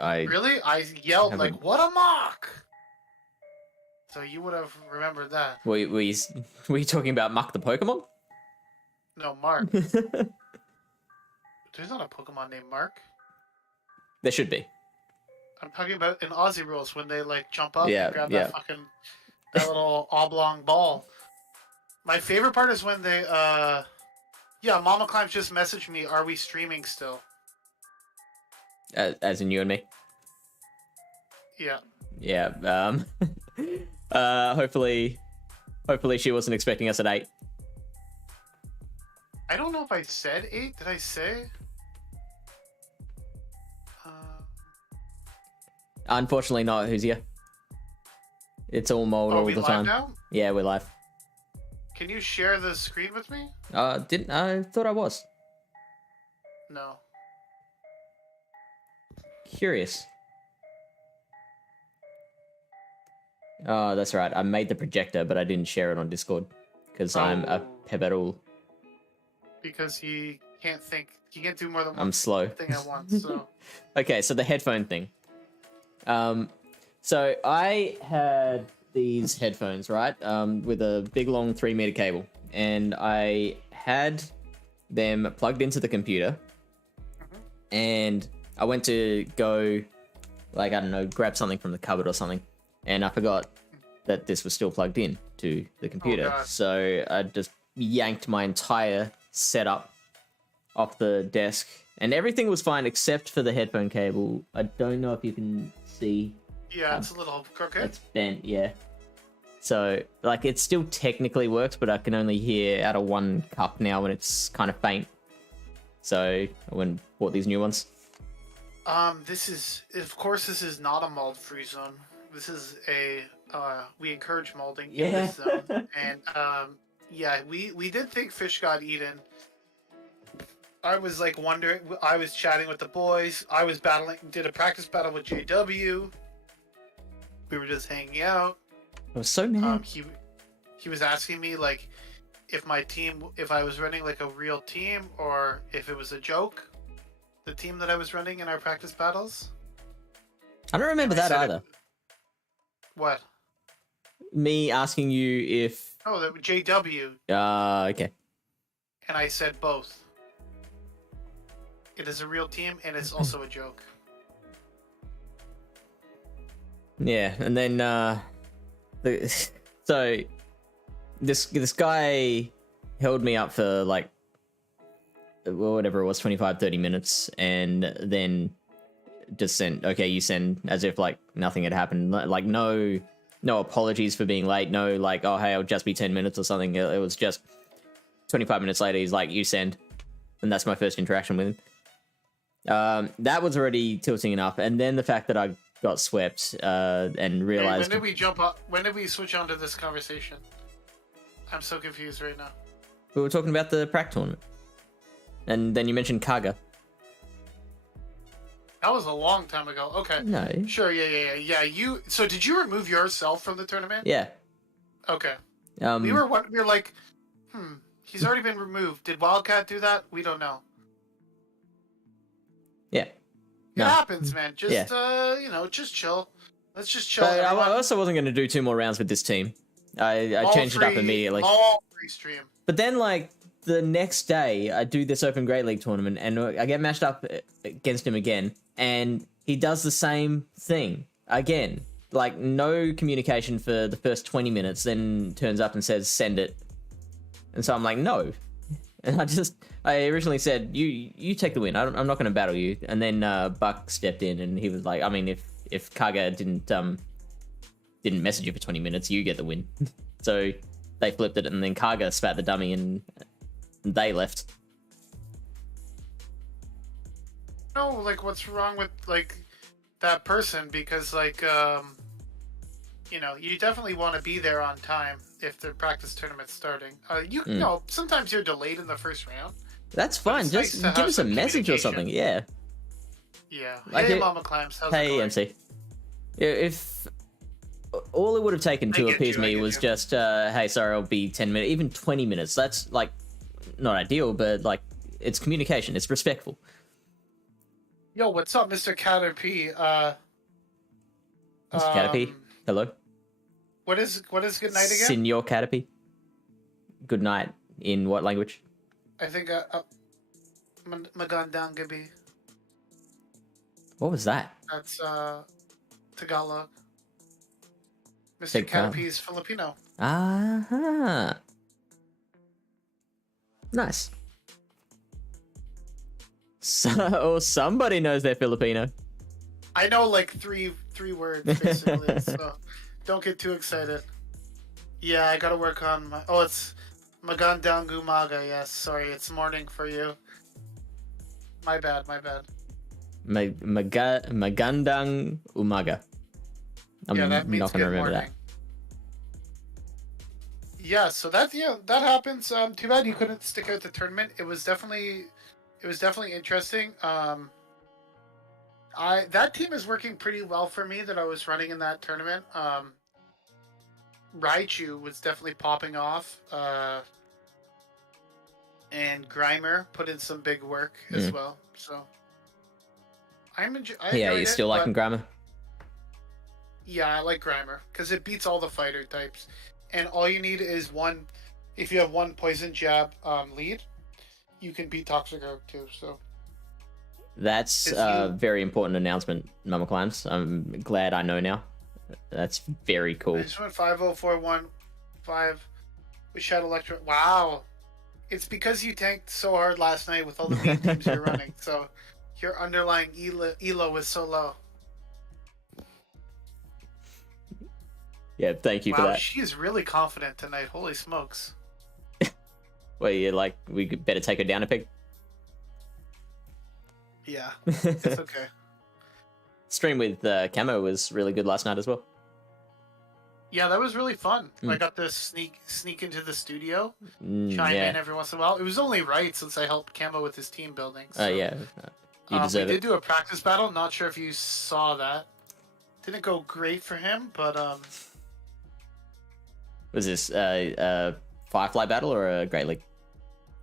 Really? I yelled haven't- like, "What a mock!" So you would have remembered that. Were you talking about Muck the Pokemon? No, Mark. There's not a Pokemon named Mark. There should be. I'm talking about in Aussie rules when they like jump up Yeah, and grab yeah. that little oblong ball. My favorite part is when they Mama Climbs just messaged me, "Are we streaming still?" As in you and me. Yeah. Yeah. Hopefully she wasn't expecting us at 8. I don't know if I said 8. Did I say? Unfortunately not, who's here? It's all mold all we the live time. now? Yeah, we're live. Can you share the screen with me? I thought I was. No. Curious. Oh, that's right. I made the projector, but I didn't share it on Discord because I'm a pebble. Because he can't think. He can't do more than one I'm slow. thing at once. So. Okay, so the headphone thing. So I had these headphones, right? With a big long 3-meter cable, and I had them plugged into the computer, and I went to go, like, I don't know, grab something from the cupboard or something, and I forgot that this was still plugged in to the computer. Oh, so I just yanked my entire setup off the desk, and everything was fine except for the headphone cable. I don't know if you can see. Yeah, it's a little crooked. It's bent, yeah. So, like, it still technically works, but I can only hear out of one cup now when it's kind of faint. So, I went and bought these new ones. This is not a mold-free zone. This is we encourage molding in this zone. And, we did think fish got eaten. I was, like, wondering, I was chatting with the boys. I was did a practice battle with JW. We were just hanging out. I was so mad. He was asking me, like, if I was running, like, a real team or if it was a joke, the team that I was running in our practice battles. I don't remember that either. What? Me asking you if... Oh, that was JW. Okay. And I said both. It is a real team, and it's also a joke. Yeah, and then so this guy held me up for like whatever it was, 25-30 minutes, and then just sent, okay, you send, as if like nothing had happened, like no apologies for being late, no like, oh hey, I'll just be 10 minutes or something. It was just 25 minutes later, he's like, you send, and that's my first interaction with him. That was already tilting enough, and then the fact that I got swept and realized... Hey, when did we jump up? When did we switch on to this conversation? I'm so confused right now. We were talking about the prac tournament, and then you mentioned Kaga. That was a long time ago. Okay. No. Sure. Yeah. So did you remove yourself from the tournament? Yeah. Okay. We were like, he's already been removed. Did Wildcat do that? We don't know. Yeah. It happens, man. Just just chill. Let's just chill. But I also wasn't going to do 2 more rounds with this team. I changed it up immediately. All free stream. But then, like, the next day, I do this Open Great League tournament, and I get matched up against him again, and he does the same thing again. Like, no communication for the first 20 minutes, then turns up and says, send it. And so I'm like, no. And I originally said, you take the win. I'm not going to battle you. And then Buck stepped in, and he was like, I mean, if Kaga didn't message you for 20 minutes, you get the win. So they flipped it, and then Kaga spat the dummy, and they left. No, like, what's wrong with, like, that person? Because, like, you definitely want to be there on time if the practice tournament's starting. Sometimes you're delayed in the first round. That's fine. Just give us a message or something. Yeah. Yeah. Like hey, Mama Clams. How's it hey, going? MC. If all it would have taken to appease me was just, hey, sorry, I'll be 10 minutes, even 20 minutes. That's, like, not ideal, but, like, it's communication. It's respectful. Yo, what's up, Mr. Caterpie? Mr. Caterpie, hello. What is good night again? Senor Caterpie. Good night in what language? I think Magandangabi. What was that? That's Tagalog. Mr. Caterpie is Filipino. Ah, nice. So somebody knows they're Filipino. I know like three words basically, so don't get too excited. Yeah, I gotta work on my. Oh, it's Magandang Umaga. Yes, sorry, it's morning for you. My bad. Magandang umaga. I'm that means not gonna good remember morning. Yeah, so that happens. Too bad you couldn't stick out the tournament. It was definitely interesting. That team is working pretty well for me that I was running in that tournament. Raichu was definitely popping off. And Grimer put in some big work as well. So I yeah, you still liking Grimer? Yeah, I like Grimer because it beats all the fighter types, and all you need is one. If you have one poison jab lead, you can beat Toxicroak too. So that's a very important announcement, Mama Climbs. I'm glad I know now. That's very cool. I just went 5-0-4-1-5 with Shadow Electro. Wow. It's because you tanked so hard last night with all the mean teams you're running. So your underlying elo is so low. Yeah, thank you for that. She is really confident tonight. Holy smokes. Well, you're like, we could better take her down a peg. Yeah, it's okay. Stream with Camo was really good last night as well. Yeah, that was really fun. I got to sneak into the studio, chime in every once in a while. It was only right since I helped Camo with his team building. So, yeah, you deserve we did do a practice battle. Not sure if you saw that. Didn't go great for him, but Was this a Firefly battle or a Great League?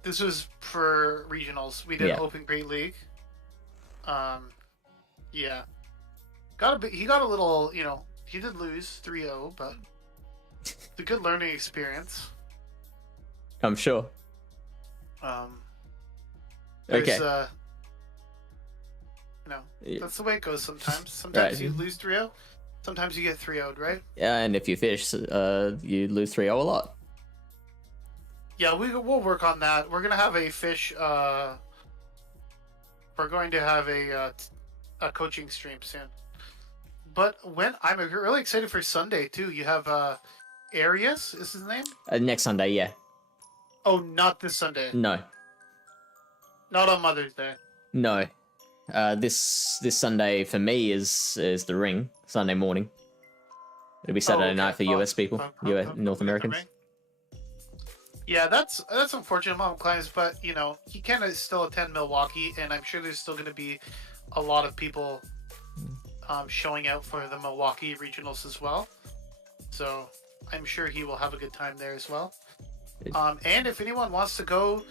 This was for regionals. We did Open Great League. Yeah. He got a little, he did lose 3-0, but it's a good learning experience. I'm sure. Okay. That's the way it goes sometimes. Sometimes you lose 3-0. Sometimes you get 3-0'd, right? Yeah, and if you fish, you lose 3-0 a lot. Yeah, we'll work on that. We're gonna have a fish. We're going to have a coaching stream soon. But I'm really excited for Sunday too. You have Arias, is his name? Next Sunday, yeah. Oh, not this Sunday. No. Not on Mother's Day. No. This Sunday for me is the ring. Sunday morning. It'll be Saturday night for US people, North Americans. Yeah, that's unfortunate, Mom Climbs, but he can still attend Milwaukee, and I'm sure there's still going to be a lot of people showing out for the Milwaukee regionals as well. So I'm sure he will have a good time there as well. And if anyone wants to go,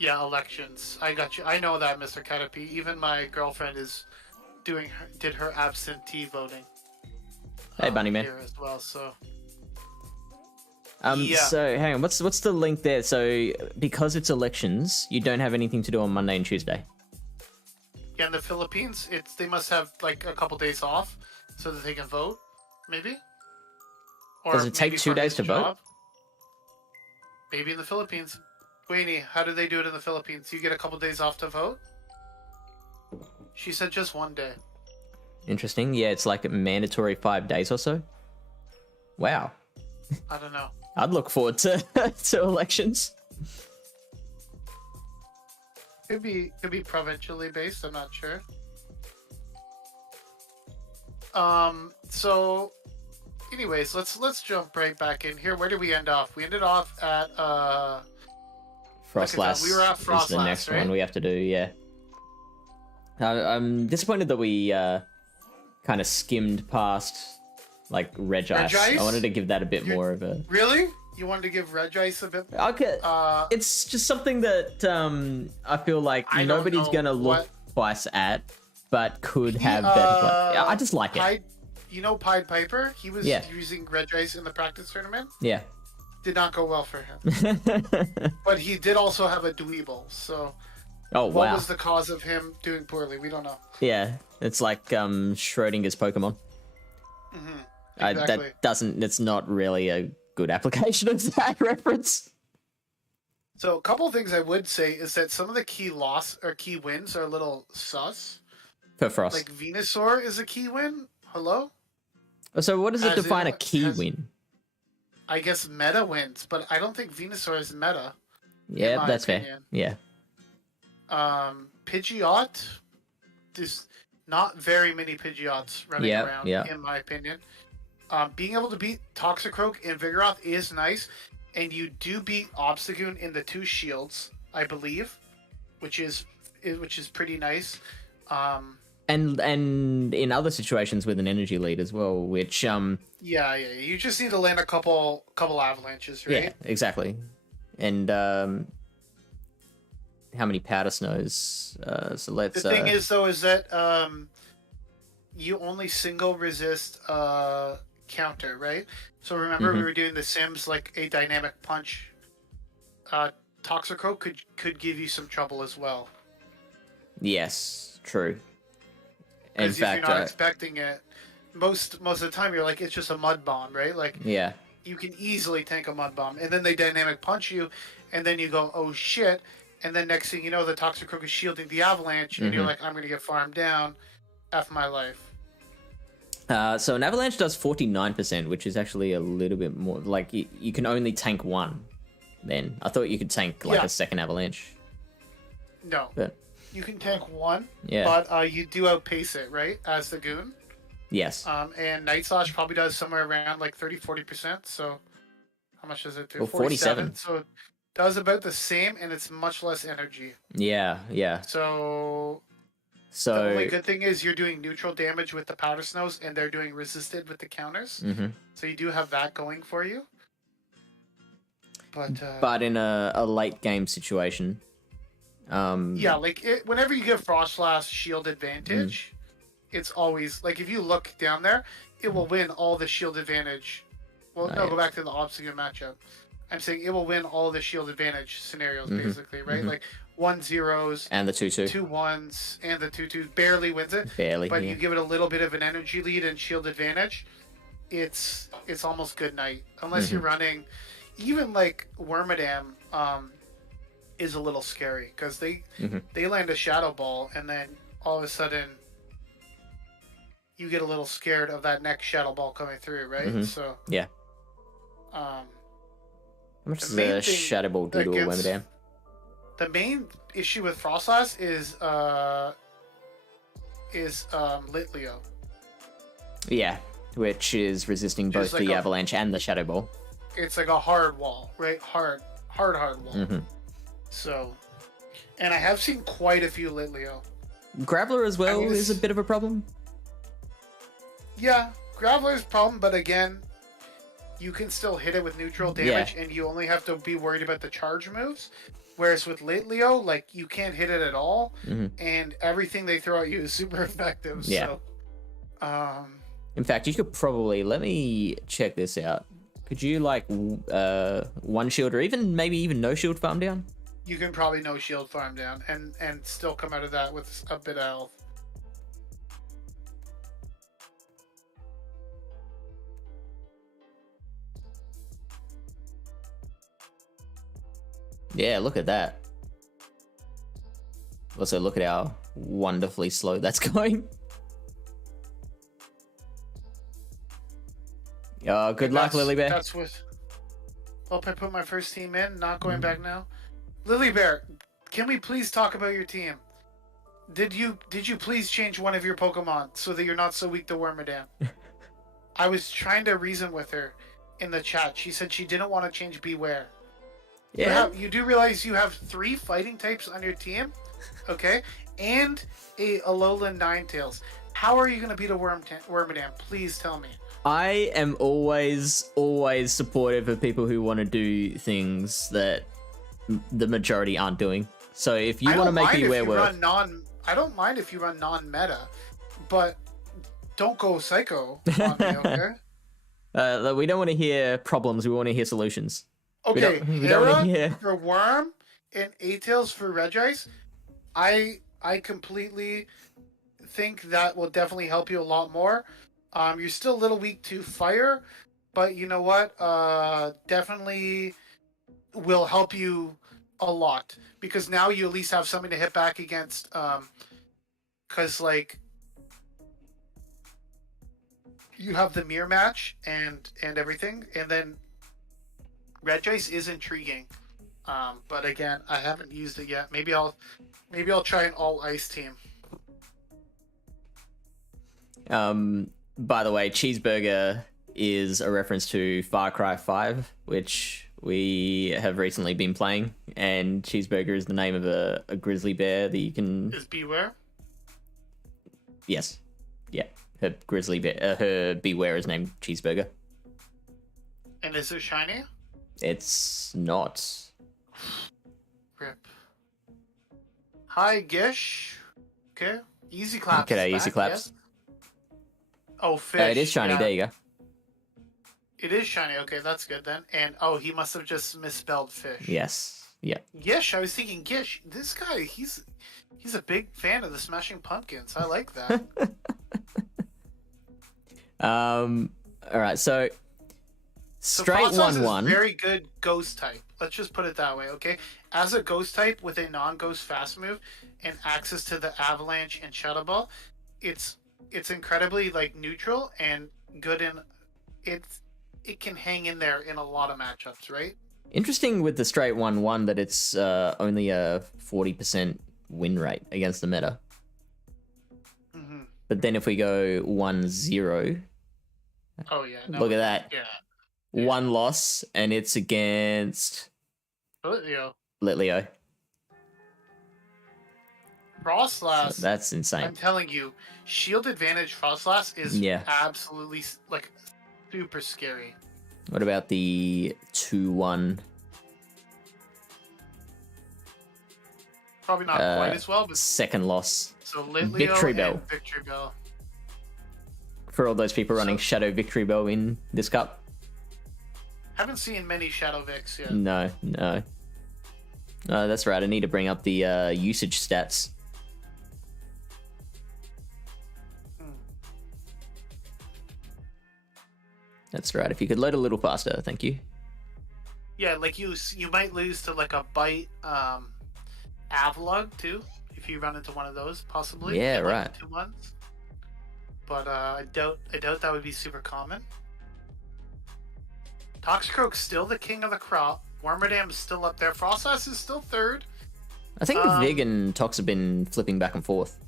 elections. I got you. I know that, Mr. Caterpie. Even my girlfriend did her absentee voting. Hey, Bunny Man. Here as well. So. So hang on. What's the link there? So because it's elections, you don't have anything to do on Monday and Tuesday. Yeah, in the Philippines, they must have like a couple days off so that they can vote, maybe. Or does it take 2 days to vote? Maybe in the Philippines. Queenie, how do they do it in the Philippines? You get a couple days off to vote? She said just 1 day. Interesting. Yeah, it's like a mandatory 5 days or so. Wow. I don't know. I'd look forward to elections. Could be provincially based. I'm not sure. So, anyways, let's jump right back in here. Where did we end off? We ended off at Frostlass. We were at Frostlass, is the next right? one we have to do. Yeah. I'm disappointed that we kind of skimmed past like Regice. I wanted to give that a bit more of a. Really? You wanted to give Regice a bit. Okay, it's just something that I feel like nobody's gonna look twice at, but could have better play. I just like it. You know Pied Piper? He was using Regice in the practice tournament. Yeah. Did not go well for him. But he did also have a Dweeble, so... Oh, wow. What was the cause of him doing poorly? We don't know. Yeah, it's like Schrodinger's Pokemon. Mm-hmm. Exactly. It's not really a good application of that reference. So a couple of things I would say is that some of the key wins are a little sus. For Frost. Like Venusaur is a key win. Hello? So what does it define a key win? I guess meta wins, but I don't think Venusaur is meta. Yeah, that's fair. Yeah. Pidgeot, there's not very many Pidgeots running around, in my opinion. Being able to beat Toxicroak and Vigoroth is nice, and you do beat Obstagoon in the 2 shields, I believe, which is pretty nice. And in other situations with an energy lead as well, which yeah, you just need to land a couple avalanches, right? Yeah, exactly. And how many powder snows? So let's. The thing is, though, is that you only single resist counter, right? So remember, we were doing the Sims like a dynamic punch. Toxicroak could give you some trouble as well. Yes, true. In fact, if you're not expecting it, most of the time you're like, it's just a mud bomb, right? Like, yeah, you can easily tank a mud bomb, and then they dynamic punch you, and then you go, oh shit. And then next thing you know, the Toxicroak is shielding the avalanche, and you're like, I'm going to get farmed down. F my life. So an avalanche does 49%, which is actually a little bit more. Like, you can only tank one then. I thought you could tank, like, a second avalanche. No. But you can tank one, but you do outpace it, right? As the goon. Yes. And Night Slash probably does somewhere around, like, 30-40%. So how much does it do? Well, 47. So does about the same, and it's much less energy. Yeah. So the only good thing is you're doing neutral damage with the powder snows, and they're doing resisted with the counters. So you do have that going for you. But in a late game situation, yeah, like whenever you give Frost Blast shield advantage, it's always like if you look down there, it will win all the shield advantage. Well, go back to the Obstagoon matchup. I'm saying it will win all the shield advantage scenarios, basically, right? Like 1-0s and the 2-2, 2-1s, and the 2-2 barely wins it. But you give it a little bit of an energy lead and shield advantage, it's almost good night. Unless you're running, even like Wormadam, is a little scary because they land a Shadow Ball, and then all of a sudden you get a little scared of that next Shadow Ball coming through, right? So yeah. How much does the Shadow Ball do to a Wormadam? The main issue with Frostlass is Litleo. Yeah, which is resisting both the Avalanche and the Shadow Ball. It's like a hard wall, right? Hard wall. So, and I have seen quite a few Litleo. Graveler as well is a bit of a problem. Yeah, Graveler's a problem, but again, you can still hit it with neutral damage, and you only have to be worried about the charge moves. Whereas with Litleo, like, you can't hit it at all, and everything they throw at you is super effective. Yeah. So, in fact, you could probably, let me check this out. Could you, like, one shield or maybe even no shield farm down? You can probably no shield farm down and still come out of that with a bit of health. Yeah, look at that. Also, look at how wonderfully slow that's going. Good luck, Lilybear. That's with. Hope I put my first team in. Not going back now. Lilybear, can we please talk about your team? Did you please change one of your Pokemon so that you're not so weak to Wormadam? I was trying to reason with her in the chat. She said she didn't want to change Beware. Yeah. You do realize you have 3 fighting types on your team, okay? And a Alolan Ninetales. How are you going to beat a Wormadam? Please tell me. I am always supportive of people who want to do things that the majority aren't doing. So if you want to make Beware work, I don't mind if you run non-meta, but don't go psycho on me, okay? We don't want to hear problems. We want to hear solutions. Okay, we don't want to hear for Worm and A-Tails for Regice, I completely think that will definitely help you a lot more. You're still a little weak to fire, but you know what? Definitely will help you a lot because now you at least have something to hit back against. Because like you have the mirror match and everything, and then Regice is intriguing. But again, I haven't used it yet. Maybe I'll try an all ice team. By the way, Cheeseburger is a reference to Far Cry 5, which we have recently been playing, and Cheeseburger is the name of a grizzly bear that you can... Is Beware? Yes. Yeah. Her grizzly bear, her Beware is named Cheeseburger. And is it shiny? It's not. Rip. Hi, Gish. Okay. Easy claps. Okay, easy claps. Yes. Oh, fish. It is shiny. Yeah. There you go. It is shiny. Okay, that's good then. And he must have just misspelled fish. Yes. Yeah. Gish. I was thinking Gish. This guy, he's a big fan of the Smashing Pumpkins. I like that. All right. So straight 1/1. Very good ghost type. Let's just put it that way, okay? As a ghost type with a non-ghost fast move and access to the Avalanche and Shadow Ball, it's incredibly like neutral and good in it can hang in there in a lot of matchups, right? Interesting with the straight 1/1 that it's only a 40% win rate against the meta. Mm-hmm. But then if we go 1-0, oh yeah, look at that. Yeah. One loss, and it's against Litleo. Frostlass. So that's insane. I'm telling you, shield advantage Frostlass is absolutely like super scary. What about the 2-1? Probably not quite as well, but second loss. So Litleo Victory Bell. Victory Bell. For all those people running Shadow Victory Bell in this cup. Haven't seen many Shadow Vics yet. No. That's right. I need to bring up the usage stats. That's right. If you could load a little faster, thank you. Yeah, like you might lose to like a bite Avalog too if you run into one of those possibly. Yeah, right. 2 months. But I doubt that would be super common. Toxicroak's still the king of the crop. Wormadam is still up there. Frostlass is still third. I think Vig and Tox have been flipping back and forth.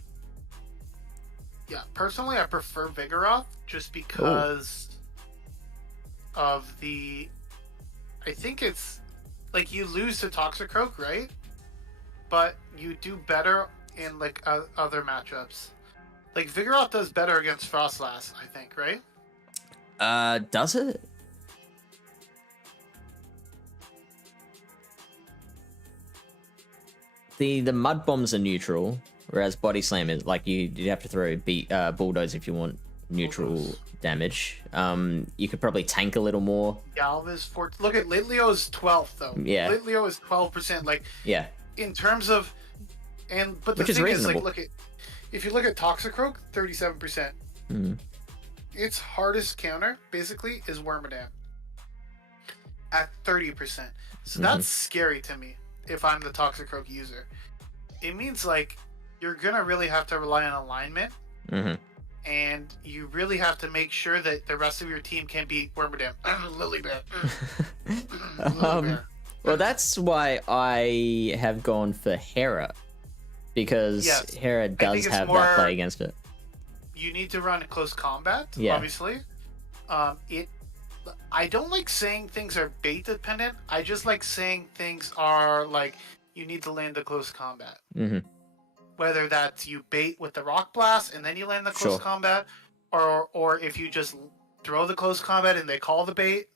Yeah, personally, I prefer Vigoroth just because of the... I think it's... Like, you lose to Toxicroak, right? But you do better in, like, other matchups. Like, Vigoroth does better against Frostlass, I think, right? Does it? The mud bombs are neutral, whereas body slam is like you have to throw bulldoze if you want neutral damage. You could probably tank a little more. Galva's 14. Look at Litleo's 12th though. Yeah. Litleo is 12%. Like in terms of but the which thing is like if you look at Toxicroak, 37%. Its hardest counter basically is Wormadam at 30%. So that's scary to me. If I'm the Toxicroak user, it means like you're gonna really have to rely on alignment, and you really have to make sure that the rest of your team can beat Wormadam. Lilybear. Well, that's why I have gone for Hera, because Hera does have that play against it. You need to run close combat, obviously. I don't like saying things are bait dependent. I just like saying things are like you need to land the close combat. Whether that's you bait with the rock blast and then you land the close combat, or if you just throw the close combat and they call the bait.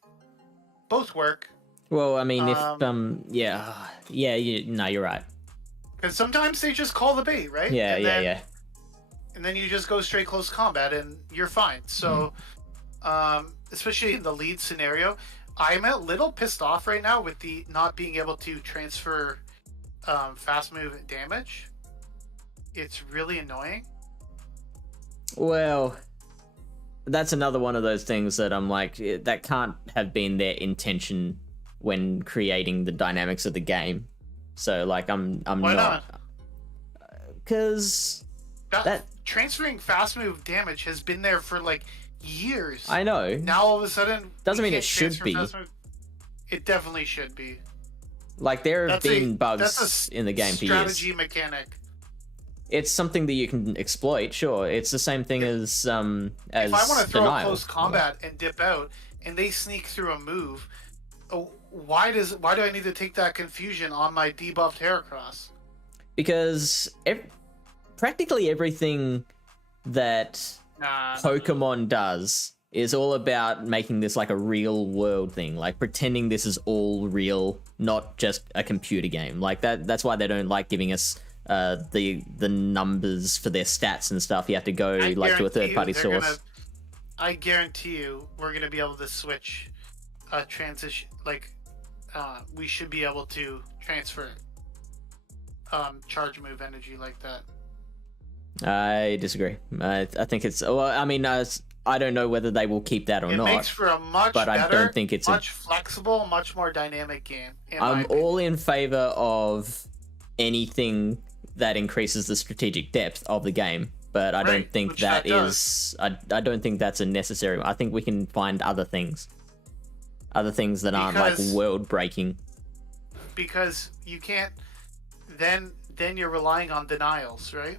Both work. Well, I mean, if no, you're right. Because sometimes they just call the bait, right? Yeah, And then you just go straight close combat and you're fine. So, especially in the lead scenario, I'm a little pissed off right now with the not being able to transfer fast move damage. It's really annoying. Well, that's another one of those things that I'm like, that can't have been their intention when creating the dynamics of the game. So like, I'm Why not? Because that transferring fast move damage has been there for like years. I know. Now all of a sudden, doesn't mean it should be. It definitely should be. Like there have been bugs in the game for years. Strategy mechanic. It's something that you can exploit, sure. It's the same thing as if I want to throw denial. a close combat and dip out, and they sneak through a move, why do I need to take that confusion on my debuffed Heracross? Because practically everything that Pokemon does is all about making this like a real world thing, like pretending this is all real, not just a computer game. Like that's why they don't like giving us the numbers for their stats and stuff. You have to go like to a third-party source. I guarantee you we're gonna be able to switch transition, like we should be able to transfer charge move energy like that. I disagree. I think it's, well, I mean, I don't know whether they will keep that or not. It makes for a much but better, I don't think it's much flexible, much more dynamic game. I'm all in favor of anything that increases the strategic depth of the game, but I don't think that is. I don't think that's a necessary. I think we can find other things that aren't like world breaking. Because you can't. Then you're relying on denials, right?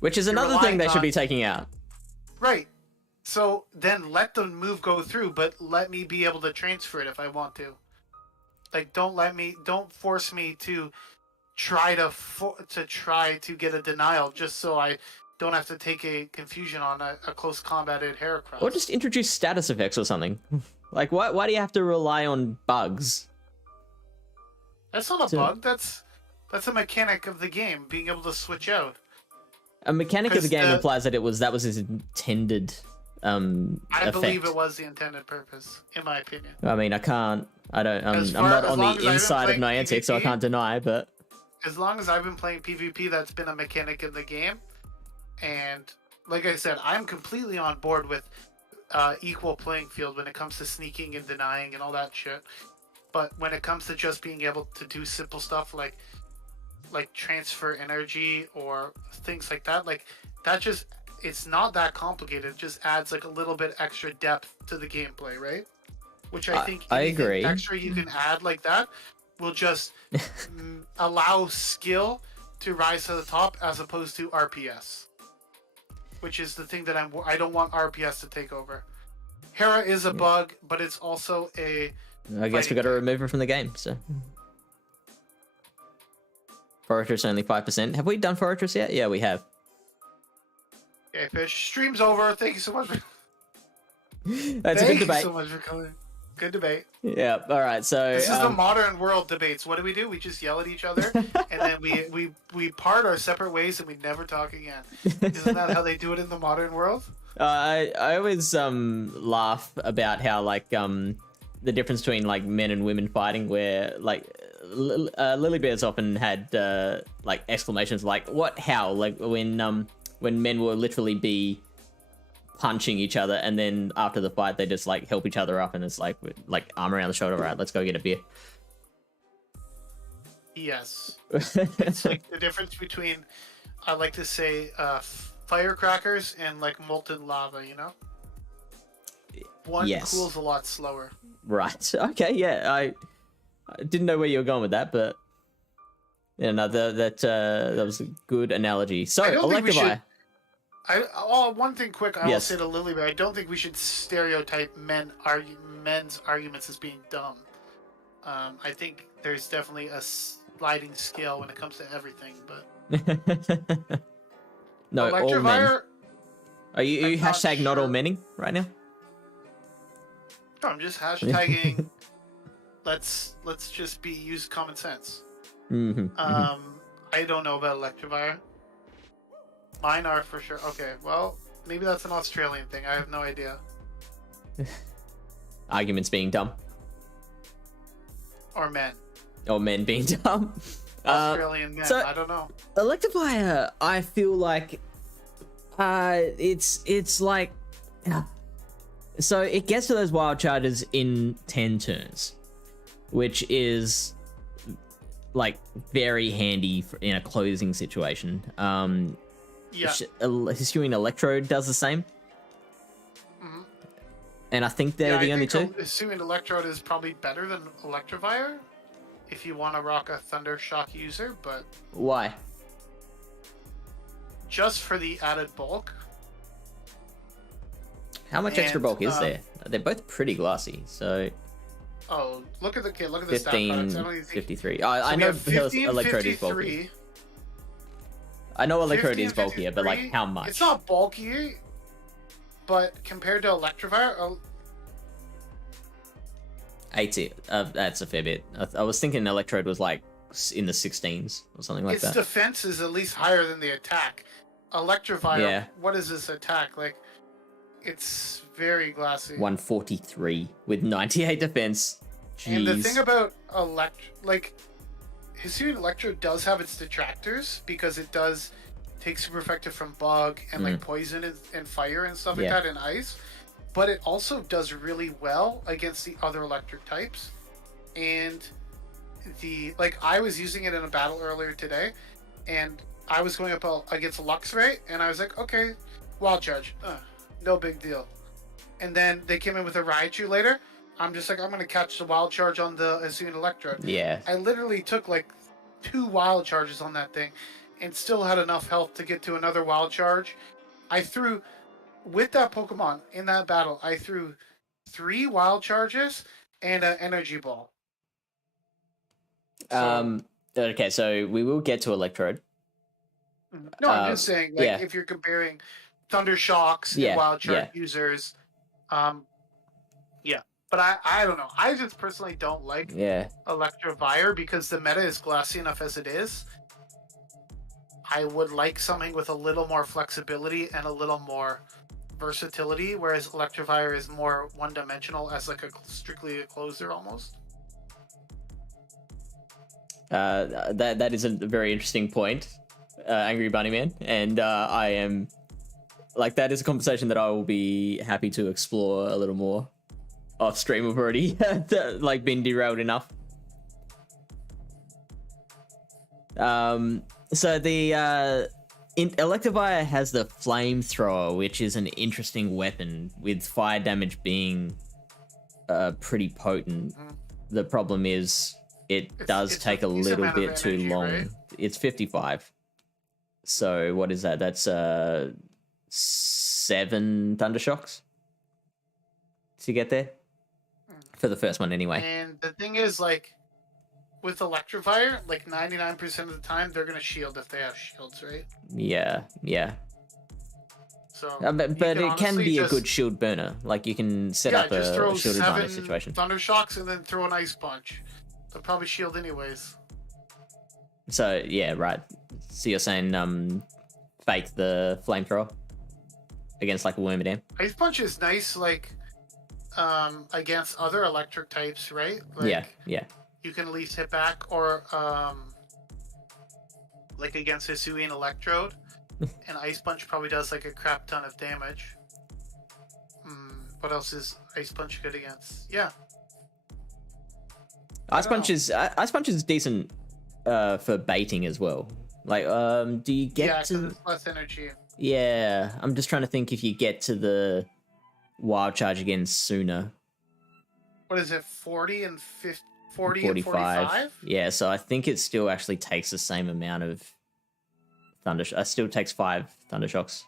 Which is another thing they should be taking out. Right. So then let the move go through, but let me be able to transfer it if I want to. Like, don't force me to try to get a denial just so I don't have to take a confusion on a close combated Heracross. Or just introduce status effects or something. Like, why do you have to rely on bugs? That's not a bug. That's a mechanic of the game, being able to switch out. A mechanic of the game implies that that was his intended I believe it was the intended purpose, in my opinion. I mean, I'm not on the inside of Niantic, so I can't deny, but as long as I've been playing PvP, that's been a mechanic in the game. And like I said, I'm completely on board with equal playing field when it comes to sneaking and denying and all that shit. But when it comes to just being able to do simple stuff like transfer energy or things like that, it's not that complicated. It just adds like a little bit extra depth to the gameplay, right? Which I think I agree. Extra you can add like that will just allow skill to rise to the top as opposed to RPS, which is the thing that I don't want RPS to take over. Hera is a bug, but it's also a. I guess we got to remove her from the game. So. Forretress only 5%. Have we done Forretress yet? Yeah, we have. Okay, Fish. Stream's over. Thank you so much. That's a good debate. Thank you so much for coming. Good debate. Yeah. All right. So this is the modern world debates. What do? We just yell at each other, and then we part our separate ways, and we never talk again. Isn't that how they do it in the modern world? I always laugh about how like the difference between like men and women fighting, where like Lily Bears often had like exclamations like "what? How?" Like when men will literally be punching each other, and then after the fight they just like help each other up, and it's like arm around the shoulder, right? Let's go get a beer. Yes, it's like the difference between, I like to say, firecrackers and like molten lava. You know, one cools a lot slower. Right. Okay. Yeah. I didn't know where you were going with that, but yeah, no, that was a good analogy. So Electivire. One thing quick, I will say to Lily, but I don't think we should stereotype men's arguments as being dumb. I think there's definitely a sliding scale when it comes to everything, but no, all men. Are you not hashtag not all menning right now? I'm just hashtagging. let's just use common sense. I don't know about Electivire. Mine are for sure. Okay, well, maybe that's an Australian thing. I have no idea. Arguments being dumb. Or men. Or men being dumb. Australian men. I don't know. Electivire, I feel like it's like so it gets to those wild charges in 10 turns, which is like very handy in a closing situation. Hisuian Electrode does the same. And I think they're the only two. Hisuian Electrode is probably better than Electivire if you want to rock a Thunder Shock user, but... Why? Just for the added bulk. How much extra bulk is there? They're both pretty glassy, so... Oh, look at the 15, stat products. 53. I know 15, Electrode is bulky. I know Electrode is bulkier, but like how much? It's not bulky, but compared to Electivire... 80. That's a fair bit. I was thinking Electrode was like in the 16s or something like that. Its defense is at least higher than the attack. Electivire, what is this attack? Like, it's very glassy. 143 with 98 defense. Jeez. And the thing about Hisuian Electrode does have its detractors because it does take super effective from bug and like poison and fire and stuff like that and ice. But it also does really well against the other electric types. And I was using it in a battle earlier today, and I was going up against a Luxray, and I was like, okay, Wild Charge, no big deal. And then they came in with a Raichu later. I'm just like, I'm going to catch the Wild Charge on the Hisuian Electrode. Yeah. I literally took like 2 Wild Charges on that thing, and still had enough health to get to another Wild Charge. With that Pokemon in that battle, I threw 3 Wild Charges and an Energy Ball. Okay, so we will get to Electrode. No, I'm just saying, if you're comparing Thunder Shocks and Wild Charge users, But I don't know. I just personally don't like Electivire because the meta is glassy enough as it is. I would like something with a little more flexibility and a little more versatility, whereas Electivire is more one-dimensional as like strictly a closer almost. That is a very interesting point, Angry Bunny Man, and I am like, that is a conversation that I will be happy to explore a little more off stream. We've already like been derailed enough. So the Electivire has the flamethrower, which is an interesting weapon with fire damage being pretty potent. The problem is it does take a little bit too long. Right? It's 55. So what is that? That's 7 Thundershocks to get there for the first one anyway. And the thing is, like, with Electivire, like 99% of the time, they're going to shield if they have shields, right? Yeah. So, but it can be a good shield burner. Like, you can set up a shield advantage situation. Thunder Shocks and then throw an Ice Punch. They'll probably shield anyways. So, yeah, right. So you're saying fake the flamethrower against, like, a Wormadam? Ice Punch is nice, like, against other electric types, right? Like, yeah. You can at least hit back, or like against Hisuian Electrode, and Ice Punch probably does like a crap ton of damage. What else is Ice Punch good against? Yeah, Ice Punch is decent for baiting as well. Like, do you get to it's less energy? Yeah, I'm just trying to think if you get to the Wild Charge again sooner. What is it? 40 and 50. 40 45. And 45? Yeah, so I think it still actually takes the same amount of It still takes 5 Thundershocks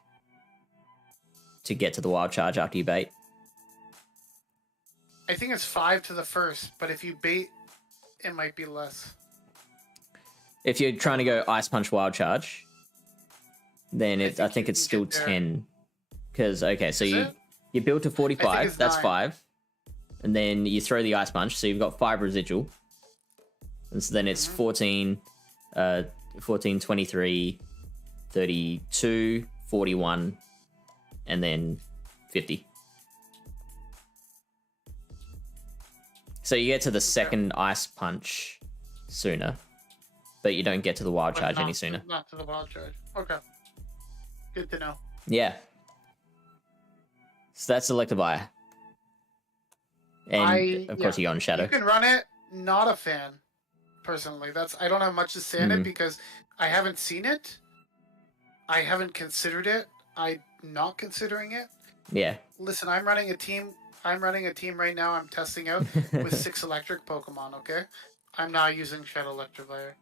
to get to the Wild Charge after you bait. I think it's 5 to the first, but if you bait, it might be less. If you're trying to go Ice Punch Wild Charge, then I think it's still 10. Because, okay, so you build to 45, that's 5. and then you throw the Ice Punch, so you've got 5 residual. And so then it's 14, 23, 32, 41, and then 50. So you get to the second Ice Punch sooner, but you don't get to the Wild Charge any sooner. Not to the Wild Charge. Okay. Good to know. Yeah. So that's Electivire. And of course you go on Shadow. You can run it. Not a fan, personally. I don't have much to say on it because I haven't seen it. I haven't considered it. I'm not considering it. Yeah. Listen, I'm running a team right now. I'm testing out with 6 electric Pokemon. Okay, I'm not using Shadow Electivire.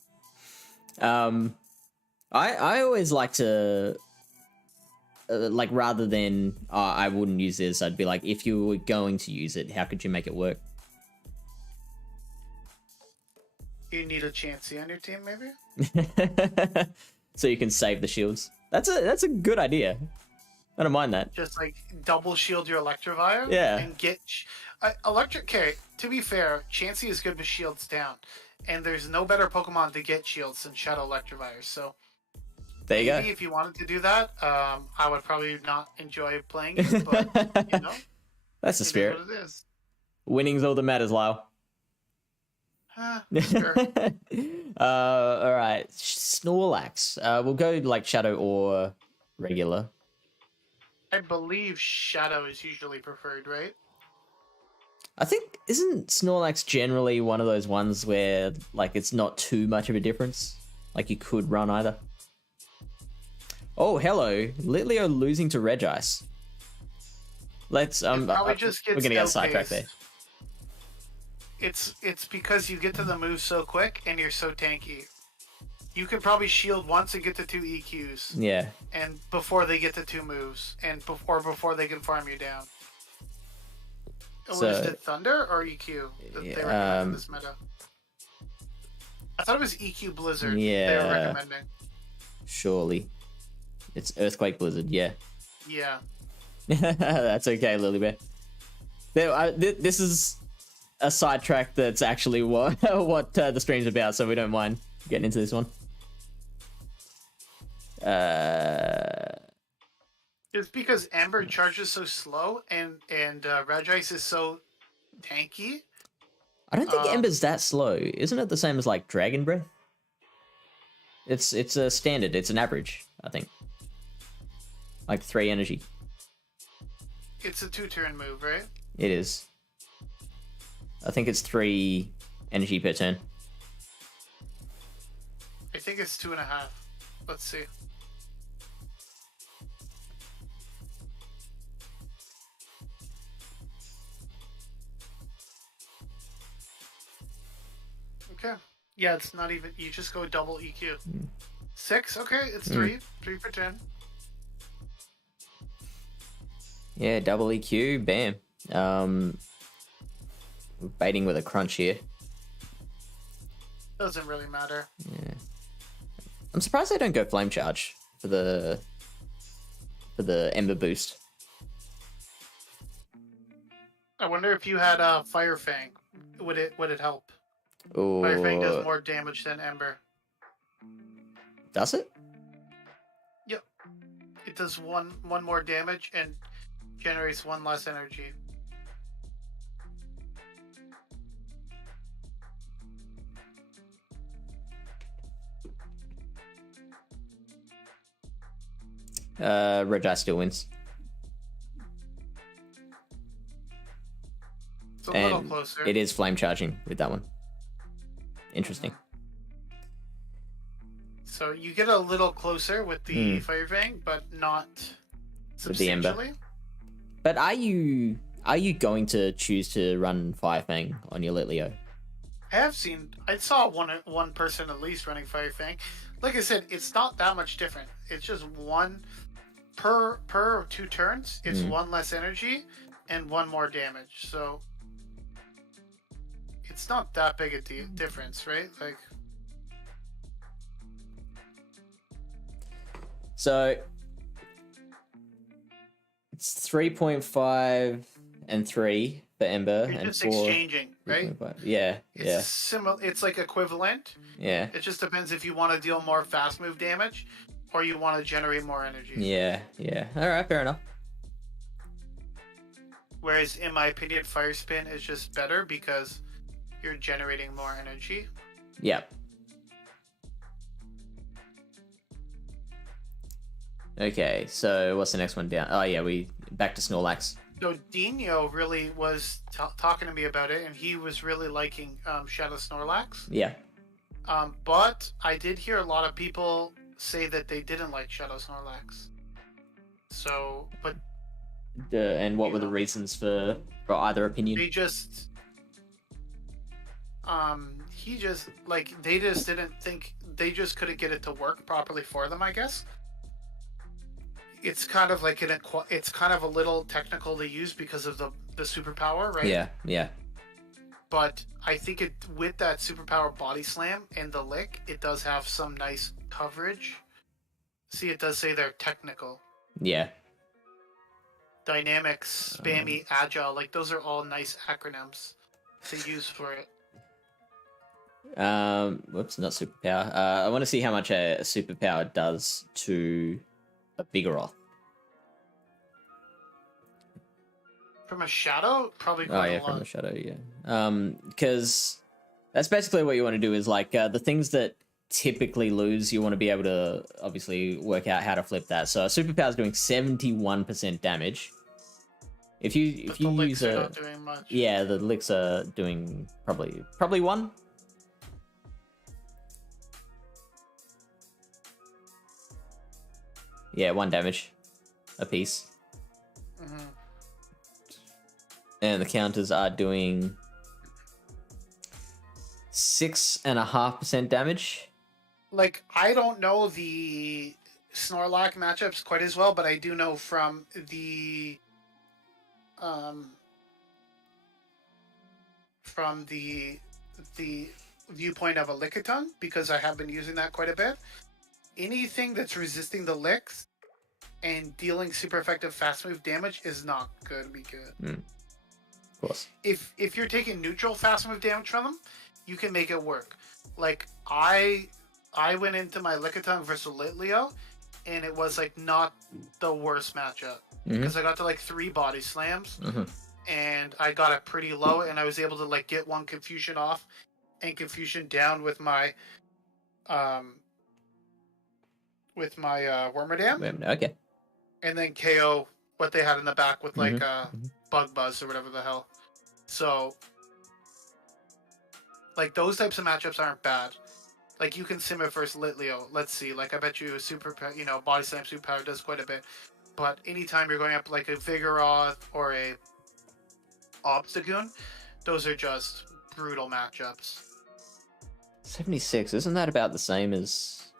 I always like to like, rather than I wouldn't use this, I'd be like, if you were going to use it, how could you make it work? You need a Chansey on your team, maybe. So you can save the shields. That's a good idea. I don't mind that. Just like double shield your Electivire. Yeah. And get electric. Okay, to be fair, Chansey is good with shields down, and there's no better Pokemon to get shields than Shadow Electivire. So there you maybe go. If you wanted to do that, I would probably not enjoy playing it, but you know, that's the spirit. It is what it is. Winning's all that matters, Lyle. Sure. All right, Snorlax. We'll go like Shadow or regular. I believe Shadow is usually preferred, right? I think, isn't Snorlax generally one of those ones where like it's not too much of a difference? Like you could run either. Oh, hello, Litleo losing to Regice. Let's we're gonna get sidetracked there. It's because you get to the move so quick and you're so tanky. You can probably shield once and get to 2 EQs. Yeah. And before they get to 2 moves, and before they can farm you down. So, was it Thunder or EQ that they recommend in this meta? I thought it was EQ Blizzard. Yeah. They were recommending. Surely, it's Earthquake Blizzard. Yeah. Yeah. That's okay, Lilybear. This is a sidetrack that's actually what the stream's about, so we don't mind getting into this one. It's because Ember charges so slow and Regice is so tanky. I don't think Ember's that slow. Isn't it the same as like Dragon Breath? It's a standard. It's an average, I think. Like 3 energy. It's a 2-turn move, right? It is. I think it's 3 energy per turn. I think it's 2.5. Let's see. Okay. Yeah, it's not even. You just go double EQ. 6. Okay, it's 3. 3 per turn. Yeah, double EQ. Bam. Baiting with a crunch here. Doesn't really matter. Yeah. I'm surprised they don't go Flame Charge for the Ember boost. I wonder if you had a Fire Fang, would it help? Ooh. Fire Fang does more damage than Ember. Does it? Yep. It does one more damage and generates 1 less energy. Regice still wins. It's a little closer. It is flame charging with that one. Interesting. So you get a little closer with the Fire Fang, but not substantially. With the Ember. But are you going to choose to run Fire Fang on your Litleo? I saw one person at least running Fire Fang. Like I said, it's not that much different. It's just 1 per 2 turns. It's 1 less energy and 1 more damage. So it's not that big a difference, right? Like. So it's 3.5 and 3 for Ember You're and just 4. exchanging, right? Yeah, It's similar. It's like equivalent. yeah. It just depends if you want to deal more fast move damage, or you want to generate more energy. Yeah. All right, fair enough. Whereas, in my opinion, Fire Spin is just better because you're generating more energy. Yep. Okay, so what's the next one down? Oh yeah, we back to Snorlax. So Dino really was talking to me about it, and he was really liking Shadow Snorlax. Yeah. But I did hear a lot of people say that they didn't like Shadow Snorlax. So, but And what were the reasons for either opinion? they just, he just like they just didn't think they just couldn't get it to work properly for them. I guess it's kind of like it's kind of a little technical to use because of the superpower, right? Yeah. But I think it with that superpower body slam and the lick, it does have some nice coverage. See, it does say they're technical. Yeah. Dynamic, spammy, agile, like those are all nice acronyms to use for it. Whoops, not superpower. I want to see how much a superpower does to a Vigoroth. From a shadow, probably quite a lot. From a shadow, yeah. Because that's basically what you want to do is like the things that typically lose, you want to be able to obviously work out how to flip that. So a superpower is doing 71% damage. If you use not doing much. Yeah, the licks are doing probably 1. Yeah, 1 damage a piece. Mm-hmm. And the counters are doing 6.5% damage. Like, I don't know the Snorlax matchups quite as well, but I do know from the viewpoint of a Lickitung, because I have been using that quite a bit. Anything that's resisting the licks and dealing super effective fast move damage is not going to be good. Of course. If you're taking neutral fast move damage from them, you can make it work. Like I went into my Lickitung versus Litleo, and it was like not the worst matchup because I got to like 3 body slams, and I got it pretty low, and I was able to like get 1 confusion off and confusion down with my Wormadam. Okay. And then KO what they had in the back with like Bug Buzz or whatever the hell. So like those types of matchups aren't bad. Like you can sim it versus Litleo. Let's see. Like I bet you a super, body slam superpower does quite a bit. But anytime you're going up like a Vigoroth or a Obstagoon, those are just brutal matchups. 76, isn't that about the same as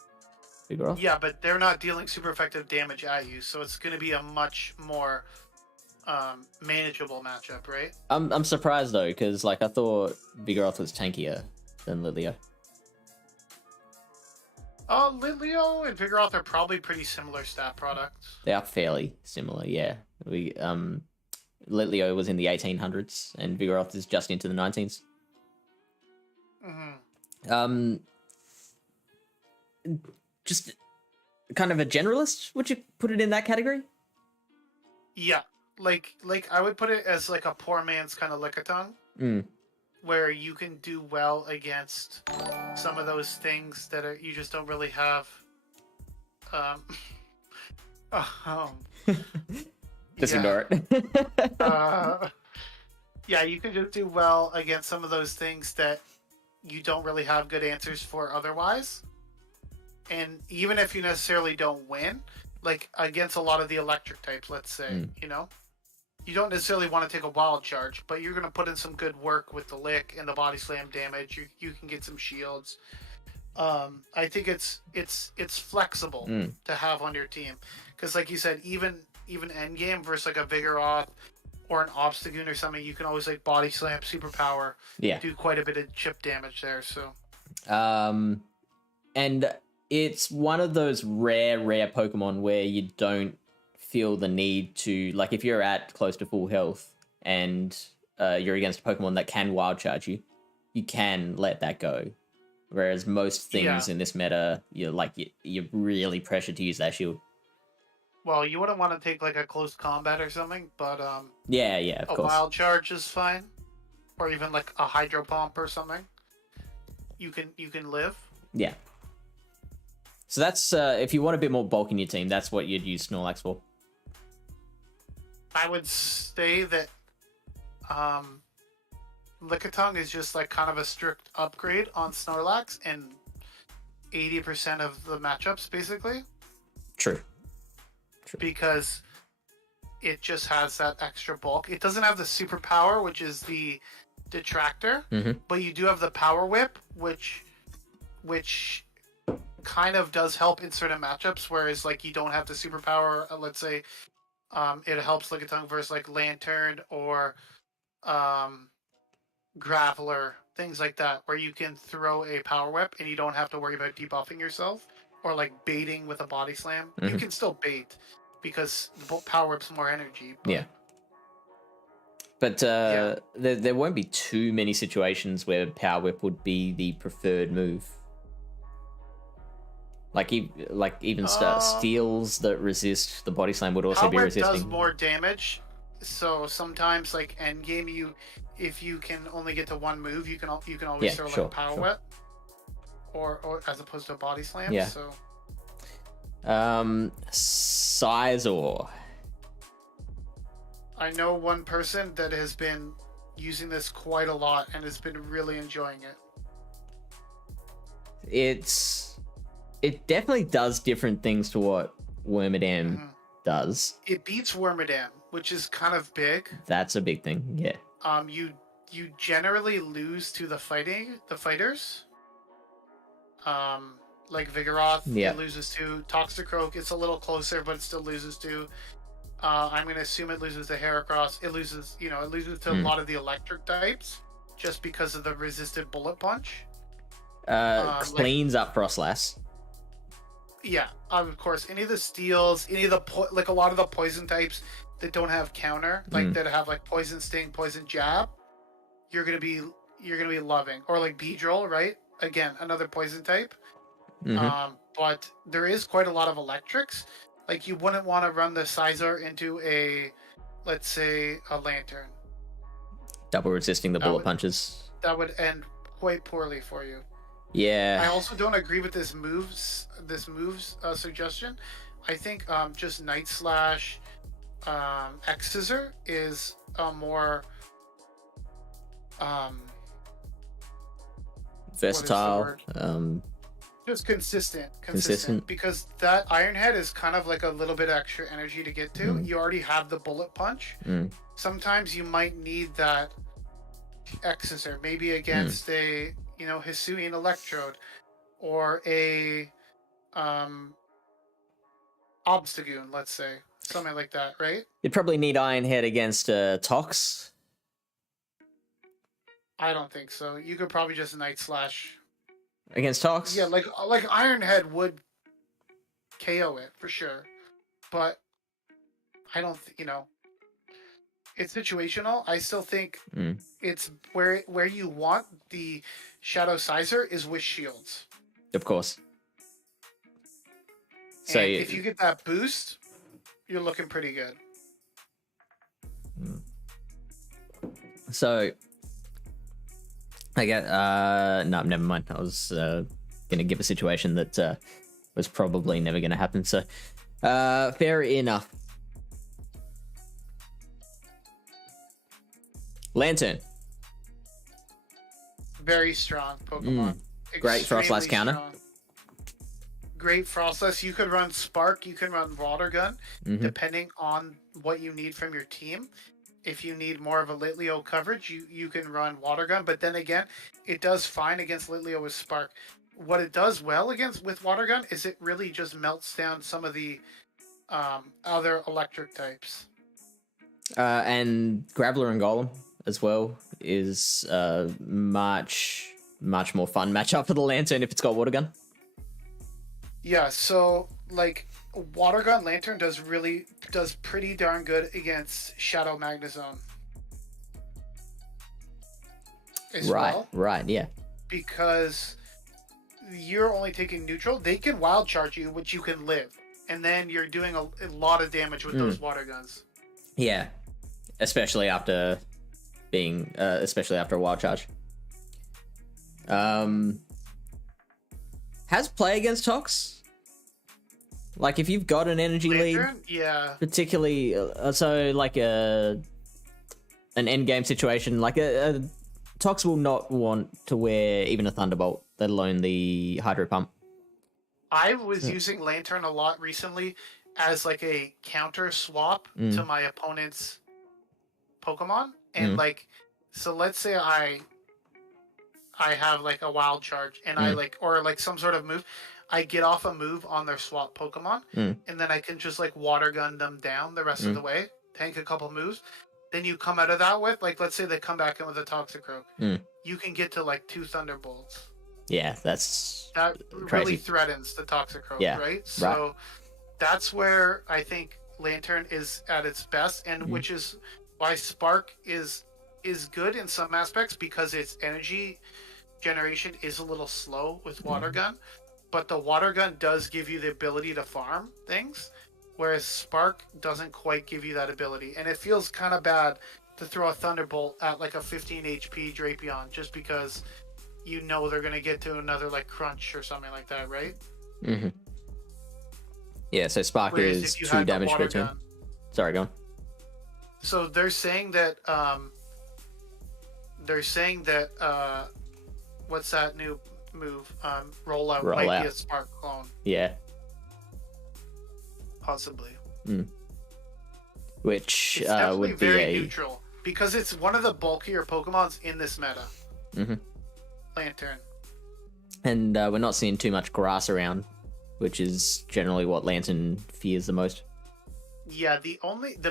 Vigoroth? Yeah, but they're not dealing super effective damage at you, so it's going to be a much more manageable matchup, right? I'm surprised though, because like I thought Vigoroth was tankier than Litleo. Litleo and Vigoroth are probably pretty similar stat products. They are fairly similar, yeah. Litleo was in the 1800s, and Vigoroth is just into the 19s. Just kind of a generalist, would you put it in that category? Yeah, like I would put it as like a poor man's kind of Lickitung, where you can do well against some of those things that you just don't really have. Just ignore it. Yeah, you can just do well against some of those things that you don't really have good answers for otherwise. And even if you necessarily don't win, like against a lot of the electric types, let's say, you don't necessarily want to take a wild charge, but you're going to put in some good work with the lick and the body slam damage. You can get some shields. I think it's flexible to have on your team, because like you said, even endgame versus like a Vigoroth or an Obstagoon or something, you can always like body slam, superpower, do quite a bit of chip damage there. So, and it's one of those rare Pokemon where you don't feel the need to, like, if you're at close to full health and you're against a Pokemon that can Wild Charge you, you can let that go. Whereas most things in this meta, you're really pressured to use that shield. Well, you wouldn't want to take like a close combat or something, but of a course. Wild Charge is fine, or even like a Hydro Pump or something. You can live. Yeah. So that's if you want a bit more bulk in your team, that's what you'd use Snorlax for. I would say that Lickitung is just like kind of a strict upgrade on Snorlax in 80% of the matchups, basically. True. Because it just has that extra bulk. It doesn't have the superpower, which is the detractor, but you do have the power whip, which kind of does help in certain matchups, whereas like you don't have the superpower. Let's say it helps Lickitung versus like Lantern or Graveler, things like that, where you can throw a power whip and you don't have to worry about debuffing yourself or like baiting with a body slam. You can still bait because the power whip's more energy. But... But there won't be too many situations where Power Whip would be the preferred move. Even steals that resist the body slam would also be resisting. Power Whip does more damage, so sometimes like endgame, if you can only get to one move, you can always throw like a Power Whip, or as opposed to a body slam. Yeah. So. Sizor. I know one person that has been using this quite a lot and has been really enjoying it. It definitely does different things to what Wormadam does. It beats Wormadam, which is kind of big. That's a big thing, yeah. You generally lose to the fighters. Like Vigoroth, it loses to. Toxicroak, it's a little closer, but it still loses to. I'm going to assume it loses to Heracross. It loses to a lot of the electric types just because of the resisted bullet punch. Cleans up Frostlass. Yeah, of course. Any of the steals, any of the a lot of the poison types that don't have counter, like that have like poison sting, poison jab, you're gonna be loving. Or like Beedrill, right? Again, another poison type. But there is quite a lot of electrics. Like you wouldn't want to run the Sizor into let's say a Lantern. Double resisting the bullet punches. That would end quite poorly for you. Yeah. I also don't agree with this moves suggestion. I think just Night Slash, X Scissor is a more versatile. Just consistent because that Iron Head is kind of like a little bit extra energy to get to. You already have the bullet punch. Sometimes you might need that X Scissor, maybe against a Hisuian Electrode or a Obstagoon, let's say. Something like that, right? You'd probably need Iron Head against Tox. I don't think so. You could probably just Night Slash. Against Tox? Yeah, like Iron Head would KO it for sure. But I don't it's situational. I still think it's where you want the Shadow Sizor is with shields. Of course. So if you get that boost, you're looking pretty good. So I get no, never mind. I was gonna give a situation that was probably never gonna happen. So fair enough. Lantern. Very strong Pokemon. Great Frostlass counter. Great Frostlass. You could run Spark. You can run Water Gun, depending on what you need from your team. If you need more of a Litleo coverage, you can run Water Gun. But then again, it does fine against Litleo with Spark. What it does well with Water Gun is it really just melts down some of the other electric types. And Graveler and Golem as well is much more fun matchup for the Lantern if it's got Water Gun. Yeah, so like Water Gun Lantern does pretty darn good against Shadow Magnezone. as well. Right, yeah. Because you're only taking neutral. They can wild charge you, which you can live. And then you're doing a lot of damage with those water guns. Yeah. Especially after a wild charge. Has play against Tox? Like, if you've got an energy Lantern? lead, Yeah. particularly, so like an end game situation, like a Tox will not want to wear even a Thunderbolt, let alone the Hydro Pump. I was using Lantern a lot recently as like a counter swap to my opponent's Pokemon, and like, so let's say I have like a wild charge, and I like, or like some sort of move. I get off a move on their swap Pokemon, and then I can just like water gun them down the rest of the way, tank a couple moves. Then you come out of that with, like, let's say they come back in with a Toxicroak. You can get to like 2 Thunderbolts. Yeah, that really threatens the Toxicroak, right? So that's where I think Lantern is at its best, and which is why Spark is good in some aspects, because its energy generation is a little slow with Water Gun. But the Water Gun does give you the ability to farm things, whereas Spark doesn't quite give you that ability. And it feels kind of bad to throw a Thunderbolt at like a 15 HP Drapion just because you know they're going to get to another like Crunch or something like that, right? Yeah, so Spark is 2 damage per turn. Sorry, go on. So they're saying that what's that new move? Rollout might be a Spark clone. Yeah. Possibly. Which it's definitely would be very neutral, because it's one of the bulkier Pokemons in this meta. Lantern. And we're not seeing too much grass around, which is generally what Lantern fears the most. Yeah, the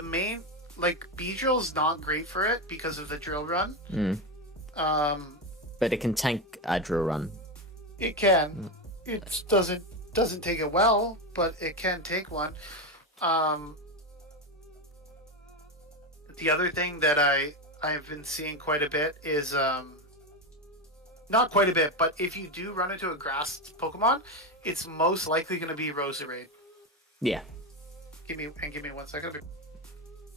main, like, Beedrill's not great for it because of the drill run. But it can tank a drill run. It can. It doesn't take it well, but it can take one. The other thing that I've been seeing quite a bit is not quite a bit, but if you do run into a grass Pokemon, it's most likely going to be Roserade. Yeah. Give me 1 second.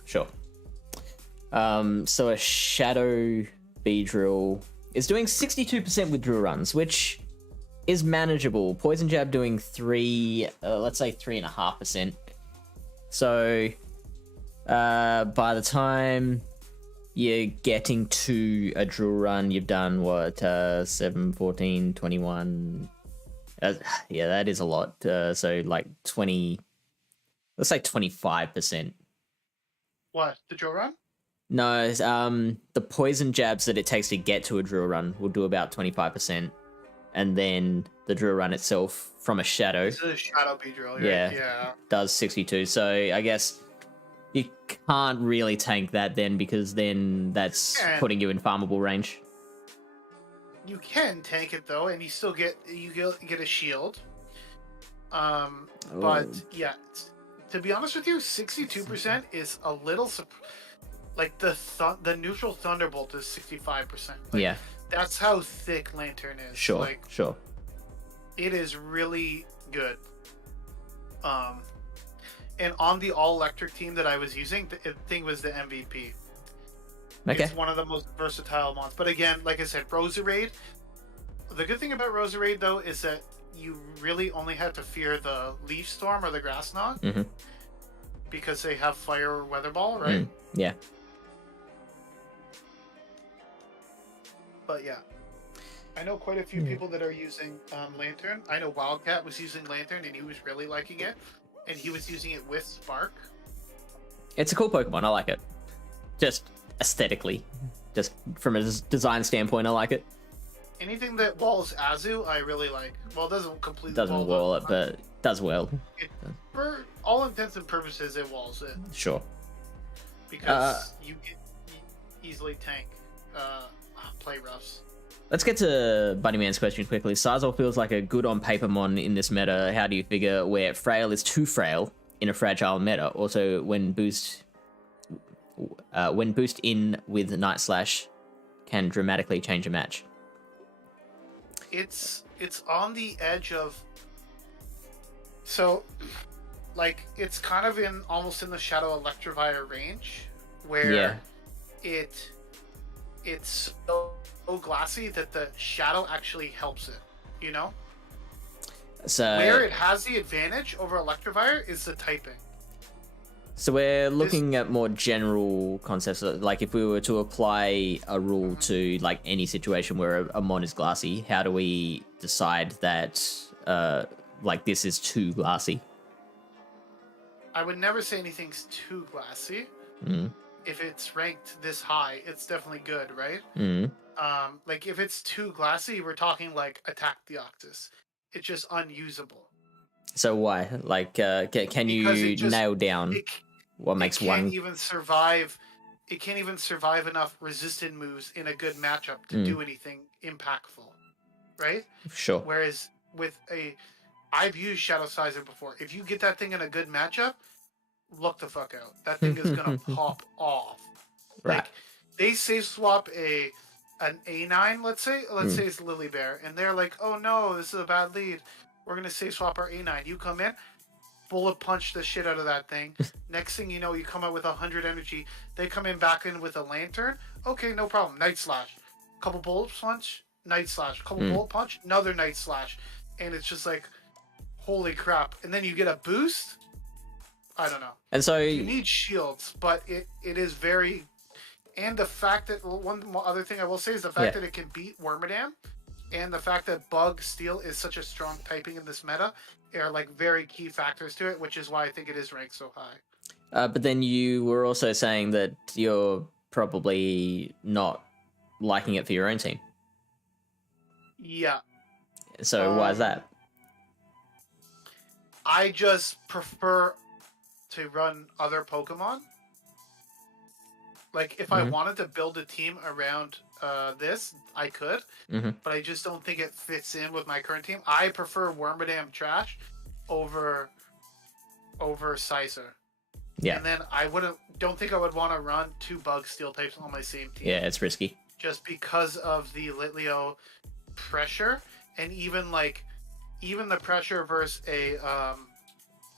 Sure. So a Shadow Beedrill is doing 62% with drill runs, which is manageable. Poison Jab doing 3.5%. So by the time you're getting to a drill run, you've done what, 7, 14, 21. Yeah, that is a lot. So like 20, let's say 25%. What, the drill run? No, the poison jabs that it takes to get to a drill run will do about 25%. And then the drill run itself from a shadow. It's a shadow Beedrill, right? Yeah. Does 62. So I guess you can't really tank that then, because then that's putting you in farmable range. You can tank it though, and you still get a shield. But yeah, to be honest with you, 62% is a little like the neutral Thunderbolt is 65%. Like, yeah. That's how thick Lantern is. Sure. It is really good. And on the all-electric team that I was using, the thing was the MVP. Okay. It's one of the most versatile mons. But again, like I said, Roserade. The good thing about Roserade, though, is that you really only have to fear the Leaf Storm or the Grass Knot. Because they have Fire or Weather Ball, right? Yeah. But yeah, I know quite a few people that are using Lantern. I know Wildcat was using Lantern and he was really liking it, and he was using it with Spark. It's a cool Pokemon. I like it. Just aesthetically, just from a design standpoint, I like it. Anything that walls Azu, I really like. Well, it doesn't completely wall it, but does well. For all intents and purposes, it walls it. Sure. Because you can easily tank play roughs. Let's get to Bunnyman's question quickly. Sizor feels like a good on paper mon in this meta. How do you figure where Frail is too frail in a fragile meta? Also, when boost in with Night Slash, can dramatically change a match. It's on the edge of, so like it's kind of in almost in the Shadow Electivire range where it's so glassy that the shadow actually helps it, you know? So where it has the advantage over Electivire is the typing. So we're looking at more general concepts, like if we were to apply a rule to like any situation where a mon is glassy, how do we decide that like this is too glassy? I would never say anything's too glassy. If it's ranked this high, it's definitely good, right? Like if it's too glassy, we're talking like Attack Deoxys. It's just unusable. So why? Like, can you nail down what makes one? It can't even survive enough resistant moves in a good matchup to do anything impactful, right? Sure. Whereas with I've used Shadow Sizer before. If you get that thing in a good matchup, look the fuck out. That thing is gonna pop off. Right. Like they save swap an A9, let's say it's Lily Bear, and they're like, oh no, this is a bad lead. We're gonna save swap our A9. You come in, bullet punch the shit out of that thing. Next thing you know, you come out with 100 energy. They come in back in with a lantern. Okay, no problem. Night Slash. Couple bullet punch, Night Slash. Couple bullet punch, another Night Slash. And it's just like, holy crap. And then you get a boost. I don't know. And so you need shields, but it is very. And the fact that one other thing I will say is the fact that it can beat Wormadam, and the fact that Bug Steel is such a strong typing in this meta are like very key factors to it, which is why I think it is ranked so high. But then you were also saying that you're probably not liking it for your own team. Yeah. So why is that? I just prefer to run other Pokemon. Like, if I wanted to build a team around this, I could. But I just don't think it fits in with my current team. I prefer Wormadam Trash over Sizer. Yeah. And then don't think I would want to run 2 Bug Steel types on my same team. Yeah, it's risky. Just because of the Litleo pressure, and even the pressure versus a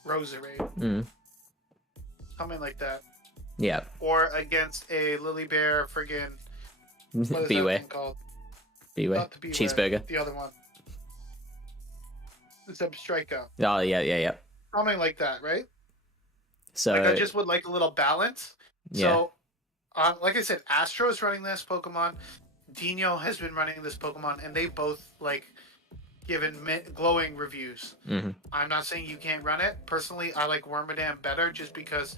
Roserade. Something like that. Yeah. Or against a Lily Bear friggin' what is Beware. that thing called? Beware. Not the Beware. Cheeseburger. The other one. It's a Strikeout. Oh yeah. Something like that, right? So I just would like a little balance. Yeah. So like I said, Astro is running this Pokemon. Dino has been running this Pokemon, and they both given glowing reviews. I'm not saying you can't run it. Personally, I like Wormadam better just because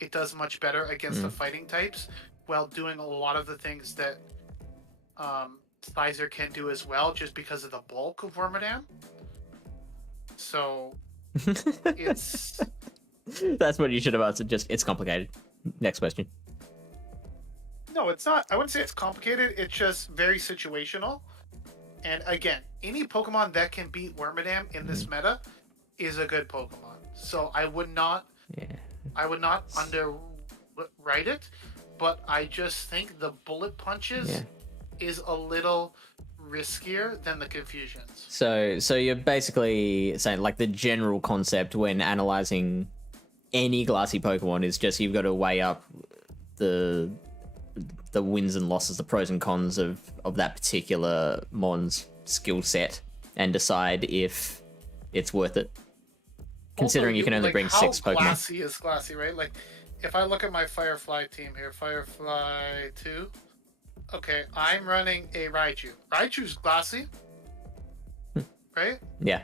it does much better against the fighting types while doing a lot of the things that Sizer can do as well, just because of the bulk of Wormadam. So it's that's what you should have answered. Just it's complicated. Next question. No, it's not. I wouldn't say it's complicated. It's just very situational. And again, any Pokemon that can beat Wormadam in this meta is a good Pokemon. So I would not underwrite it, but I just think the bullet punches is a little riskier than the confusions. So you're basically saying like the general concept when analyzing any glassy Pokemon is just you've got to weigh up the wins and losses, the pros and cons of that particular mon's skill set, and decide if it's worth it. Considering you can only bring 6 Pokemon. Glassy is glassy, right? Like, if I look at my Firefly team here, Firefly 2, okay, I'm running a Raichu. Raichu's glassy, right? Yeah.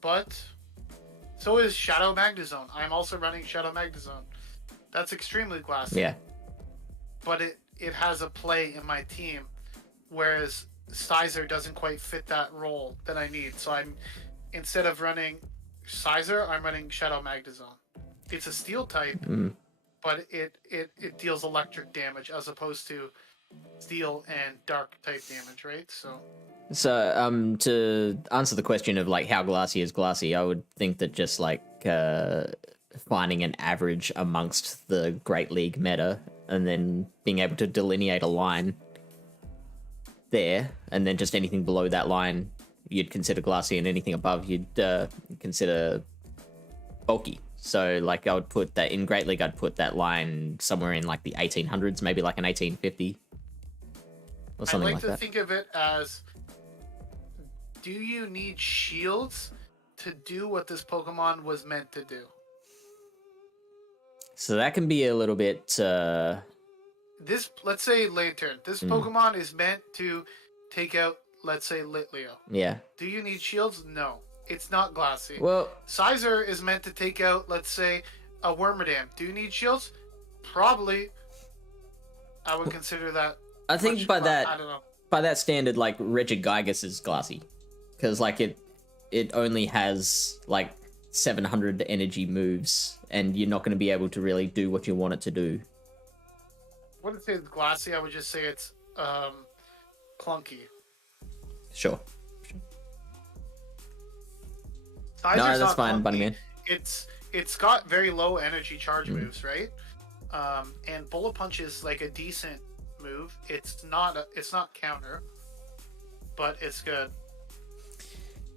But so is Shadow Magnezone. I'm also running Shadow Magnezone. That's extremely glassy. Yeah. But it has a play in my team, whereas Sizer doesn't quite fit that role that I need. So instead of running Sizer, I'm running Shadow Magnezone. It's a steel type, but it deals electric damage as opposed to steel and dark type damage, right? So to answer the question of like how glassy is glassy, I would think that just like finding an average amongst the Great League meta and then being able to delineate a line there, and then just anything below that line you'd consider glassy, and anything above you'd consider bulky. So like I would put that in Great League, I'd put that line somewhere in like the 1800s, maybe like an 1850 or something like that. I like to think of it as, do you need shields to do what this Pokemon was meant to do? So that can be a little bit... let's say Lantern. This Pokemon is meant to take out, let's say, Litleo. Yeah. Do you need shields? No. It's not glassy. Well... Sizer is meant to take out, let's say, a Wormadam. Do you need shields? Probably. I would consider that... I think by that... I don't know. By that standard, like, Regigigas is glassy. Because, like, it only has, like, 700 energy moves, and you're not going to be able to really do what you want it to do. I wouldn't say it's glassy. I would just say it's clunky. Sure. Sizer's no, that's not fine, clunky. Bunny Man. It's got very low energy charge moves, right? And Bullet Punch is like a decent move. It's not counter, but it's good.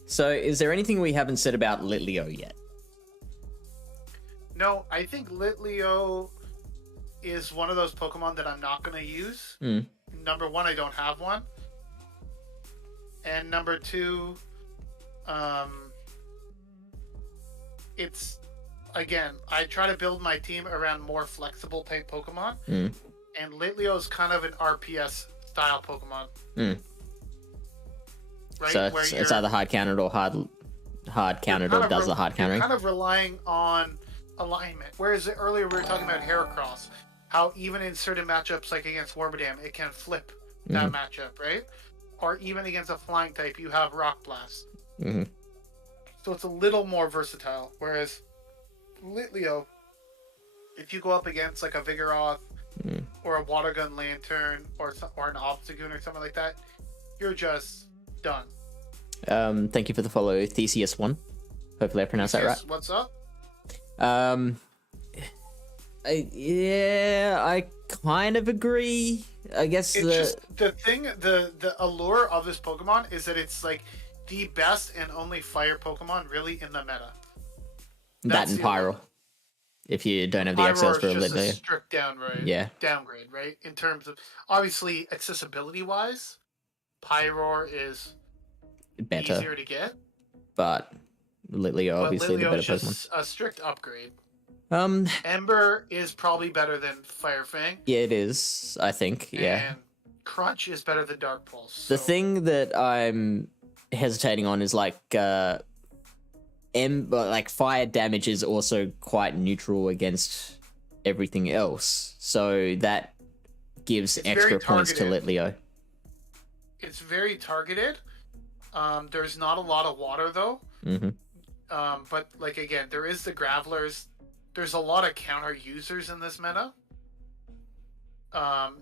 So, is there anything we haven't said about Litleo yet? No, I think Litleo is one of those Pokemon that I'm not going to use. Number one, I don't have one. And number two, it's, again, I try to build my team around more flexible type Pokemon. And Litleo is kind of an RPS style Pokemon. Right? So it's either hard countered or hard countered or does the hard countering. You're kind of relying on alignment. Whereas earlier we were talking about Heracross, how even in certain matchups like against Wormadam, it can flip that matchup, right? Or even against a flying type, you have Rock Blast. So it's a little more versatile. Whereas Litleo, if you go up against like a Vigoroth or a Water Gun Lantern or an Obstagoon or something like that, you're just done. Thank you for the follow, Theseus1. Hopefully I pronounced that right. What's up? I kind of agree. I guess it's just the thing, the allure of this Pokemon is that it's like the best and only fire Pokemon really in the meta. That and Pyro. If you don't have the XLs for just Litleo. A strict downgrade. Yeah. Downgrade, right? In terms of obviously accessibility wise, Pyroar is better, easier to get. But Litleo obviously the better just Pokemon. A strict upgrade. Ember is probably better than Firefang. Yeah, it is, I think. Yeah. And Crunch is better than Dark Pulse. So. The thing that I'm hesitating on is like fire damage is also quite neutral against everything else. So that gives extra points to Litleo. It's very targeted. There's not a lot of water though. But like again, there is the Gravelers. There's a lot of counter users in this meta.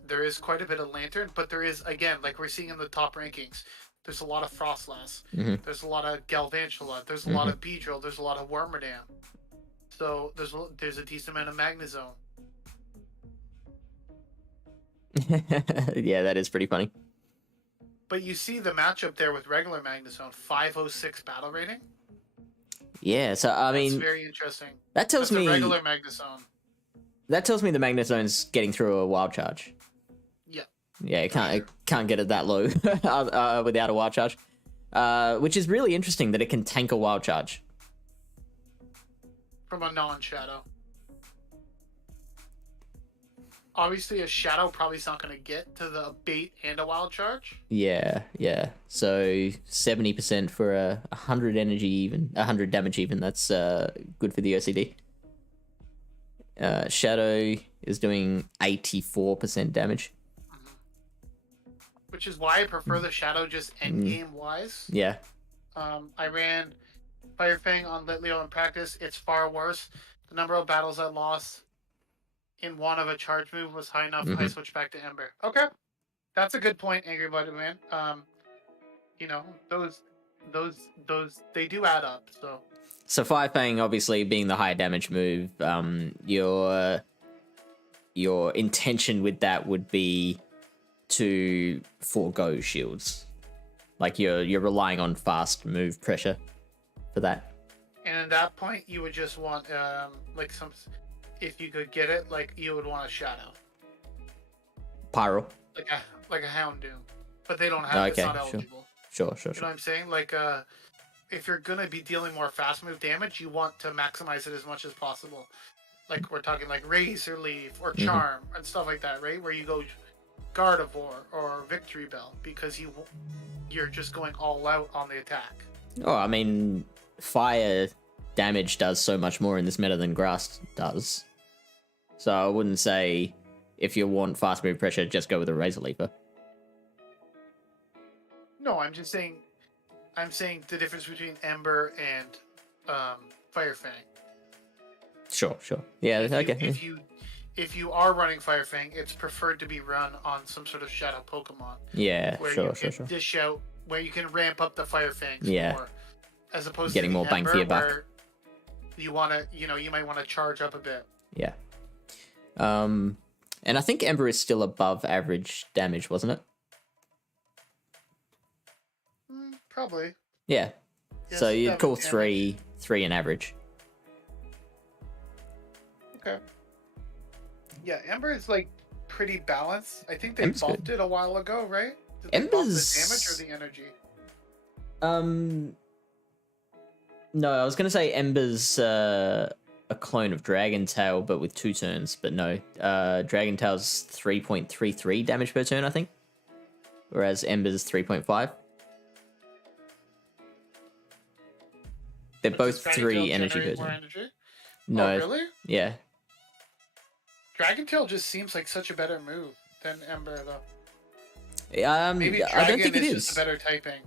There is quite a bit of Lantern, but there is, again, like we're seeing in the top rankings, there's a lot of Frostlass. There's a lot of Galvantula. There's a lot of Beedrill. There's a lot of Wormadam. So there's a decent amount of Magnezone. Yeah, that is pretty funny. But you see the matchup there with regular Magnezone, 506 battle rating. Yeah, so I mean, it's very interesting. That tells me regular Magnezone. That tells me the Magnezone's getting through a wild charge. Yeah. Yeah, it can't get it that low without a wild charge, which is really interesting that it can tank a wild charge from a non-shadow. Obviously, a shadow probably is not going to get to the bait and a wild charge. Yeah. So 70% for 100 energy even, 100 damage even. That's good for the OCD. Shadow is doing 84% damage. Which is why I prefer the Shadow just endgame wise. Yeah. I ran Firefang on Litleo in practice. It's far worse. The number of battles I lost in one of a charge move was high enough. I switched back to Ember. Okay. That's a good point, Angry Buddy Man. You know, those they do add up, so. So Firefang obviously being the high damage move, you're your intention with that would be to forego shields. Like you're relying on fast move pressure for that. And at that point, you would just want like some. If you could get it, like you would want a shadow, Pyro. like a Houndoom, but they don't have. Okay, it's not eligible. Sure. You know what I'm saying? Like if you're gonna be dealing more fast move damage, you want to maximize it as much as possible. Like we're talking like Razor Leaf or Charm and stuff like that, right? Where you go Gardevoir or Victory Bell because you're just going all out on the attack. Oh, I mean, fire damage does so much more in this meta than grass does. So I wouldn't say if you want fast move pressure, just go with a Razor Leaper. No, I'm saying the difference between Ember and Fire Fang. Sure. Yeah, okay. If you are running Fire Fang, it's preferred to be run on some sort of shadow Pokemon. Yeah, where you can dish out, where you can ramp up the Fire Fangs more, as opposed getting to more bang for your buck. Where you want to, you might want to charge up a bit. Yeah. And I think Ember is still above average damage, wasn't it? Probably. Yeah. Yes, so you'd call three in average. Okay. Yeah, Ember is like pretty balanced. I think they Ember's bumped it a while ago, right? Did Ember's they bump the damage or the energy? No, I was gonna say Ember's a clone of Dragon Tail, but with 2 turns. But no, Dragon Tail's 3.33 damage per turn, I think, whereas Ember's 3.5. They're both 3 energy per turn. No, oh, really? Yeah. Dragon Tail just seems like such a better move than Ember, though. Maybe Dragon I don't think it is. Just a better typing.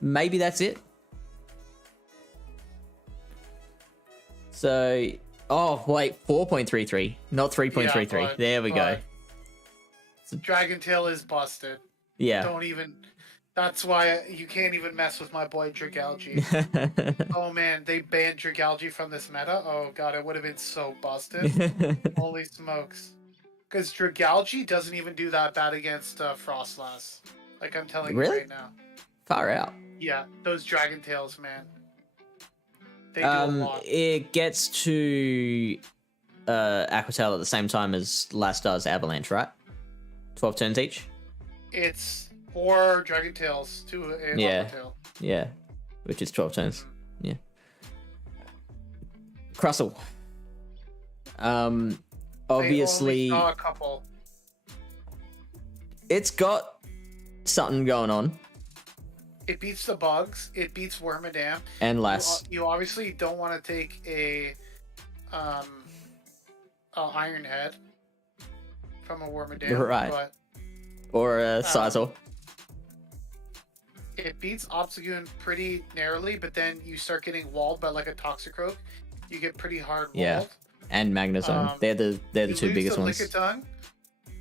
Maybe that's it. So, oh wait, 4.33, not 3.33. Yeah, there we go. Dragon Tail is busted. Yeah. Don't even. That's why you can't even mess with my boy Dragalge. Oh man, they banned Dragalge from this meta. Oh god, it would have been so busted. Holy smokes. Because Dragalge doesn't even do that bad against Frostlass. Like I'm telling you right now. Far out. Yeah, those Dragon Tails, man. They do a lot. It gets to Aqua Tail at the same time as last does Avalanche, right? 12 turns each? It's 4 Dragon Tails to an Aqua Tail. Yeah, which is 12 turns. Yeah. Crustle. Obviously, I only saw a couple. It's got something going on. It beats the bugs. It beats Wormadam. And less. You obviously don't want to take a Iron Head from a Wormadam, right? But, or a Sizor. It beats Obstagoon pretty narrowly, but then you start getting walled by like a Toxicroak. You get pretty hard walled. Yeah. And Magnezone. They're the 2 biggest ones. Lickitung,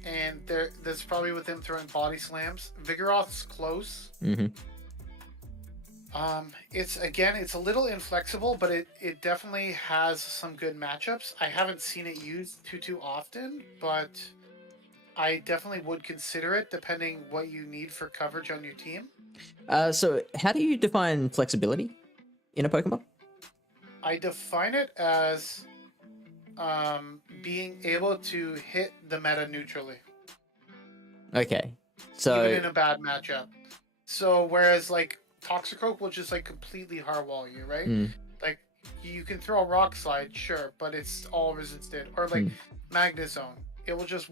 and that's probably with them throwing body slams. Vigoroth's close. Mm-hmm. It's a little inflexible, but it definitely has some good matchups. I haven't seen it used too often, but I definitely would consider it depending what you need for coverage on your team. So how do you define flexibility in a Pokemon? I define it as being able to hit the meta neutrally. Okay. So even in a bad matchup. So whereas like Toxicroak will just like completely hard wall you, right? Like you can throw a Rock Slide, sure, but it's all resisted. Or like Magnezone, it will just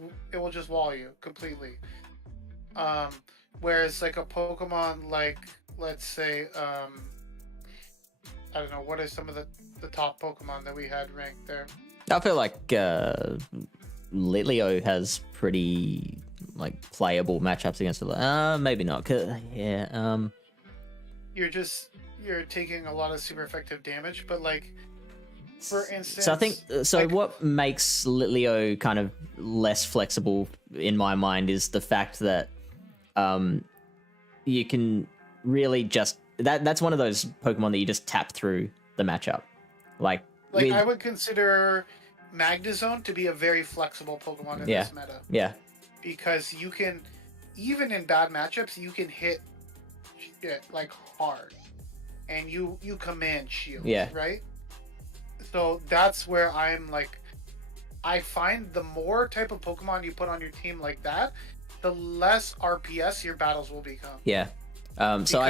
wall you completely. Whereas like a Pokemon like, let's say, I don't know, what are some of the top Pokemon that we had ranked there? I feel like Litleo has pretty like playable matchups against it. Maybe not. You're taking a lot of super effective damage, but like for instance. So I think what makes Litleo kind of less flexible in my mind is the fact that you can really just that's one of those Pokemon that you just tap through the matchup. Like I would consider Magnezone to be a very flexible Pokemon in this meta. Yeah. Because you can, even in bad matchups, you can hit shit like hard. And you command shields, right? So that's where I'm like, I find the more type of Pokemon you put on your team like that, the less RPS your battles will become. Yeah. So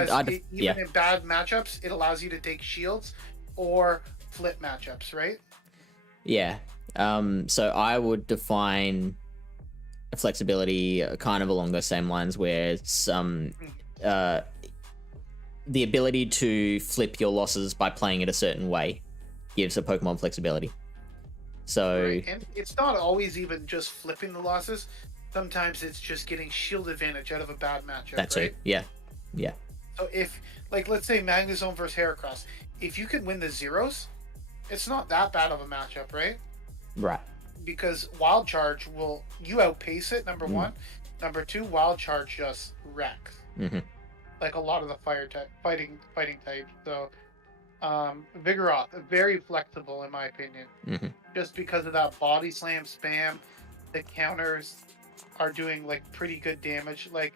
even in bad matchups, it allows you to take shields or flip matchups, right? Yeah. So I would define flexibility kind of along those same lines, where it's the ability to flip your losses by playing it a certain way gives a Pokemon flexibility. So and it's not always even just flipping the losses. Sometimes it's just getting shield advantage out of a bad matchup. That too. Yeah. So if, like, let's say Magnezone versus Heracross, if you can win the zeros, it's not that bad of a matchup, right? Right. Because Wild Charge you outpace it, number one. Number two, Wild Charge just wrecks. Like a lot of the fighting types. So Vigoroth, very flexible in my opinion. Just because of that body slam spam, the counters are doing like pretty good damage. Like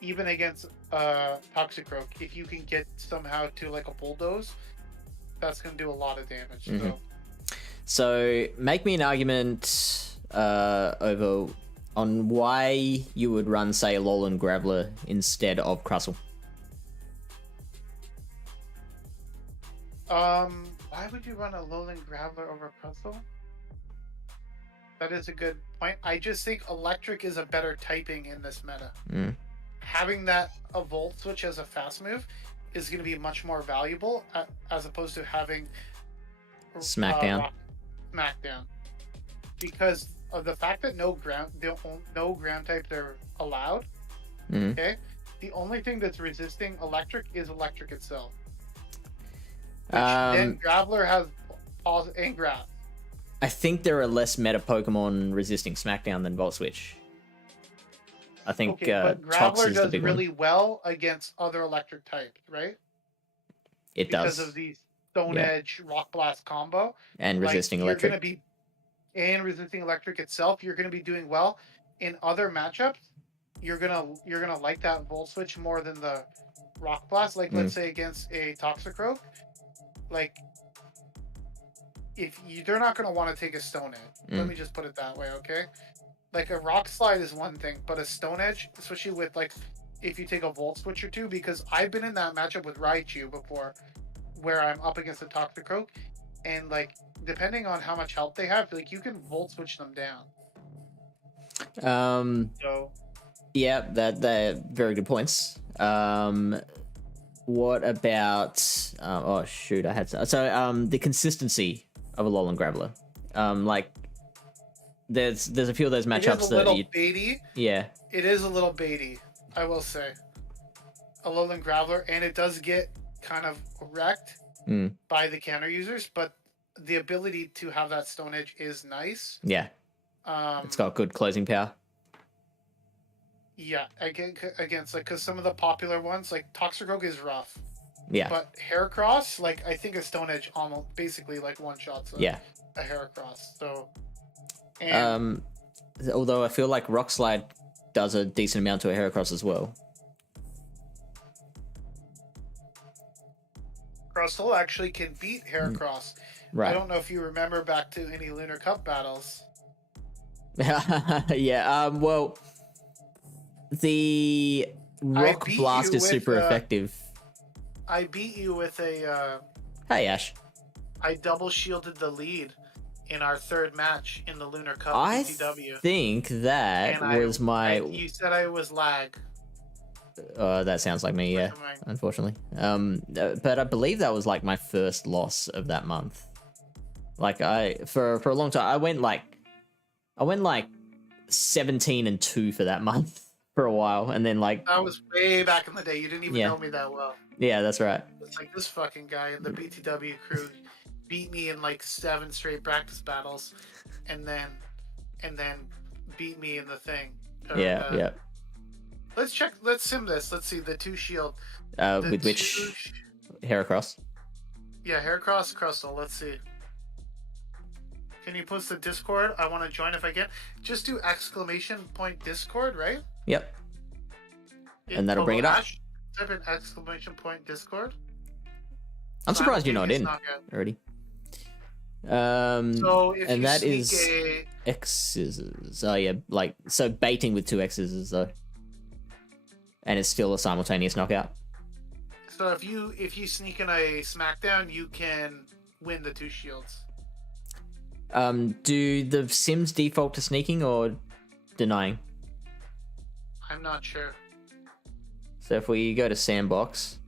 even against Toxicroak, if you can get somehow to like a bulldoze, that's gonna do a lot of damage. So make me an argument over on why you would run, say, Lollan Graveler instead of Crustle. Why would you run a Lollan Graveler over Crustle? That is a good point. I just think Electric is a better typing in this meta. Having that a Volt Switch as a fast move is going to be much more valuable as opposed to having Smackdown. Smackdown, because of the fact that no ground types are allowed. Okay, the only thing that's resisting Electric is Electric itself. Which then Graveler has pause and Grass. I think there are less meta Pokemon resisting Smackdown than Volt Switch. I think but Tox Graveler is does the big really one. well against other Electric types, right? It because does. of the Stone Edge Rock Blast combo. And resisting Electric. Resisting Electric itself, you're gonna be doing well. In other matchups, you're gonna like that Volt Switch more than the Rock Blast. Like let's say against a Toxicroak, like they're not gonna want to take a Stone Edge. Let me just put it that way, okay? Like a Rock Slide is one thing, but a Stone Edge, especially with like if you take a Volt Switch or two, because I've been in that matchup with Raichu before, where I'm up against a Toxicroak, and like depending on how much help they have, like you can Volt Switch them down. So yeah, that very good points. What about oh shoot, I had the consistency of a Lollan Graveler. Like there's a few of those matchups baity. Yeah. It is a little baity, I will say. A Lollan Graveler, and it does get kind of wrecked by the counter users, but the ability to have that Stone Edge is nice. Yeah. It's got good closing power. Yeah, against like because some of the popular ones like Toxicroak is rough. Yeah. But Heracross, like I think a Stone Edge almost basically like one shots a Heracross. So and although I feel like Rock Slide does a decent amount to a Heracross as well. Crustle actually can beat Heracross. Right. I don't know if you remember back to any Lunar Cup battles. Yeah. Well, the Rock Blast is super effective. I beat you with a. Hey, Ash. I double shielded the lead in our third match in the Lunar Cup I BTW. think that was my. You said I was lag. That sounds like me, yeah. Unfortunately, but I believe that was like my first loss of that month. Like for a long time, I went like 17-2 for that month for a while, and then like that was way back in the day. You didn't even know me that well. Yeah, that's right. It's like this fucking guy in the BTW crew beat me in like 7 straight practice battles, and then beat me in the thing. Yeah. Let's check. Let's sim this. Let's see the 2 shield. With which Heracross? Yeah, Heracross, Crustle. Let's see. Can you post the Discord? I want to join if I can. Just do !Discord, right? Yep. And that'll bring it up. Type in !Discord. I'm surprised you're not in already. So if and you that sneak is X's. Oh yeah, like so baiting with 2 X's though, and it's still a simultaneous knockout. So if you sneak in a Smackdown, you can win the 2 shields. Do the Sims default to sneaking or denying? I'm not sure. So if we go to Sandbox,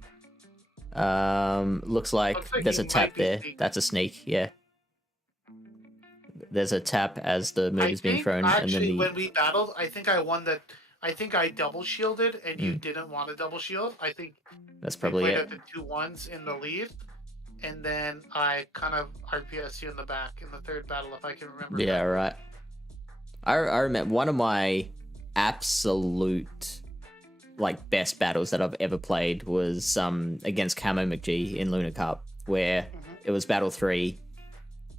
looks like there's a tap there. Sneaking. That's a sneak, yeah. There's a tap as the move is being thrown, actually, and then when we battled, I think I won that. I think I double shielded, and you didn't want to double shield. I think that's probably played it. at the 2 1s in the lead, and then I kind of RPS you in the back in the 3rd battle, if I can remember. Yeah, right. I remember one of my absolute like best battles that I've ever played was against Camo McG in Luna Cup, where it was Battle 3.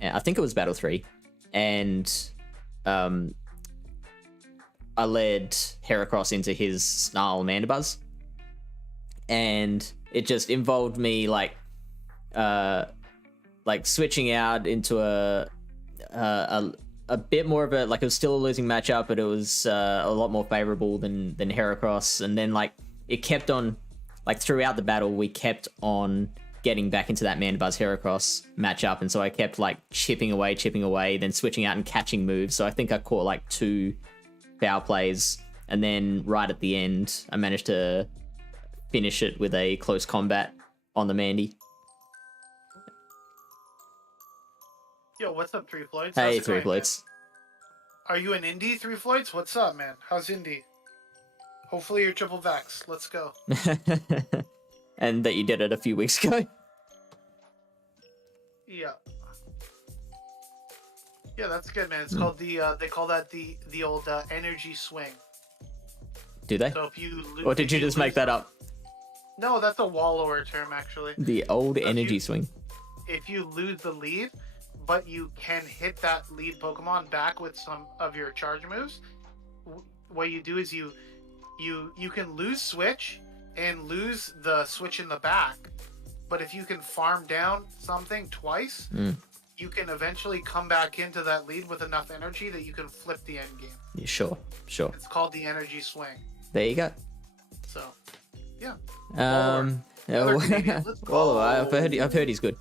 I think it was Battle 3, and I led Heracross into his Snarl Mandibuzz, and it just involved me like switching out into a bit more of a, like, it was still a losing matchup, but it was a lot more favorable than Heracross. And then like it kept on, like throughout the battle, we kept on getting back into that Mandibuzz Heracross matchup, and so I kept like chipping away, then switching out and catching moves. So I think I caught like 2 foul plays, and then right at the end, I managed to finish it with a close combat on the Mandy. Yo, what's up, 3 Floyds? Hey, How's it 3 going, Floyds. man? Are you in Indy, 3 Floyds? What's up, man? How's Indy? Hopefully you're triple vax. Let's go. And that you did it a few weeks ago. Yeah. Yeah, that's good, man. It's called the they call that the old energy swing. Do they? So if you Or did you just make that up? No, that's a wallower term, actually. The old So energy swing. If you lose the lead, but you can hit that lead Pokemon back with some of your charge moves, what you do is you can lose switch and lose the switch in the back, but if you can farm down something twice, you can eventually come back into that lead with enough energy that you can flip the end game. Yeah, sure. It's called the energy swing. There you go. So, yeah. Let's go. I've heard he's good.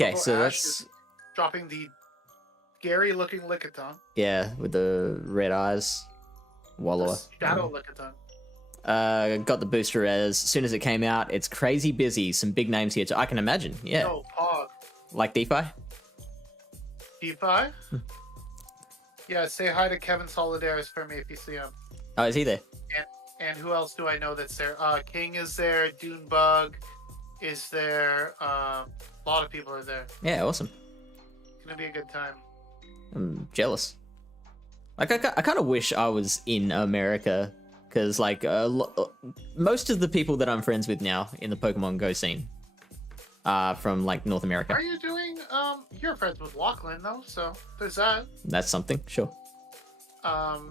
Okay, so Ash that's is dropping the scary-looking Lickitung. Yeah, with the red eyes. Wallower. Shadow Lickitung. Got the booster as soon as it came out. It's crazy busy. Some big names here too. I can imagine. Yeah. No, Pog. Like DeFi? DeFi? Yeah, say hi to Kevin Solidaris for me if you see him. Oh, is he there? And who else do I know that's there? King is there. Dunebug is there. A lot of people are there. Yeah, awesome. It's gonna be a good time. I'm jealous. Like, I kind of wish I was in America, because like most of the people that I'm friends with now in the Pokemon Go scene are from like North America. Are you doing? You're friends with Lachlan though, so there's that. That's something, sure. Are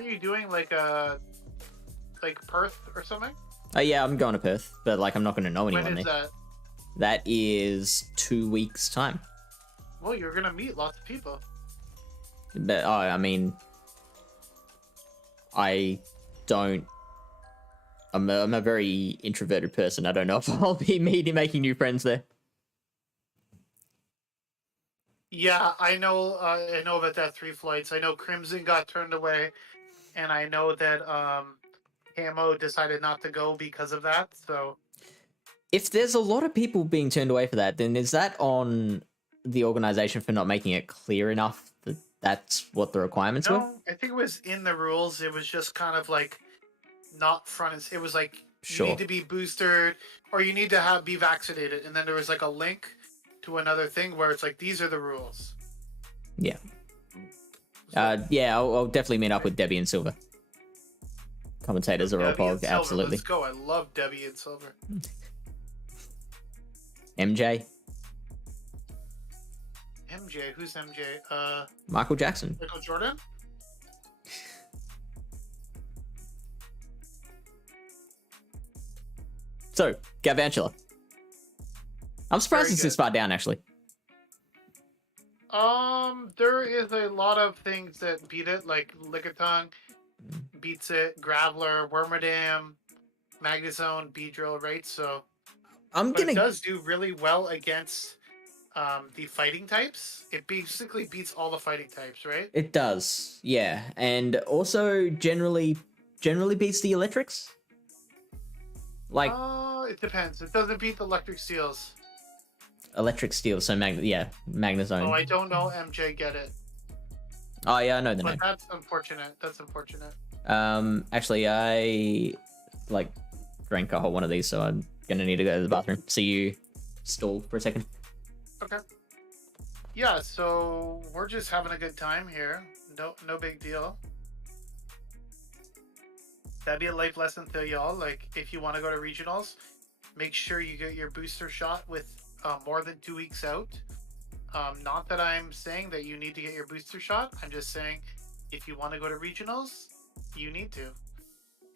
you doing like Perth or something? Oh yeah, I'm going to Perth, but like I'm not going to know anyone When is there. that? That is 2 weeks time. Well, you're gonna meet lots of people. But I mean, I don't. I'm a very introverted person. I don't know if I'll be making new friends there. Yeah, I know about that 3 flights. I know Crimson got turned away, and I know that Camo decided not to go because of that. So, if there's a lot of people being turned away for that, then is that on the organization for not making it clear enough that that's what the requirements were? No, I think it was in the rules. It was just kind of like not front. It was like you need to be boosted or you need to be vaccinated, and then there was like a link to another thing where it's like these are the rules. Yeah. I'll definitely meet up with Debbie and Silver. Commentators are all pog, absolutely. Let's go. I love Debbie and Silver. MJ. MJ, who's MJ? Michael Jackson. Michael Jordan? So, Galvantula. I'm surprised Very it's this good. far down, actually. There is a lot of things that beat it, like Lickitung beats it, Graveler, Wormadam, Magnezone, Beedrill, right? So, it does do really well against the fighting types. It basically beats all the fighting types, right? It does, yeah. And also generally beats the electrics. Like, it depends. It doesn't beat the electric seals. Electric steel, so Magnezone. Oh, I don't know MJ get it. Oh yeah, I know the name. But that's unfortunate. That's unfortunate. Actually, I drank a whole one of these, so I'm gonna need to go to the bathroom. See you stall for a second. Okay. Yeah, so we're just having a good time here. No big deal. That'd be a life lesson to y'all. Like, if you want to go to regionals, make sure you get your booster shot with more than 2 weeks out. Not that I'm saying that you need to get your booster shot. I'm just saying if you want to go to regionals, you need to.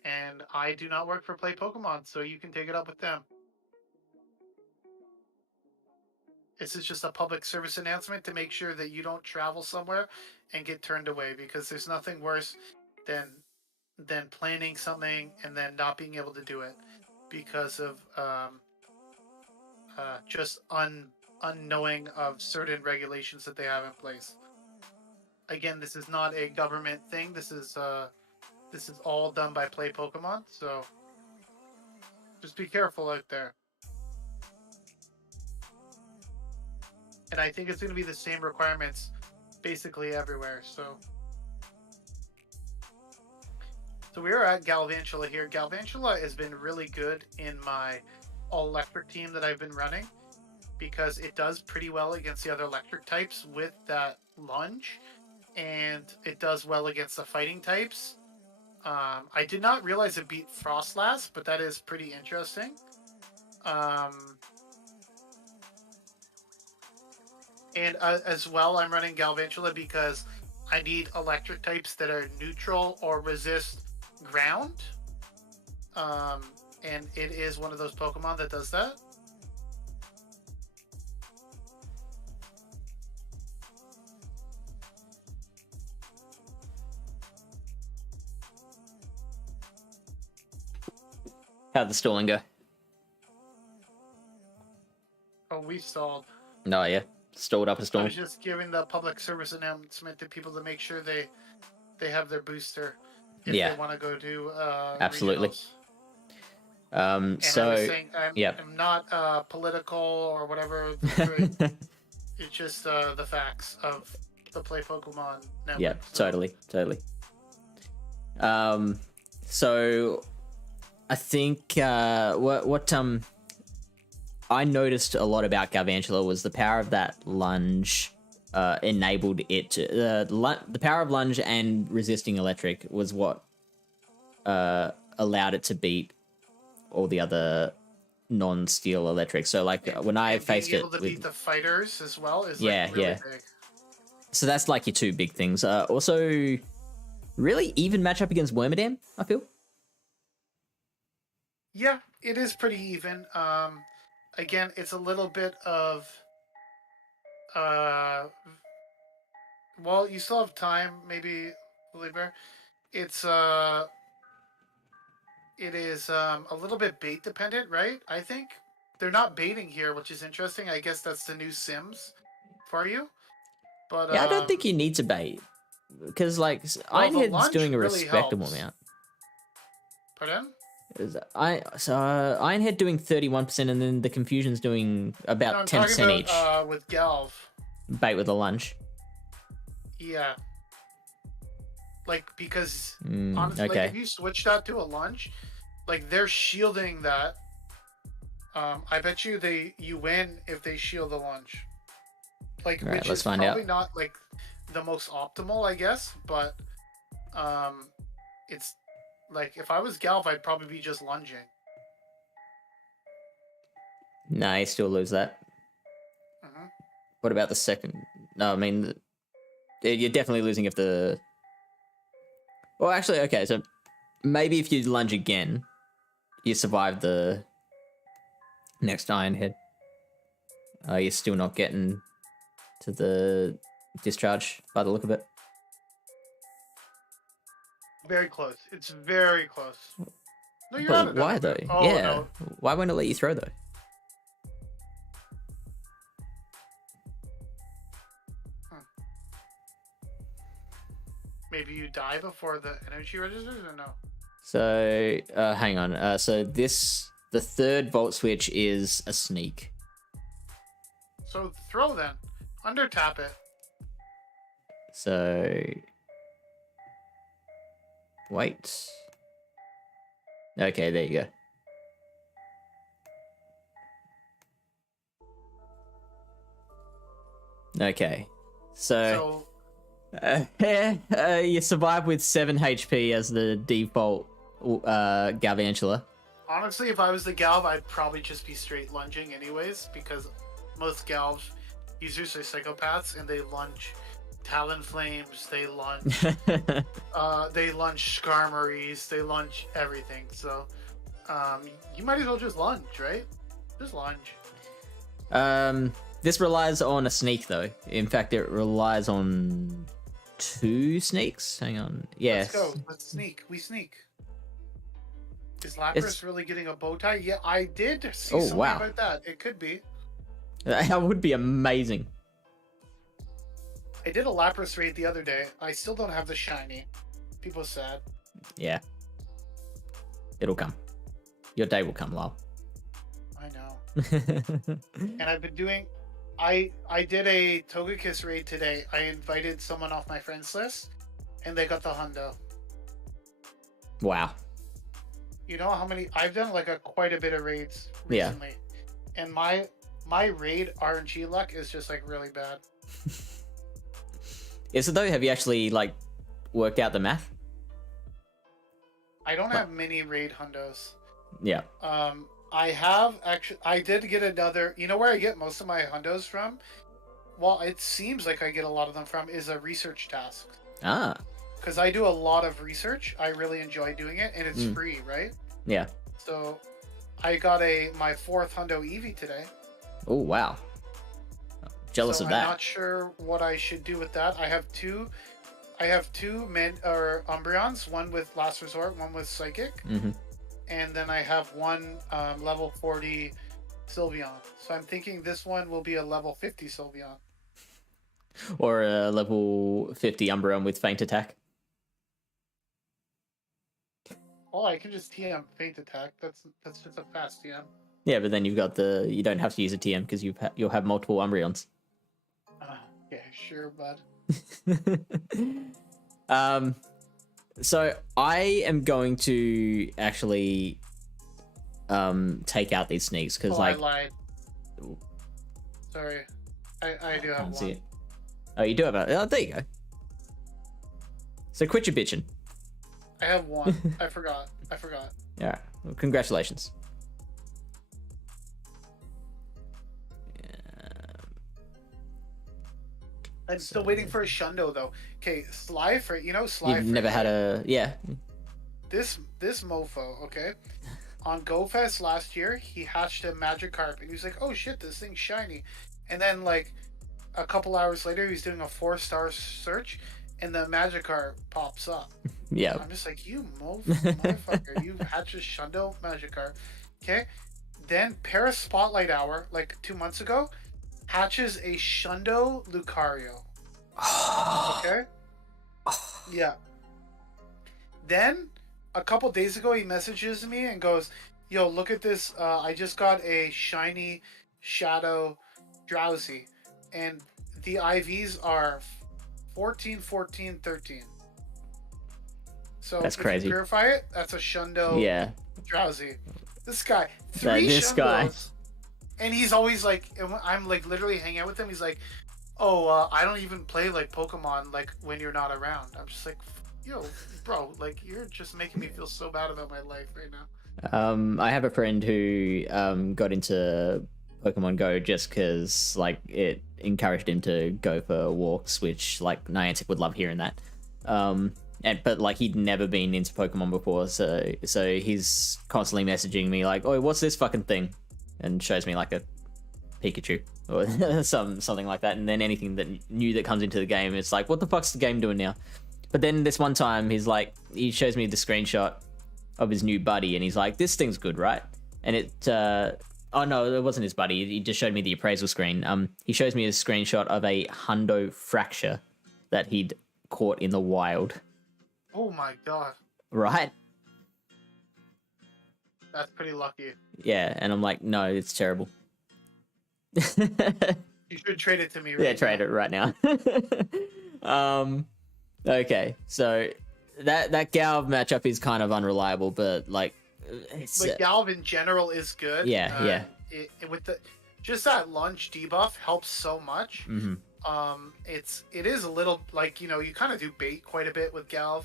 And I do not work for Play Pokemon, so you can take it up with them. This is just a public service announcement to make sure that you don't travel somewhere and get turned away, because there's nothing worse than planning something and then not being able to do it because of just unknowing of certain regulations that they have in place. Again, this is not a government thing. This is all done by Play Pokemon, so just be careful out there. And I think it's going to be the same requirements basically everywhere. So we are at Galvantula here. Galvantula has been really good in my all-electric team that I've been running because it does pretty well against the other electric types with that lunge, and it does well against the fighting types. I did not realize it beat Frostlass, but that is pretty interesting. And as well, I'm running Galvantula because I need electric types that are neutral or resist ground. And it is one of those Pokemon that does that. How'd the stalling go? Oh, we stalled. No, yeah. Stalled up a I storm. was just giving the public service announcement to people to make sure they have their booster if they want to go to absolutely. Regionals. And so I was saying, I'm not political or whatever. It's just the facts of the Play Pokemon network. Yeah, so. Totally. So I think what I noticed a lot about Galvantula was the power of that lunge enabled it to, the power of lunge and resisting electric was what allowed it to beat all the other non-steel electric. So when I faced being it able to with beat the fighters as well is really big. So that's like your two big things. Also, really even matchup against Wormadam, I feel. Yeah, it is pretty even. Again, it's a little bit of well, you still have time, maybe, Libra. It is a little bit bait dependent, right? I think they're not baiting here, which is interesting. I guess that's the new Sims for you. But yeah, I don't think you need to bait because Ironhead's doing a really respectable helps. amount. Pardon? Ironhead doing 31%, and then the Confusion's doing about 10% each. With Galv. Bait with a lunge. Yeah. Because honestly, if you switch that to a lunge, they're shielding that. I bet you you win if they shield the lunge. Which is probably not the most optimal, I guess, but it's if I was Galv, I'd probably be just lunging. Nah, you still lose that. Mhm. What about the second? No, I mean, you're definitely losing if the... Well, actually, okay, so maybe if you lunge again, you survive the next Iron Head. You're still not getting to the discharge by the look of it. Very close. It's very close. No, you're But not why, though? Oh, yeah. no. Why won't it let you throw, though? Maybe you die before the energy registers, or no? So, hang on. So the third Volt Switch is a sneak. So throw then. Under tap it. So... Wait. Okay, there you go. Okay. So you survive with 7 HP as the default Galvantula. Honestly, if I was the Galv, I'd probably just be straight lunging anyways, because most Galv users are psychopaths and they lunge Talon Flames, they lunge Skarmories, they lunge everything. So you might as well just lunge, right? Just lunge. This relies on a sneak though. In fact, it relies on 2 sneaks. Hang on. Yes. Let's go. Let's sneak. We sneak. Is Lapras really getting a bow tie? Yeah, I did see something about that. It could be. That would be amazing. I did a Lapras raid the other day. I still don't have the shiny. People sad. Yeah. It'll come. Your day will come, Lol. I know. And I've been doing... I did a Togekiss raid today. I invited someone off my friends list, and they got the hundo. Wow. You know how many... I've done like quite a bit of raids recently. Yeah. And my raid RNG luck is just like really bad. Is it though? Have you actually like worked out the math? I don't have many raid hundos. Yeah. I have actually. I did get another. You know where I get most of my hundos from? Well, it seems like I get a lot of them from is a research task. Ah. Because I do a lot of research. I really enjoy doing it, and it's free, right? Yeah. So, I got my 4th hundo Eevee today. Oh wow. Jealous of that. I'm not sure what I should do with that. I have two Umbreons, one with Last Resort, one with Psychic. Mm-hmm. And then I have one level 40 Sylveon. So I'm thinking this one will be a level 50 Sylveon. Or a level 50 Umbreon with Feint Attack. Oh, I can just TM Feint Attack. That's just a fast TM. Yeah, but then you've got you don't have to use a TM because you'll have multiple Umbreons. Yeah, sure, bud. So I am going to actually take out these sneaks because I lied. Sorry, I do have one. See it. Oh, you do have a... Oh, there you go. So quit your bitching. I have one. I forgot. All right. Well, congratulations. I'm still waiting for a Shundo though. Okay, Slifer, you know Slifer. You've never had a... Yeah. This mofo, okay? On GoFest last year, he hatched a Magikarp, and he was like, "Oh shit, this thing's shiny." And then like a couple hours later, he's doing a 4-star search, and the Magikarp pops up. Yeah. I'm just like, you motherfucker, you hatched a Shundo Magikarp. Okay? Then Paris Spotlight Hour, like 2 months ago, hatches a Shundo Lucario. Okay? Yeah. Then, a couple days ago, he messages me and goes, "Yo, look at this. I just got a shiny Shadow Drowsy. And the IVs are 14, 14, 13. So that's if crazy. You purify it, that's a Shundo Drowsy. This guy. 3 this Shundos. guy. And he's always like, I'm like literally hanging out with him. He's like, "Oh, I don't even play like Pokemon like when you're not around." I'm just like, yo, bro, like you're just making me feel so bad about my life right now. I have a friend who got into Pokemon Go just because like it encouraged him to go for walks, which like Niantic would love hearing that. But like he'd never been into Pokemon before, so he's constantly messaging me like, "Oh, what's this fucking thing?" and shows me like a Pikachu or something like that. And then anything that new that comes into the game, it's like, what the fuck's the game doing now? But then this one time, he shows me the screenshot of his new buddy, and he's like, "This thing's good, right?" And oh no, it wasn't his buddy. He just showed me the appraisal screen. He shows me a screenshot of a hundo fracture that he'd caught in the wild. Oh my god! Right? That's pretty lucky. Yeah, and I'm like, no, it's terrible. You should trade it to me. Right trade it right now. Okay, so that Galv matchup is kind of unreliable, but like, but Galv in general is good. Yeah. With just that lunge debuff helps so much. Mm-hmm. It is a little like, you kind of do bait quite a bit with Galv,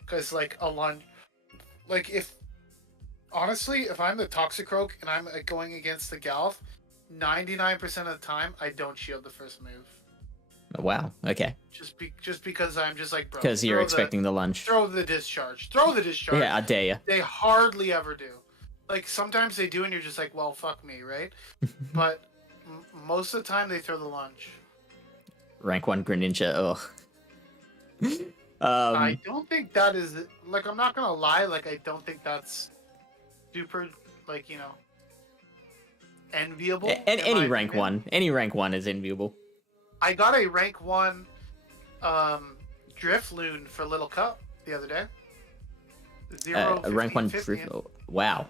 because like a lunge, like if I'm the Toxicroak and I'm going against the Galv, 99% of the time I don't shield the first move. Wow. Okay. Just because I'm just like, bro. Because you're expecting the lunge. Throw the discharge. Yeah, I dare you. They hardly ever do. Like sometimes they do, and you're just like, well, fuck me, right? But most of the time they throw the lunge. Rank 1 Greninja. Ugh. I don't think that is like. I'm not gonna lie. Like I don't think that's super. Like enviable. And any rank opinion. Any rank 1 is enviable. I got a rank 1 Drifloon for Little Cup the other day. 0, 15, rank 1 15. Drift. Wow.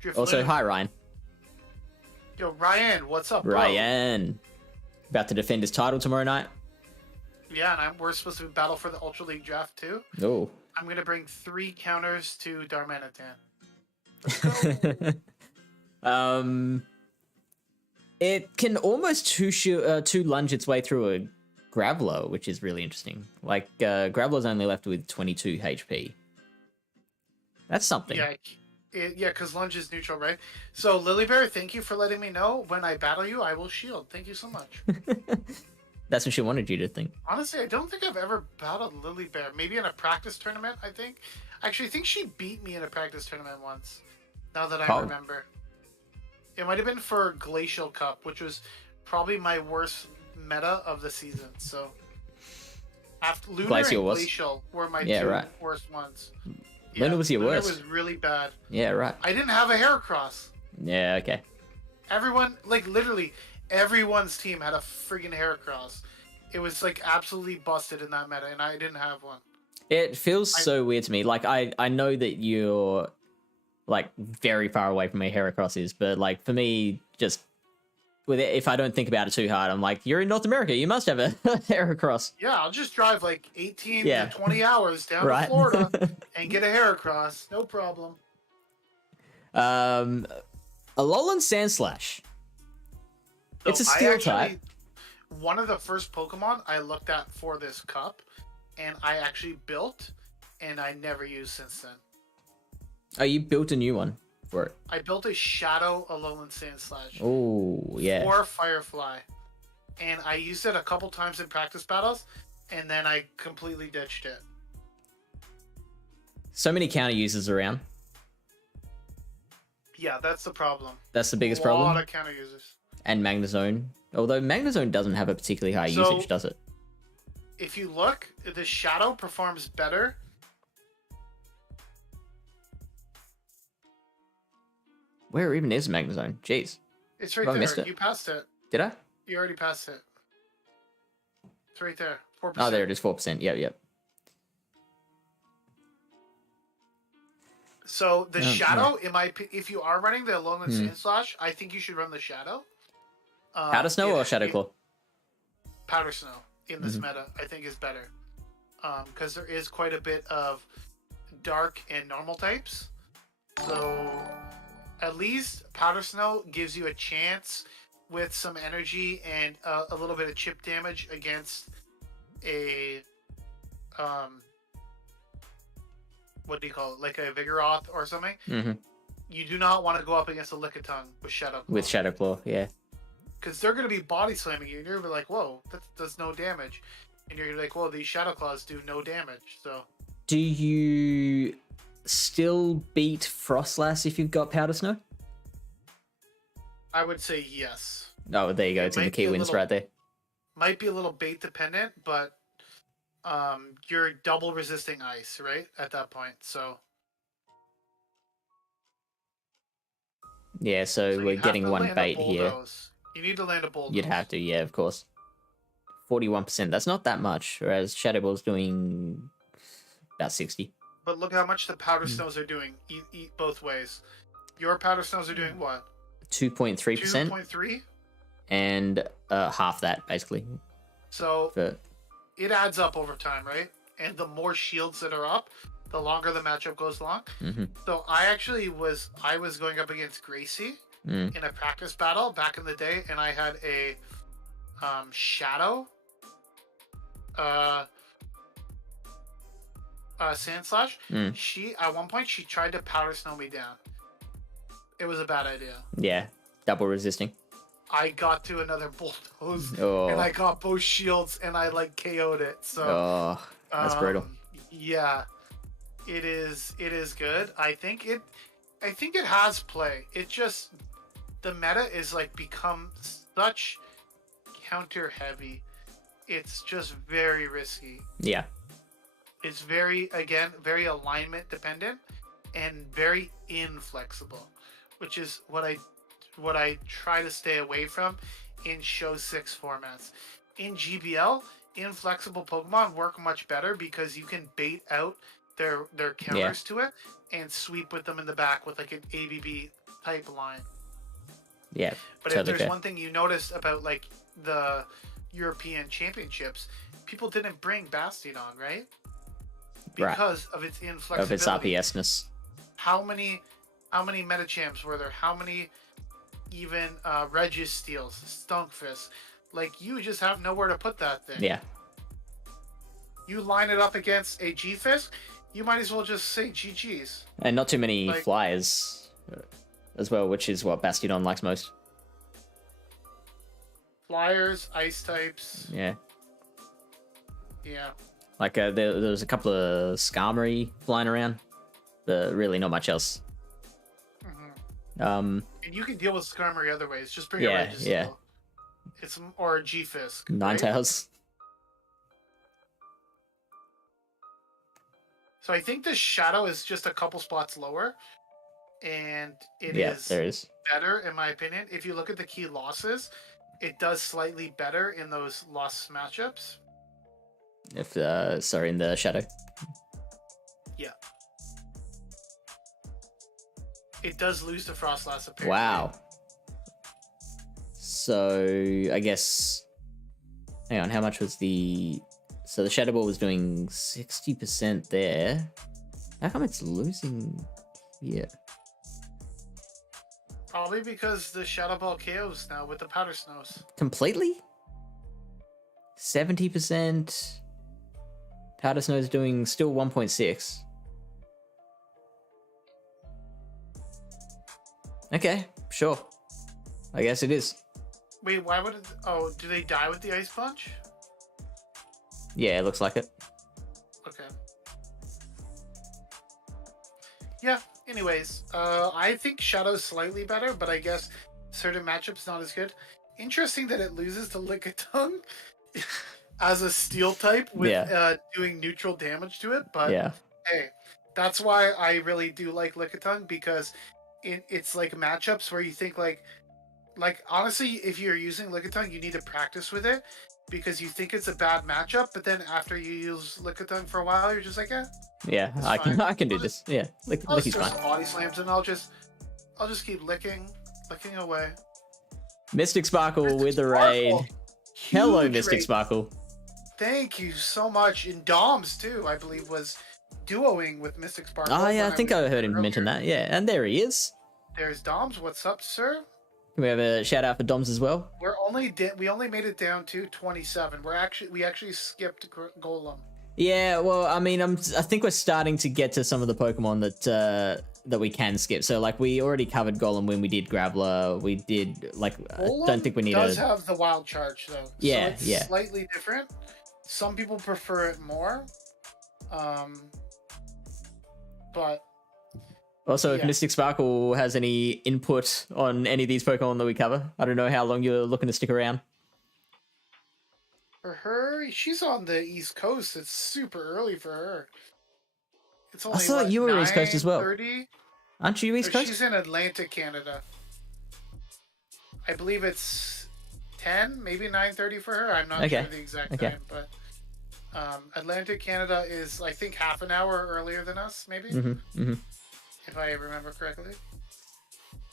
Drifloon. Also, hi Ryan. Yo, Ryan, what's up, bro? Ryan. About to defend his title tomorrow night. Yeah, and we're supposed to battle for the Ultra League draft too. Oh. I'm gonna bring 3 counters to Darmanitan. It can almost two lunge its way through a Graveler, which is really interesting. Like, Graveler's only left with 22 HP. That's something. Yeah, because lunge is neutral, right? So, Lilybear, thank you for letting me know. When I battle you, I will shield. Thank you so much. That's what she wanted you to think. Honestly, I don't think I've ever battled Lilybear. Maybe in a practice tournament, I think. Actually, I think she beat me in a practice tournament once. Now that I remember. It might have been for Glacial Cup, which was probably my worst meta of the season. So, after Lunar and Glacial were my two worst ones. Yeah, Lunar was your worst. Lunar was really bad. Yeah, right. I didn't have a Heracross. Yeah, okay. Everyone, like literally, everyone's team had a friggin' Heracross. It was like absolutely busted in that meta, and I didn't have one. It feels so weird to me. Like I know that you're like very far away from where Heracross is, but like for me, just with it, if I don't think about it too hard, I'm like, you're in North America, you must have a Heracross. Yeah, I'll just drive like 18 to 20 hours down to Florida and get a Heracross, no problem. A Lollan Sandslash. So it's a steel type. One of the first Pokemon I looked at for this cup, and I actually built, and I never used since then. Oh, you built a new one for it? I built a Shadow Lollan Sandslash. Oh, yeah. For Firefly. And I used it a couple times in practice battles, and then I completely ditched it. So many counter users around. Yeah, that's the problem. That's the biggest problem? A lot of counter users. And Magnezone. Although Magnezone doesn't have a particularly high usage, does it? If you look, the Shadow performs better. Where even is Magnezone? Jeez. It's right there. You passed it. Did I? You already passed it. It's right there. 4%. Oh, there it is. 4%. Yep. So the Shadow, if you are running the Lollan Sandslash, I think you should run the Shadow. Powder Snow or Shadow Claw? Powder Snow in this meta, I think, is better. Because there is quite a bit of dark and normal types. So at least Powder Snow gives you a chance with some energy and a little bit of chip damage against a what do you call it, like a Vigoroth or something. you do not want to go up against a Lickitung with Shadow Claw. With Shadow Claw, yeah. Because they're going to be body slamming you, and you're going to be like, whoa, that does no damage. And you're going to be like, whoa, these Shadow Claws do no damage. So, do you still beat Frostlass if you've got Powder Snow? I would say yes. Oh, there you go. It's in the key wins right there. Might be a little bait dependent, but you're double resisting ice, right? At that point, so. Yeah, so we're getting one bait here. You need to land a bulldoze. You'd have to, yeah, of course. 41%. That's not that much, whereas Shadow Ball's doing about 60. But look how much the Powder Snows are doing. Eat both ways. Your Powder Snows are doing what? 2.3%. 2.3? And half that, basically. So it adds up over time, right? And the more shields that are up, the longer the matchup goes along. Mm-hmm. So I was going up against Gracie in a practice battle back in the day, and I had a Shadow Sandslash. She at one point she tried to Powder Snow me down. It was a bad idea. Yeah, double resisting. I got to another bulldoze and I got both shields and I like KO'd it. So that's brutal. Yeah, it is good. I think it has play. It just the meta is like become such counter heavy. It's just very risky. Yeah. It's very alignment dependent and very inflexible, which is what I try to stay away from in Show 6 formats. In GBL, inflexible Pokemon work much better because you can bait out their counters to it and sweep with them in the back with like an ABB type line. Yeah. But if there's one thing you noticed about like the European Championships, people didn't bring Bastion on, right? Because of its inflexibility. Of its RPS-ness. How many Metachamps were there? How many even Regis Steels, Stunkfist? Like, you just have nowhere to put that thing. Yeah. You line it up against a G-Fisk, you might as well just say GG's. And not too many flyers as well, which is what Bastion likes most. Flyers, ice types. Yeah. Yeah. Like, there was a couple of Skarmory flying around, but really not much else. And you can deal with Skarmory other ways. Just bring a Regis Steel. It's or a G-Fisk. Ninetales. So I think the Shadow is just a couple spots lower, and there is better in my opinion. If you look at the key losses, it does slightly better in those loss matchups. In the Shadow. Yeah. It does lose to Frostlass apparently. Wow. So I guess, hang on, how much was the? So the Shadow Ball was doing 60% there. How come it's losing here? Probably because the Shadow Ball KOs now with the Powder Snows. Completely? 70%. Powder Snow's doing still 1.6. Okay, sure. I guess it is. Wait, why would it... Oh, do they die with the Ice Punch? Yeah, it looks like it. Okay. Yeah, anyways. I think Shadow's slightly better, but I guess certain matchups not as good. Interesting that it loses to Lickitung as a Steel type with doing neutral damage to it, but hey, that's why I really do like Lickitung, because it's like matchups where you think like honestly, if you're using Lickitung, you need to practice with it because you think it's a bad matchup, but then after you use Lickitung for a while, you're just like, yeah, I can do this. Yeah, Licky's fine. Some body slams and I'll just keep licking away. Mystic Sparkle with the raid. Hello, Mystic Sparkle. Thank you so much. And Doms too, I believe, was duoing with Mystic Sparkle. Oh yeah, I think I heard him mention that. Yeah, and there he is. There's Doms. What's up, sir? Can we have a shout out for Doms as well? We only made it down to 27. We actually skipped Golem. Yeah, well, I mean, I think we're starting to get to some of the Pokemon that we can skip. So like we already covered Golem when we did Graveler. We did like I don't think we need does have the wild charge though. Yeah, so it's slightly different. Some people prefer it more. But also, if Mystic Sparkle has any input on any of these Pokemon that we cover, I don't know how long you're looking to stick around. For her, she's on the East Coast. It's super early for her. It's only, I thought you were East Coast as well. 9:30? Aren't you East Coast? She's in Atlantic Canada. I believe it's 10, maybe 9:30 for her. I'm not sure the exact time, but Atlantic Canada is, I think, half an hour earlier than us, maybe, if I remember correctly.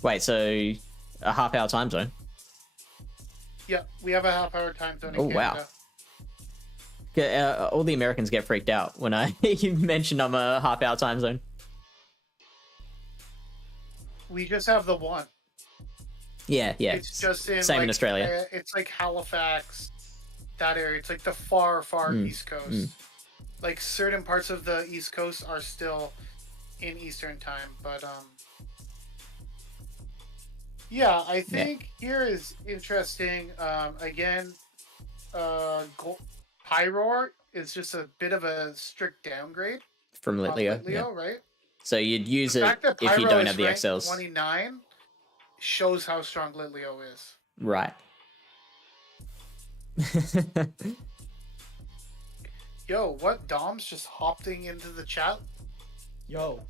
Wait, so a half-hour time zone? Yeah, we have a half-hour time zone in Canada. Wow. All the Americans get freaked out when you mention I'm a half-hour time zone. We just have the one. Yeah. It's just in same in Australia. It's like Halifax, that area. It's like the far East Coast. Like certain parts of the East Coast are still in Eastern time, but yeah, I think here is interesting. Again, Pyroar is just a bit of a strict downgrade from Litleo, right? So you'd use it if you don't have the XLs. 29 shows how strong Litleo is. Right. Yo, what? Dom's just hopping into the chat? Yo.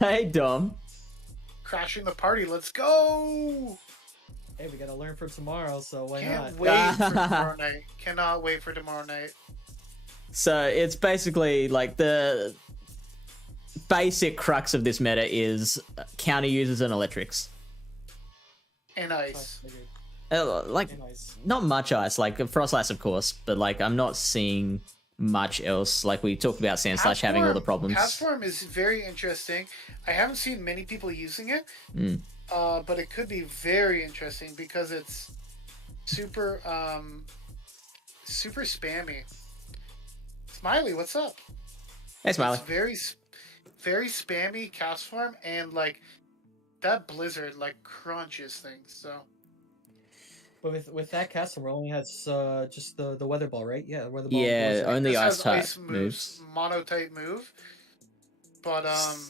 Hey, Dom. Crashing the party. Let's go! Hey, we gotta learn for tomorrow, so why Can't not? wait for tomorrow night. Cannot wait for tomorrow night. So it's basically like the basic crux of this meta is counter users and electrics. And ice. Like, not much ice. Like Frostlass, of course, but like I'm not seeing much else. Like we talked about Sandslash having all the problems. Castform is very interesting. I haven't seen many people using it, but it could be very interesting because it's super spammy. Smiley, what's up? Hey, Smiley. It's very spammy Castform, and like that Blizzard like crunches things. So. But with that Castform, only has just the Weather Ball, right? Yeah, Weather Ball. Yeah, only ice type moves. Mono type move. But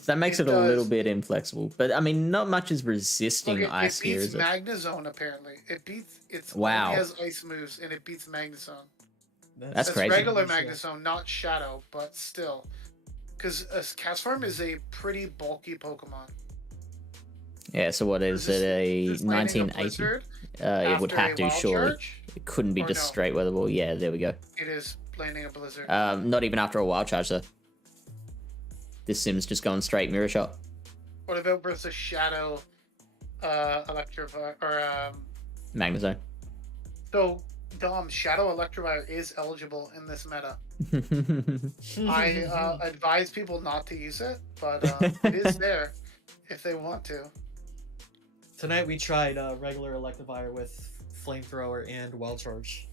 that makes it a little bit inflexible. But I mean, not much is resisting ice here, is it? It beats Magnezone apparently. It wow. only has ice moves, and it beats Magnezone. That's crazy. Regular Magnezone, not Shadow, but still, because Castform is a pretty bulky Pokemon. Yeah. So what is it? A 1980? It would have to, surely. Charge? It couldn't be just straight Weather Ball. Yeah, there we go. It is landing a Blizzard. Not even after a Wild Charge, though. This Sim's just going straight Mirror Shot. What about versus Shadow, Electrovire, or Magnezone. So, Dom, Shadow Electivire is eligible in this meta. I advise people not to use it, but it is there if they want to. Tonight we tried regular Electivire with Flamethrower and Wild Charge.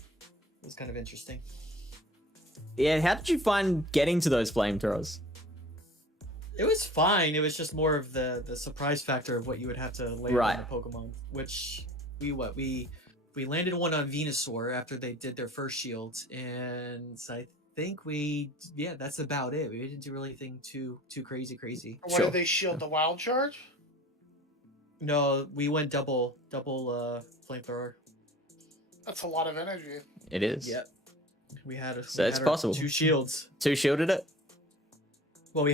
It was kind of interesting. Yeah, how did you find getting to those flamethrowers? It was fine. It was just more of the surprise factor of what you would have to land on the Pokemon. Which we landed one on Venusaur after they did their first shield, and I think that's about it. We didn't do anything too crazy. What did they shield? The Wild Charge? No, we went double Flamethrower. That's a lot of energy. It is. Yep. We had so it's possible. 2 shields. 2 shielded it? Well, we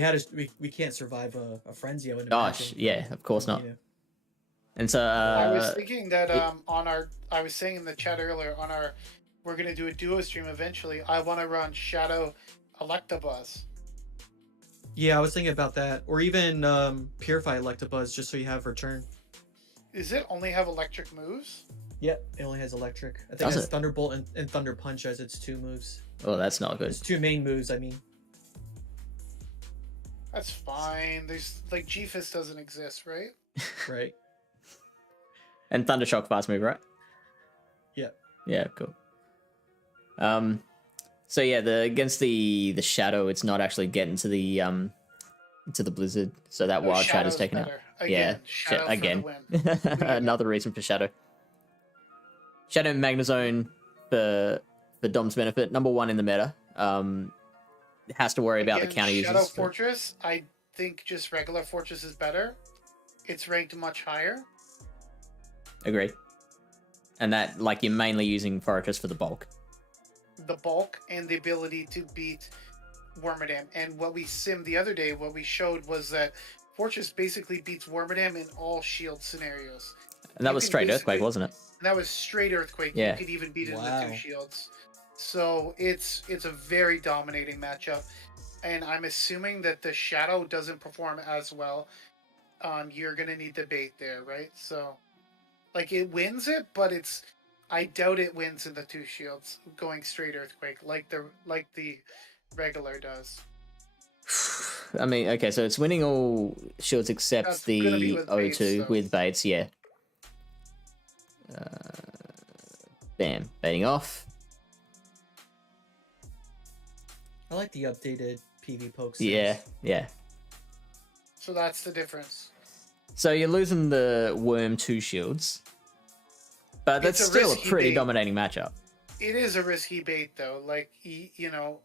can't survive a Frenzy. Gosh, yeah, of course not. Yeah. And so I was thinking that I was saying in the chat earlier we're gonna do a duo stream eventually. I want to run Shadow Electabuzz. Yeah, I was thinking about that, or even Purify Electabuzz, just so you have return. Does it only have electric moves? Yep, it only has electric. I think it has Thunderbolt and Thunder Punch as its 2 moves. Oh, that's not good. It's 2 main moves, I mean. That's fine. There's like G-Fist doesn't exist, right? Right. And Thundershock fast move, right? Yeah. Yeah, cool. So yeah, against the Shadow, it's not actually getting to the to the blizzard, so that No, wild shot is Shadow's taken out. better. Again, Shadow for again. the win. Another reason for Shadow. Shadow and Magnezone for Dom's benefit. Number 1 in the meta. Has to worry about the counter Shadow users. Fortress, I think just regular Fortress is better. It's ranked much higher. Agree. And that, like, you're mainly using Fortress for the bulk. The bulk and the ability to beat Wormadam. And what we simmed the other day, what we showed was that Fortress basically beats Wormadam in all shield scenarios. And that was straight Earthquake, wasn't it? That was straight Earthquake. Yeah. You could even beat it in the 2 shields. So it's a very dominating matchup. And I'm assuming that the Shadow doesn't perform as well. You're going to need the bait there, right? So, like, it wins it, but I doubt it wins in the 2 shields going straight Earthquake like the regular does. I mean, okay, so it's winning all shields except That's the gonna be with O2 baits, with baits, yeah. Bam, baiting off. I like the updated PV pokes. Yeah. So that's the difference. So you're losing the Worm 2 shields, but that's It's a still a risky pretty bait. dominating matchup. It is a risky bait, though. Like, you know,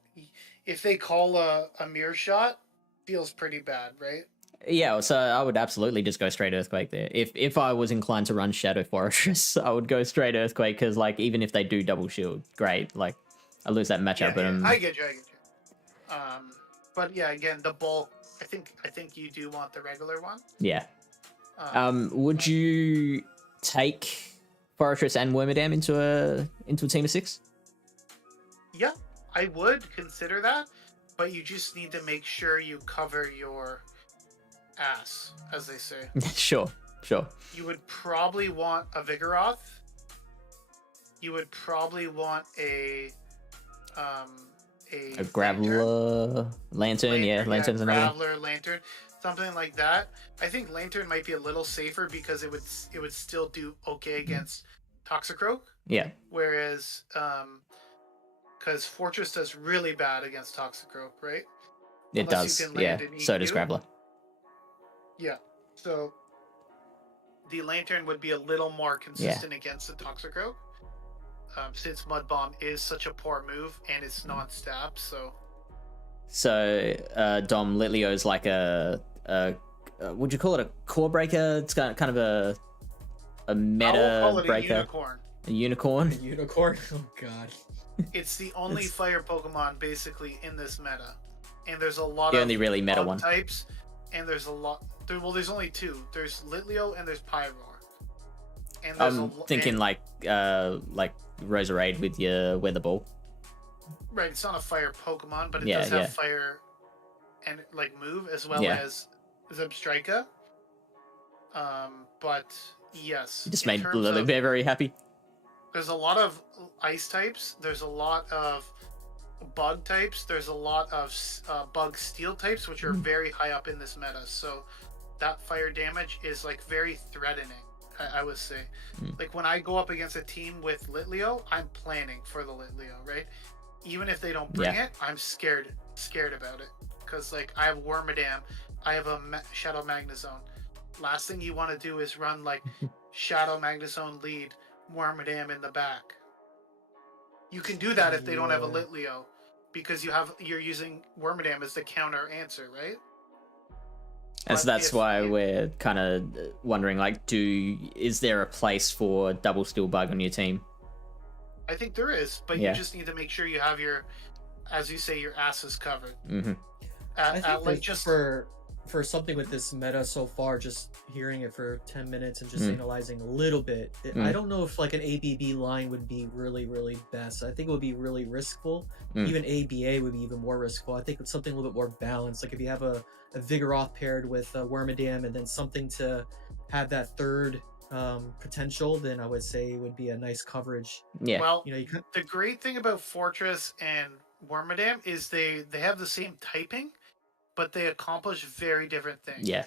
if they call a mirror shot, feels pretty bad, right? Yeah, so I would absolutely just go straight Earthquake there. If I was inclined to run Shadow Fortress, I would go straight Earthquake, because, like, even if they do double shield, great. Like, I lose that matchup, but I get you. But yeah, again, the bulk. I think you do want the regular one. yeah. Would you take Fortress and Wormadam into a team of 6? Yeah, I would consider that, but you just need to make sure you cover your ass, as they say. Sure. You would probably want a Vigoroth. You would probably want a Graveler, Lantern, yeah, Lantern's another one. Graveler, Lantern, something like that. I think Lantern might be a little safer because it would still do okay against Toxicroak. Yeah. Whereas, because Fortress does really bad against Toxicroak, right? It Unless does, yeah. So does Graveler. Yeah. So the Lantern would be a little more consistent against the Toxicroak. Since Mud Bomb is such a poor move and it's non-stab, so... So, Dom, Litlio's like would you call it a core breaker? It's kind of a meta call it breaker. A unicorn. A unicorn? A unicorn? Oh, God. It's the only fire Pokemon, basically, in this meta. And there's a lot the of... only really meta bug one. Types, and there's a lot... There's only 2. There's Litleo and there's Pyroar. And there's I'm thinking like Roserade with your Weather Ball. Right, it's not a fire Pokemon, but it does have fire and like move as well as Zebstrika. But yes, You just made Lily Bear very happy. There's a lot of ice types. There's a lot of bug types. There's a lot of bug steel types, which are very high up in this meta. So that fire damage is like very threatening. I would say, like when I go up against a team with Litleo, I'm planning for the Litleo, right? Even if they don't bring it, I'm scared about it, because like I have Wormadam, I have a Shadow Magnezone. Last thing you want to do is run like Shadow Magnezone lead, Wormadam in the back. You can do that if they don't have a Litleo, because you're using Wormadam as the counter answer, right? And so that's why we're kind of wondering, like, is there a place for double steel bug on your team? I think there is, but you just need to make sure you have your, as you say, your asses covered. Mm-hmm. I think like just for something with this meta so far, just hearing it for 10 minutes and just analyzing a little bit, I don't know if like an ABB line would be really, really best. I think it would be really riskful. Even ABA would be even more riskful. I think it's something a little bit more balanced. Like if you have a Vigoroth paired with Wormadam and then something to have that third potential, then I would say it would be a nice coverage. Yeah. Well, the great thing about Fortress and Wormadam is they have the same typing, but they accomplish very different things. Yeah.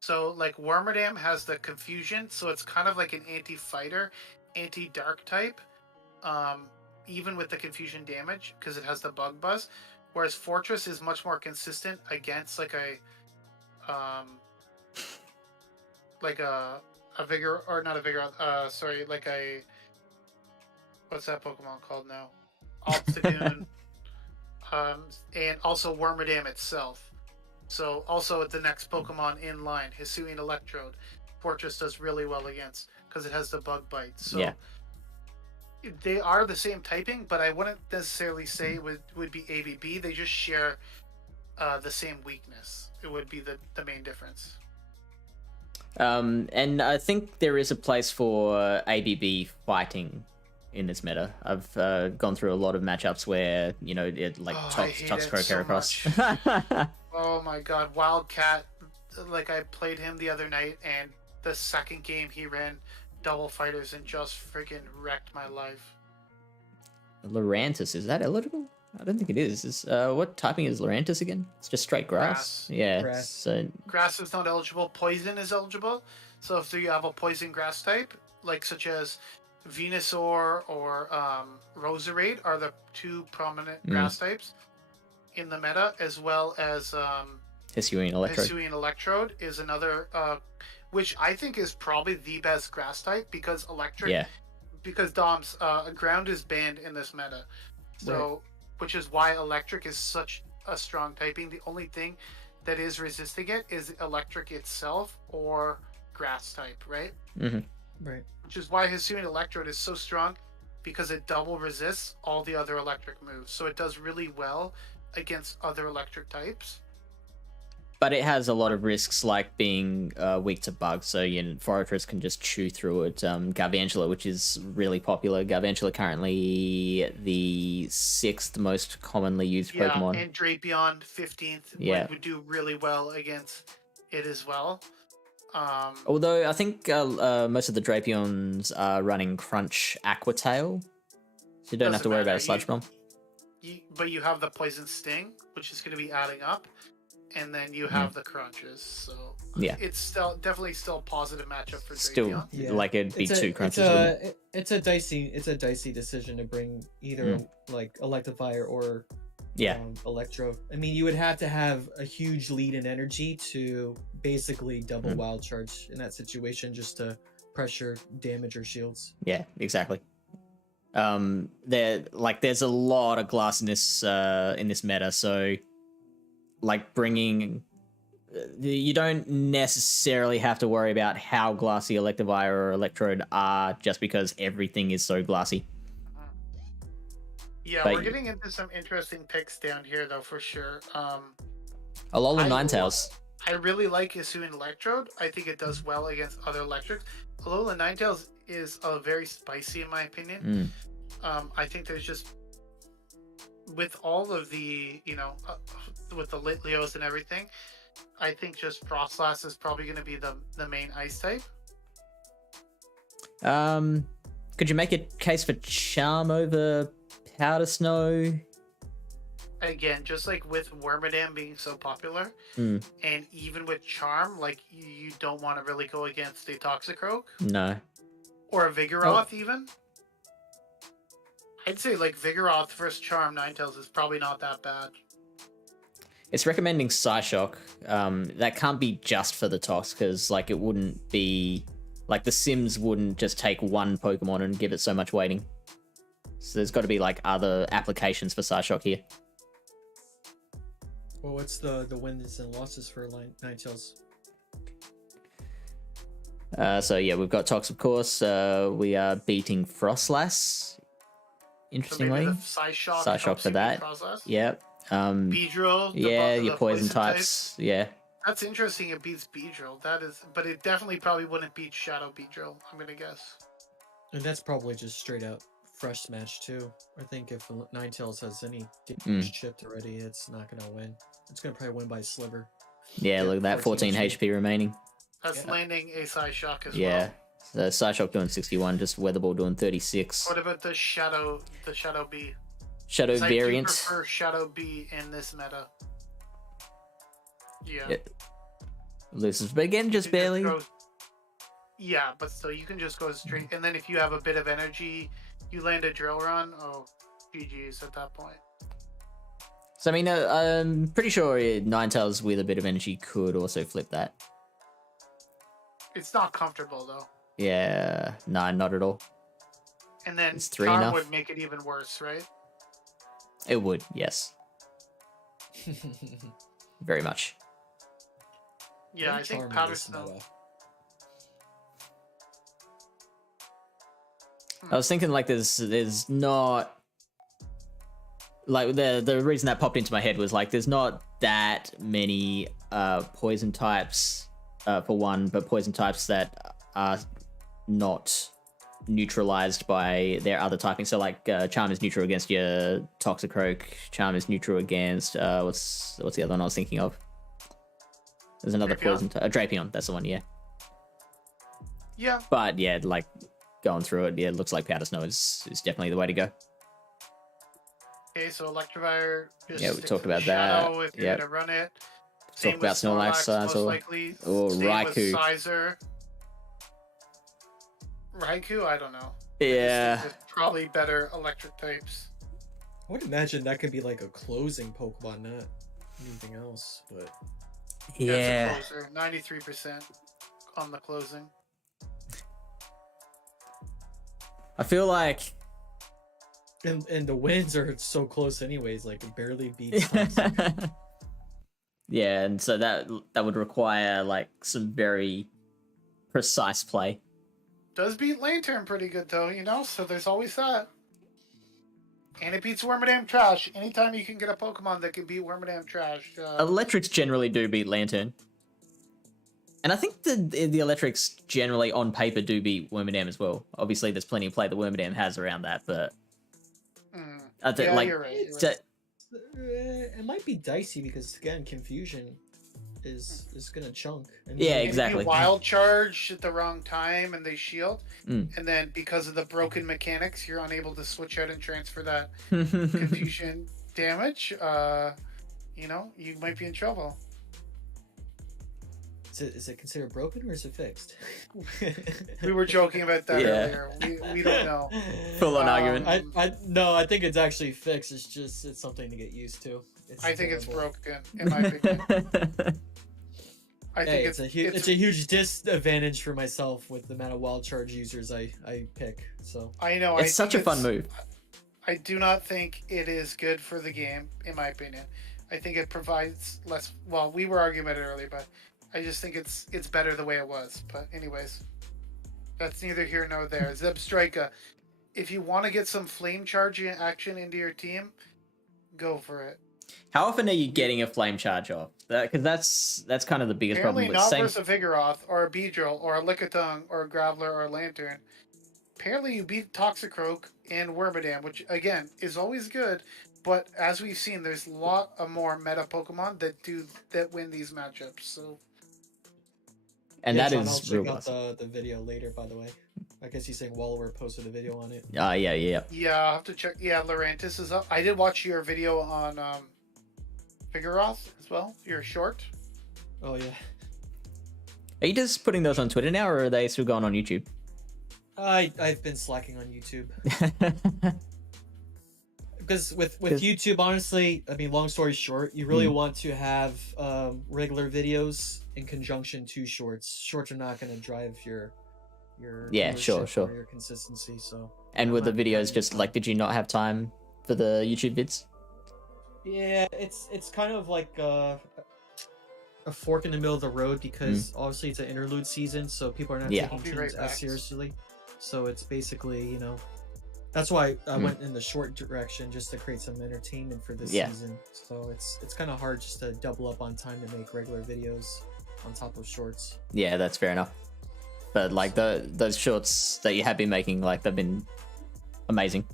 So like Wormadam has the confusion, so it's kind of like an anti-fighter, anti-dark type, even with the confusion damage, because it has the bug buzz. Whereas Fortress is much more consistent against like a like a vigor, or not a vigor, sorry, like a, what's that Pokemon called now? Obstagoon, and also Wormadam itself. So also the next Pokemon in line, Hisuian Electrode, Fortress does really well against because it has the bug bite. So Yeah. they are the same typing, but I wouldn't necessarily say it would be ABB. They just share the same weakness. It would be the main difference. And I think there is a place for ABB fighting in this meta. I've gone through a lot of matchups where, you know, it like Toxicroak so Heracross. Oh my god, Wildcat, like I played him the other night, and the second game he ran double fighters and just freaking wrecked my life. Lurantis, is that eligible? I don't think it is. What typing is Lurantis again? It's just straight grass. Yeah. Grass. So Grass is not eligible. Poison is eligible. So if you have a poison grass type, like such as Venusaur or Roserade are the two prominent grass types in the meta, as well as Hisuian Electrode. Hisuian Electrode is another, which I think is probably the best grass type because electric. Yeah. Because Dom's ground is banned in this meta, so Right. which is why electric is such a strong typing. The only thing that is resisting it is electric itself or grass type, right? Mm-hmm. Right. Which is why Hisuian Electrode is so strong, because it double resists all the other electric moves. So it does really well against other electric types. But it has a lot of risks, like being weak to bugs, so Fortress can just chew through it. Galvantula, which is really popular. Galvantula currently the 6th most commonly used Pokemon. And Drapion 15th would do really well against it as well. Although I think most of the Drapions are running Crunch Aqua Tail, so you don't have to worry about a Sludge Bomb. But you have the Poison Sting, which is going to be adding up. And then you have the crunches, so it's definitely still a positive matchup for Drapion. Like it'd be two crunches. It's a dicey decision to bring either like Electivire or Electro. I mean, you would have to have a huge lead in energy to basically double Wild Charge in that situation, just to pressure damage or shields. Yeah, exactly. There's a lot of glass in this meta, so. Like bringing, you don't necessarily have to worry about how glassy Electivire or Electrode are just because everything is so glassy. Yeah, but we're getting into some interesting picks down here, though, for sure. Alolan Ninetales. I really like Hisuian Electrode. I think it does well against other electrics. Alolan Ninetales is very spicy, in my opinion. I think there's just, with all of the, with the Litleos and everything, I think just Frostlass is probably going to be the main ice type. Could you make a case for Charm over Powder Snow? Again, just like with Wormadam being so popular, and even with Charm, like you don't want to really go against a Toxicroak. No. Or a Vigoroth even. I'd say like Vigoroth versus Charm Ninetales is probably not that bad. It's recommending Psyshock. That can't be just for the Tox, because like it wouldn't be like the Sims wouldn't just take one Pokemon and give it so much weighting. So there's got to be like other applications for Psyshock here. Well, what's the wins and losses for Ninetales? So yeah, we've got Tox, of course. We are beating Frostlass. Interestingly, so Psyshock for that. Yep. Beedrill. Your poison types. Type. Yeah. That's interesting. It beats Beedrill. That is, but it definitely probably wouldn't beat Shadow Beedrill. I'm gonna guess. And that's probably just straight out fresh smash too. I think if Ninetales has any damage chipped already, it's not gonna win. It's gonna probably win by a sliver. Yeah, look at that, 14 HP remaining. That's landing a Psyshock as well. Yeah. So Psyshock doing 61, just Weatherball doing 36. What about the Shadow B? Shadow variant. I do prefer Shadow B in this meta. Yeah. Loses, but again, just barely. Yeah, but still, you can just go straight. And then if you have a bit of energy, you land a Drill Run. Oh, GG's at that point. So I mean, I'm pretty sure Ninetales with a bit of energy could also flip that. It's not comfortable though. Yeah, no, not at all. And then Is 3 Charm enough? would make it even worse, right? It would, yes, very much. Yeah, I think Charm Powder is Snow. meta. I was thinking like there's not like the reason that popped into my head was like there's not that many poison types for one, but poison types that are not neutralized by their other typing. So like Charm is neutral against your Toxicroak. Charm is neutral against what's the other one I was thinking of? There's another Drapion? poison type. Drapion, that's the one, yeah. Yeah, But yeah, like going through it, yeah, it looks like Powder Snow is definitely the way to go. okay, so Electivire. Just Yeah, we sticks talked in the about that. shadow If you're Yep. gonna run it. Talk Same about with Snorlax, most or- likely. or Same Raikou. with Sizer. Raikou, I don't know. Yeah. There's probably better electric types. I would imagine that could be like a closing Pokemon, not anything else. But Yeah. That's a closer. 93% on the closing. I feel like and the wins are so close, anyways. Like it barely beats. Toxic. yeah, and so that would require like some very precise play. Does beat Lantern pretty good though, you know? So there's always that. And it beats Wormadam Trash. Anytime you can get a Pokemon that can beat Wormadam Trash. Electrics generally do beat Lantern. And I think the electrics generally on paper do beat Wormadam as well. Obviously, there's plenty of play that Wormadam has around that, but I think yeah, like you're right. You're so- right. It might be dicey because again, confusion is gonna chunk. And Yeah, And if you exactly. wild charge at the wrong time and they shield, Mm. and then because of the broken mechanics, you're unable to switch out and transfer that confusion damage. You know, you might be in trouble. Is it considered broken or is it fixed? We were joking about that Yeah. earlier. We don't know. Full on Um, argument. I think it's actually fixed. It's something to get used to. I think it's terrible. broken, in my opinion. I think Hey, it's a huge disadvantage for myself with the amount of wild charge users I pick. So I know. It's such a fun move. I do not think it is good for the game, in my opinion. I think it provides less. Well, we were arguing about it earlier, but I just think it's better the way it was. But anyways, that's neither here nor there. Zebstrika, if you want to get some flame charge action into your team, go for it. How often are you getting a flame charge off? Because that's kind of the biggest Apparently problem with not same. versus a Vigoroth or a Beedrill or a Lickitung or a Graveler or a Lantern. Apparently you beat Toxicroak and Wormadam, which again is always good, but as we've seen, there's a lot of more meta Pokemon that win these matchups. So And yeah, that John, I'll is check real out awesome. the video later. By the way, I guess he's saying Wallower posted a video on it. Yeah. yeah, I'll have to check. Yeah, Lurantis is up. I did watch your video on Vigoroth as well. Your short. Oh yeah. Are you just putting those on Twitter now, or are they still going on YouTube? I've been slacking on YouTube because with 'Cause- YouTube, honestly, I mean, long story short, you really want to have regular videos in conjunction to shorts. Shorts are not going to drive your Yeah, sure, viewership sure. or your consistency. So And with the might be videos, having just fun. like, did you not have time for the YouTube vids? yeah, it's kind of like a fork in the middle of the road because obviously it's an interlude season, so people are not Yeah. taking I'll be teams right back. as seriously. So it's basically, that's why I went in the short direction just to create some entertainment for this Yeah. season. So it's kind of hard just to double up on time to make regular videos on top of shorts. Yeah, that's fair enough. But like those shorts that you have been making, like they've been amazing.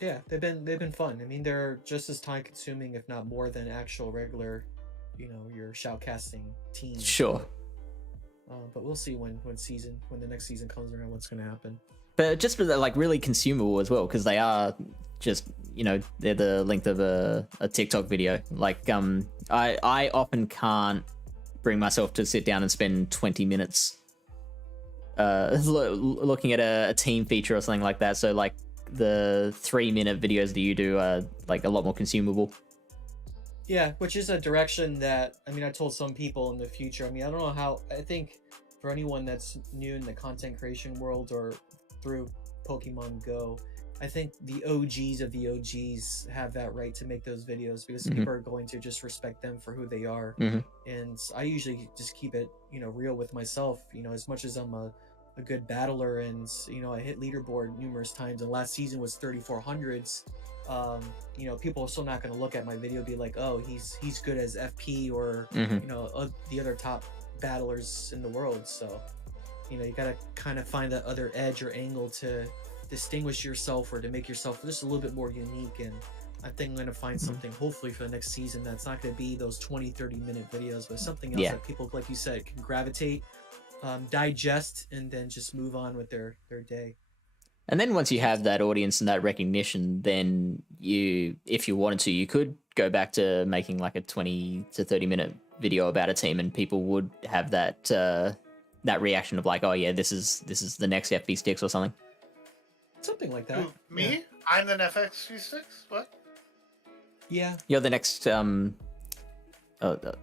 Yeah, they've been fun. I mean, they're just as time consuming, if not more, than actual regular, your shoutcasting team. Sure. But we'll see when the next season comes around, what's going to happen. But just for like really consumable as well, because they are just they're the length of a TikTok video. Like I often can't bring myself to sit down and spend 20 minutes looking at a team feature or something like that. So like the 3-minute videos that you do are like a lot more consumable. Yeah, which is a direction that, I mean, I told some people in the future. I mean, I don't know how. I think for anyone that's new in the content creation world or through Pokemon Go, I think the OGs of the OGs have that right to make those videos because people are going to just respect them for who they are. And I usually just keep it, real with myself, as much as I'm a good battler and, I hit leaderboard numerous times and last season was 3400s. People are still not going to look at my video and be like, oh, he's good as FP or, the other top battlers in the world. So, you got to kind of find that other edge or angle to distinguish yourself or to make yourself just a little bit more unique. And I think I'm going to find something hopefully for the next season that's not going to be those 20-30 minute videos, but something else that people, like you said, can gravitate, digest, and then just move on with their day. And then once you have that audience and that recognition, then you, if you wanted to, you could go back to making like a 20 to 30 minute video about a team, and people would have that that reaction of like, oh yeah, this is the next FB Sticks or something. Something like that. Ooh, me? Yeah. I'm the FXV6? What? Yeah. You're the next I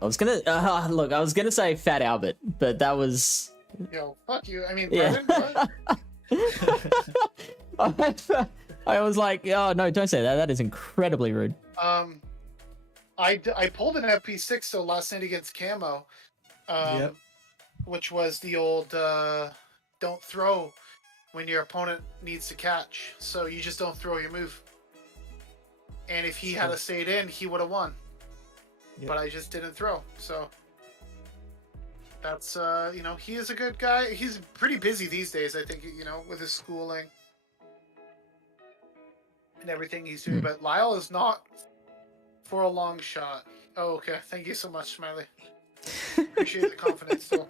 was gonna say Fat Albert, but that was Yo, fuck you. I mean, yeah. I was like, oh no, don't say that. That is incredibly rude. I pulled an FP6 so last night against Camo, which was the old don't throw when your opponent needs to catch. So you just don't throw your move. And if he had stayed in, he would have won. Yep. But I just didn't throw. So that's he is a good guy. He's pretty busy these days, I think, with his schooling and everything he's doing. But Lyle is not for a long shot. Oh, okay. Thank you so much, Smiley. Appreciate the confidence still.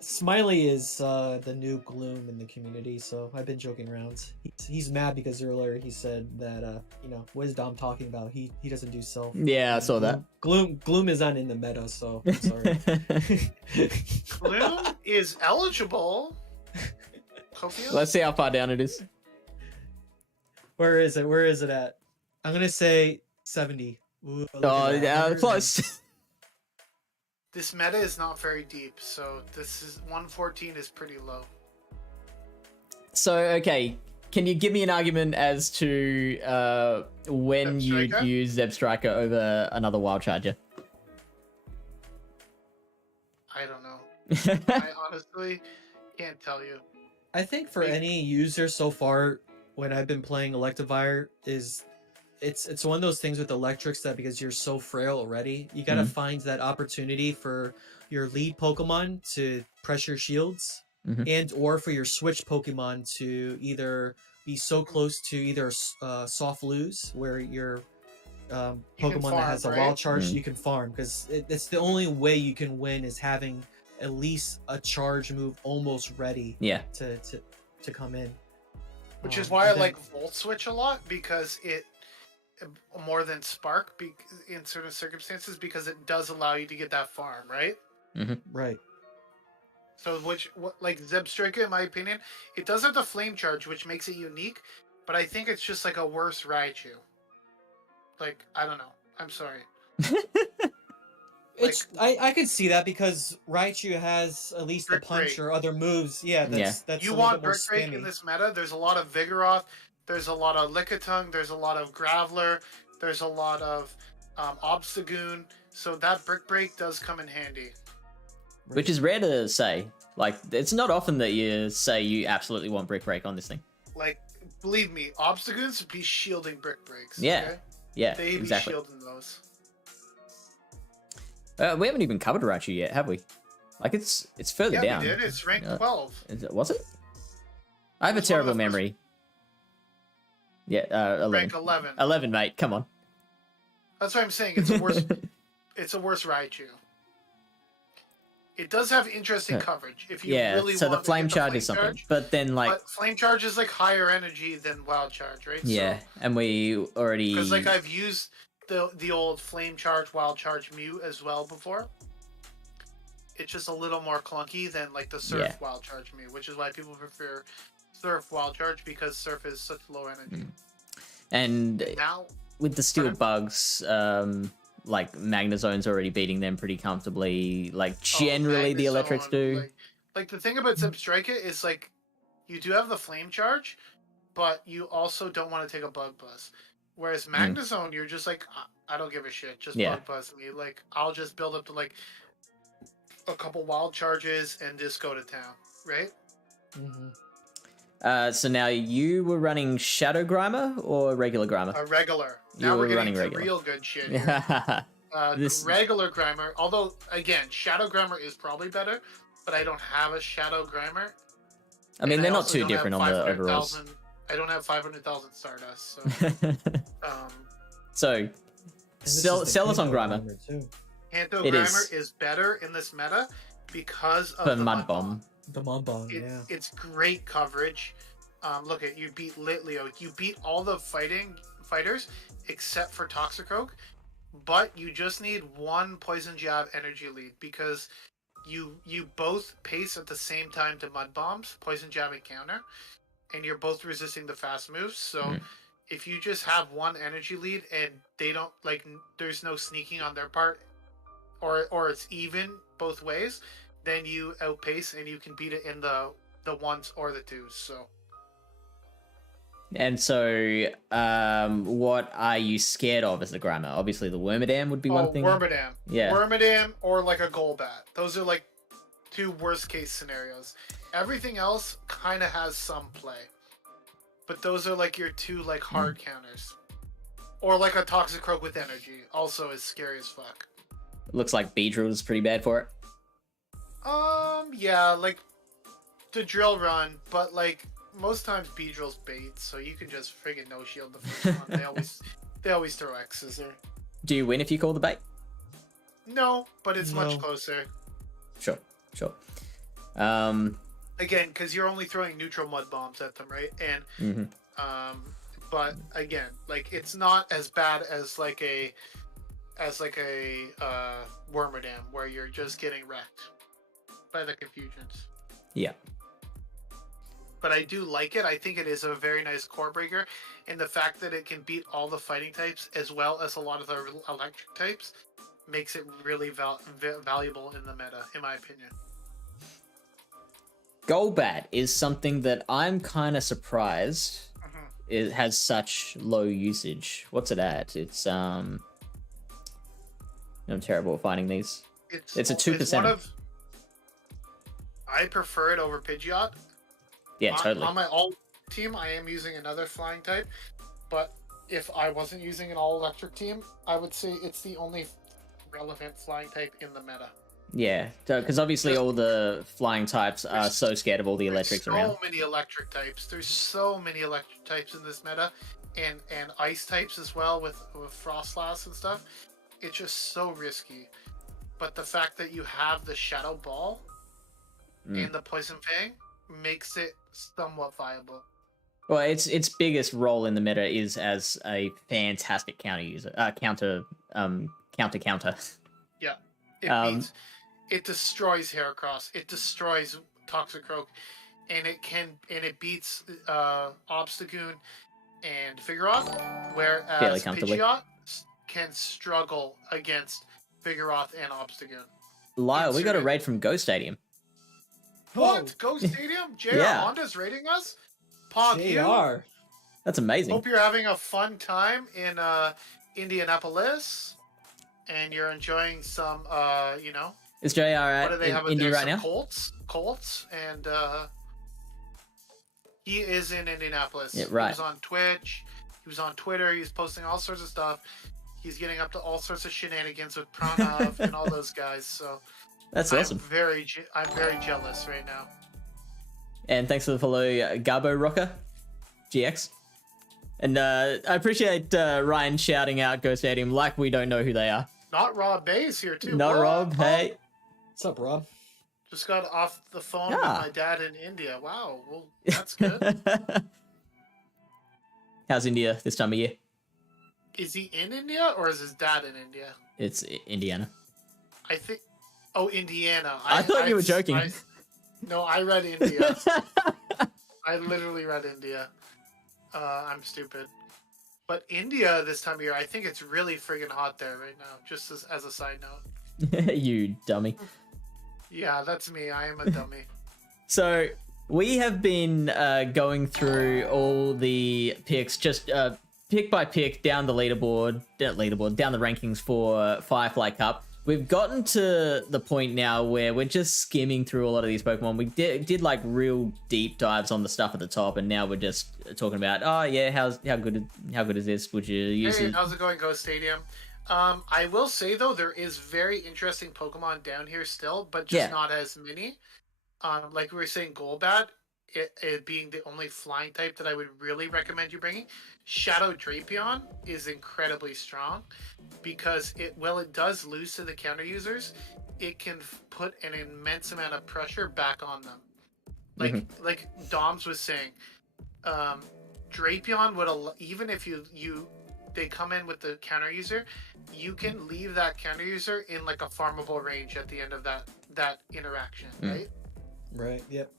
Smiley is the new Gloom in the community, so I've been joking around. He's mad because earlier he said that what is Dom talking about? He doesn't do Silph. Yeah, I saw that. Gloom is not in the meta, so I'm sorry. Gloom is eligible. Let's see how far down it is. Where is it at? I'm gonna say 70. Ooh, yeah, close. This meta is not very deep, so this is 114 is pretty low. So, okay, can you give me an argument as to when you'd use Zeb Striker over another Wild Charger? I don't know. I honestly can't tell you. I think for any user so far, when I've been playing Electivire, it's one of those things with electrics that because you're so frail already, you gotta find that opportunity for your lead Pokemon to pressure shields and or for your switch Pokemon to either be so close to either soft lose where your Pokemon farm, that has a wild charge you can farm, because it's the only way you can win is having at least a charge move almost ready to come in. Which is why I like Volt Switch a lot, because it more than Spark in certain circumstances, because it does allow you to get that farm, right? Right. So like Zeb Striker, in my opinion, it does have the flame charge, which makes it unique, but I think it's just like a worse Raichu. Like, I don't know. I'm sorry. I can see that because Raichu has at least a punch or other moves. Yeah, that's you want Brick Break in this meta. There's a lot of Vigoroth. There's a lot of Lickitung, there's a lot of Graveler, there's a lot of Obstagoon, so that Brick Break does come in handy. Which is rare to say. Like, it's not often that you say you absolutely want Brick Break on this thing. Like, believe me, Obstagoons be shielding Brick Breaks. Yeah, okay? yeah, they be shielding those. We haven't even covered Raichu yet, have we? Like, it's further down. Yeah, we did. It's rank 12. Was it? I have a terrible memory. Yeah, 11. Rank 11. 11, mate. Come on. That's what I'm saying. It's a worse. It's a worse Raichu. It does have interesting coverage if you really want. So the flame charge is something, but then but flame charge is like higher energy than wild charge, right? Yeah, so, and we already because like I've used the old flame charge, wild charge Mew as well before. It's just a little more clunky than like the Surf wild charge Mew, which is why people prefer Surf wild charge, because Surf is such low energy. And now with the steel bugs, like Magnezone's already beating them pretty comfortably. Like generally the electrics do. Like the thing about Zebstrika is like you do have the flame charge, but you also don't want to take a bug buzz. Whereas Magnezone, you're just like, I don't give a shit, just bug buzz me. Like I'll just build up to like a couple wild charges and just go to town, right? So now you were running Shadow Grimer or regular Grimer? A regular. Now we're getting to real good shit here. Regular Grimer, although again, Shadow Grimer is probably better, but I don't have a Shadow Grimer. I mean, they're not too different on the overalls. I don't have 500,000 Stardust, so... So, sell us on Grimer. Kanto Grimer is better in this meta because of the Mud Bomb. The Mud Bomb, It's great coverage. Look at you beat Litleo. You beat all the fighters except for Toxicroak, but you just need one Poison Jab energy lead because you both pace at the same time to Mud Bombs, Poison Jab and counter, and you're both resisting the fast moves. So if you just have one energy lead and they don't like, there's no sneaking on their part, or it's even both ways, then you outpace and you can beat it in the ones or the twos. So. And so, what are you scared of as the Grimer? Obviously, the Wormadam would be one thing. Wormadam. Yeah. Wormadam or like a Golbat. Those are like two worst case scenarios. Everything else kind of has some play, but those are like your two like hard counters. Or like a Toxicroak with energy, also is scary as fuck. Looks like Beedrill is pretty bad for it. Yeah, like the drill run, but like most times Beedrill's bait, so you can just friggin' no shield the first one. They always throw X's there. Do you win if you call the bait? No, but it's much closer. Sure. Again, because you're only throwing neutral mud bombs at them, right? And but again, like it's not as bad as like a Wormadam where you're just getting wrecked by the confusions. Yeah. But I do like it. I think it is a very nice core breaker, and the fact that it can beat all the fighting types as well as a lot of the electric types makes it really valuable in the meta, in my opinion. Golbat is something that I'm kind of surprised it has such low usage. What's it at? It's I'm terrible at finding these. It's a 2%. I prefer it over Pidgeot. Yeah, totally. On my alt team, I am using another flying type, but if I wasn't using an all-electric team, I would say it's the only relevant flying type in the meta. Yeah, because obviously all the flying types are so scared of all the electrics around. So many electric types. There's so many electric types in this meta, and ice types as well with Frostlass and stuff. It's just so risky. But the fact that you have the Shadow Ball and the Poison Fang makes it somewhat viable. Well, its biggest role in the meta is as a fantastic counter user, counter. Yeah, it destroys Heracross, it destroys Toxicroak, and it beats Obstagoon and Vigoroth, whereas Pidgeot can struggle against Vigoroth and Obstagoon. Lyle, we got a raid from Go Stadium. What? Go Stadium? JR Honda's raiding us? Pog JR. That's amazing. Hope you're having a fun time in Indianapolis, and you're enjoying some, Is JR at Indy right now? Colts, and he is in Indianapolis. Yeah, right. He was on Twitch. He was on Twitter. He's posting all sorts of stuff. He's getting up to all sorts of shenanigans with Pranav and all those guys. So that's awesome. I'm very jealous right now. And thanks for the follow, Garbo Rocker, GX. And I appreciate Ryan shouting out Go Stadium like we don't know who they are. Not Rob Bay's here too. Not Rob. Hey. What's up, Rob? Just got off the phone with my dad in India. Wow. Well, that's good. How's India this time of year? Is he in India or is his dad in India? It's Indiana. I think. Oh, Indiana. I thought you were joking. No, I read India. I literally read India. I'm stupid. But India this time of year, I think it's really friggin' hot there right now. Just as a side note. You dummy. Yeah, that's me. I am a dummy. So we have been going through all the picks, just pick by pick down the leaderboard, down the rankings for Firefly Cup. We've gotten to the point now where we're just skimming through a lot of these Pokemon. We did like real deep dives on the stuff at the top, and now we're just talking about, oh yeah, how good is this? Would you use it? How's it going, Ghost Stadium? I will say though, there is very interesting Pokemon down here still, but just not as many. Like we were saying, Golbat, it being the only flying type that I would really recommend you bringing. Shadow Drapion is incredibly strong because it does lose to the counter users, it can put an immense amount of pressure back on them. Like Doms was saying, Drapion would even if they come in with the counter user, you can leave that counter user in like a farmable range at the end of that interaction, right? Right. Yep.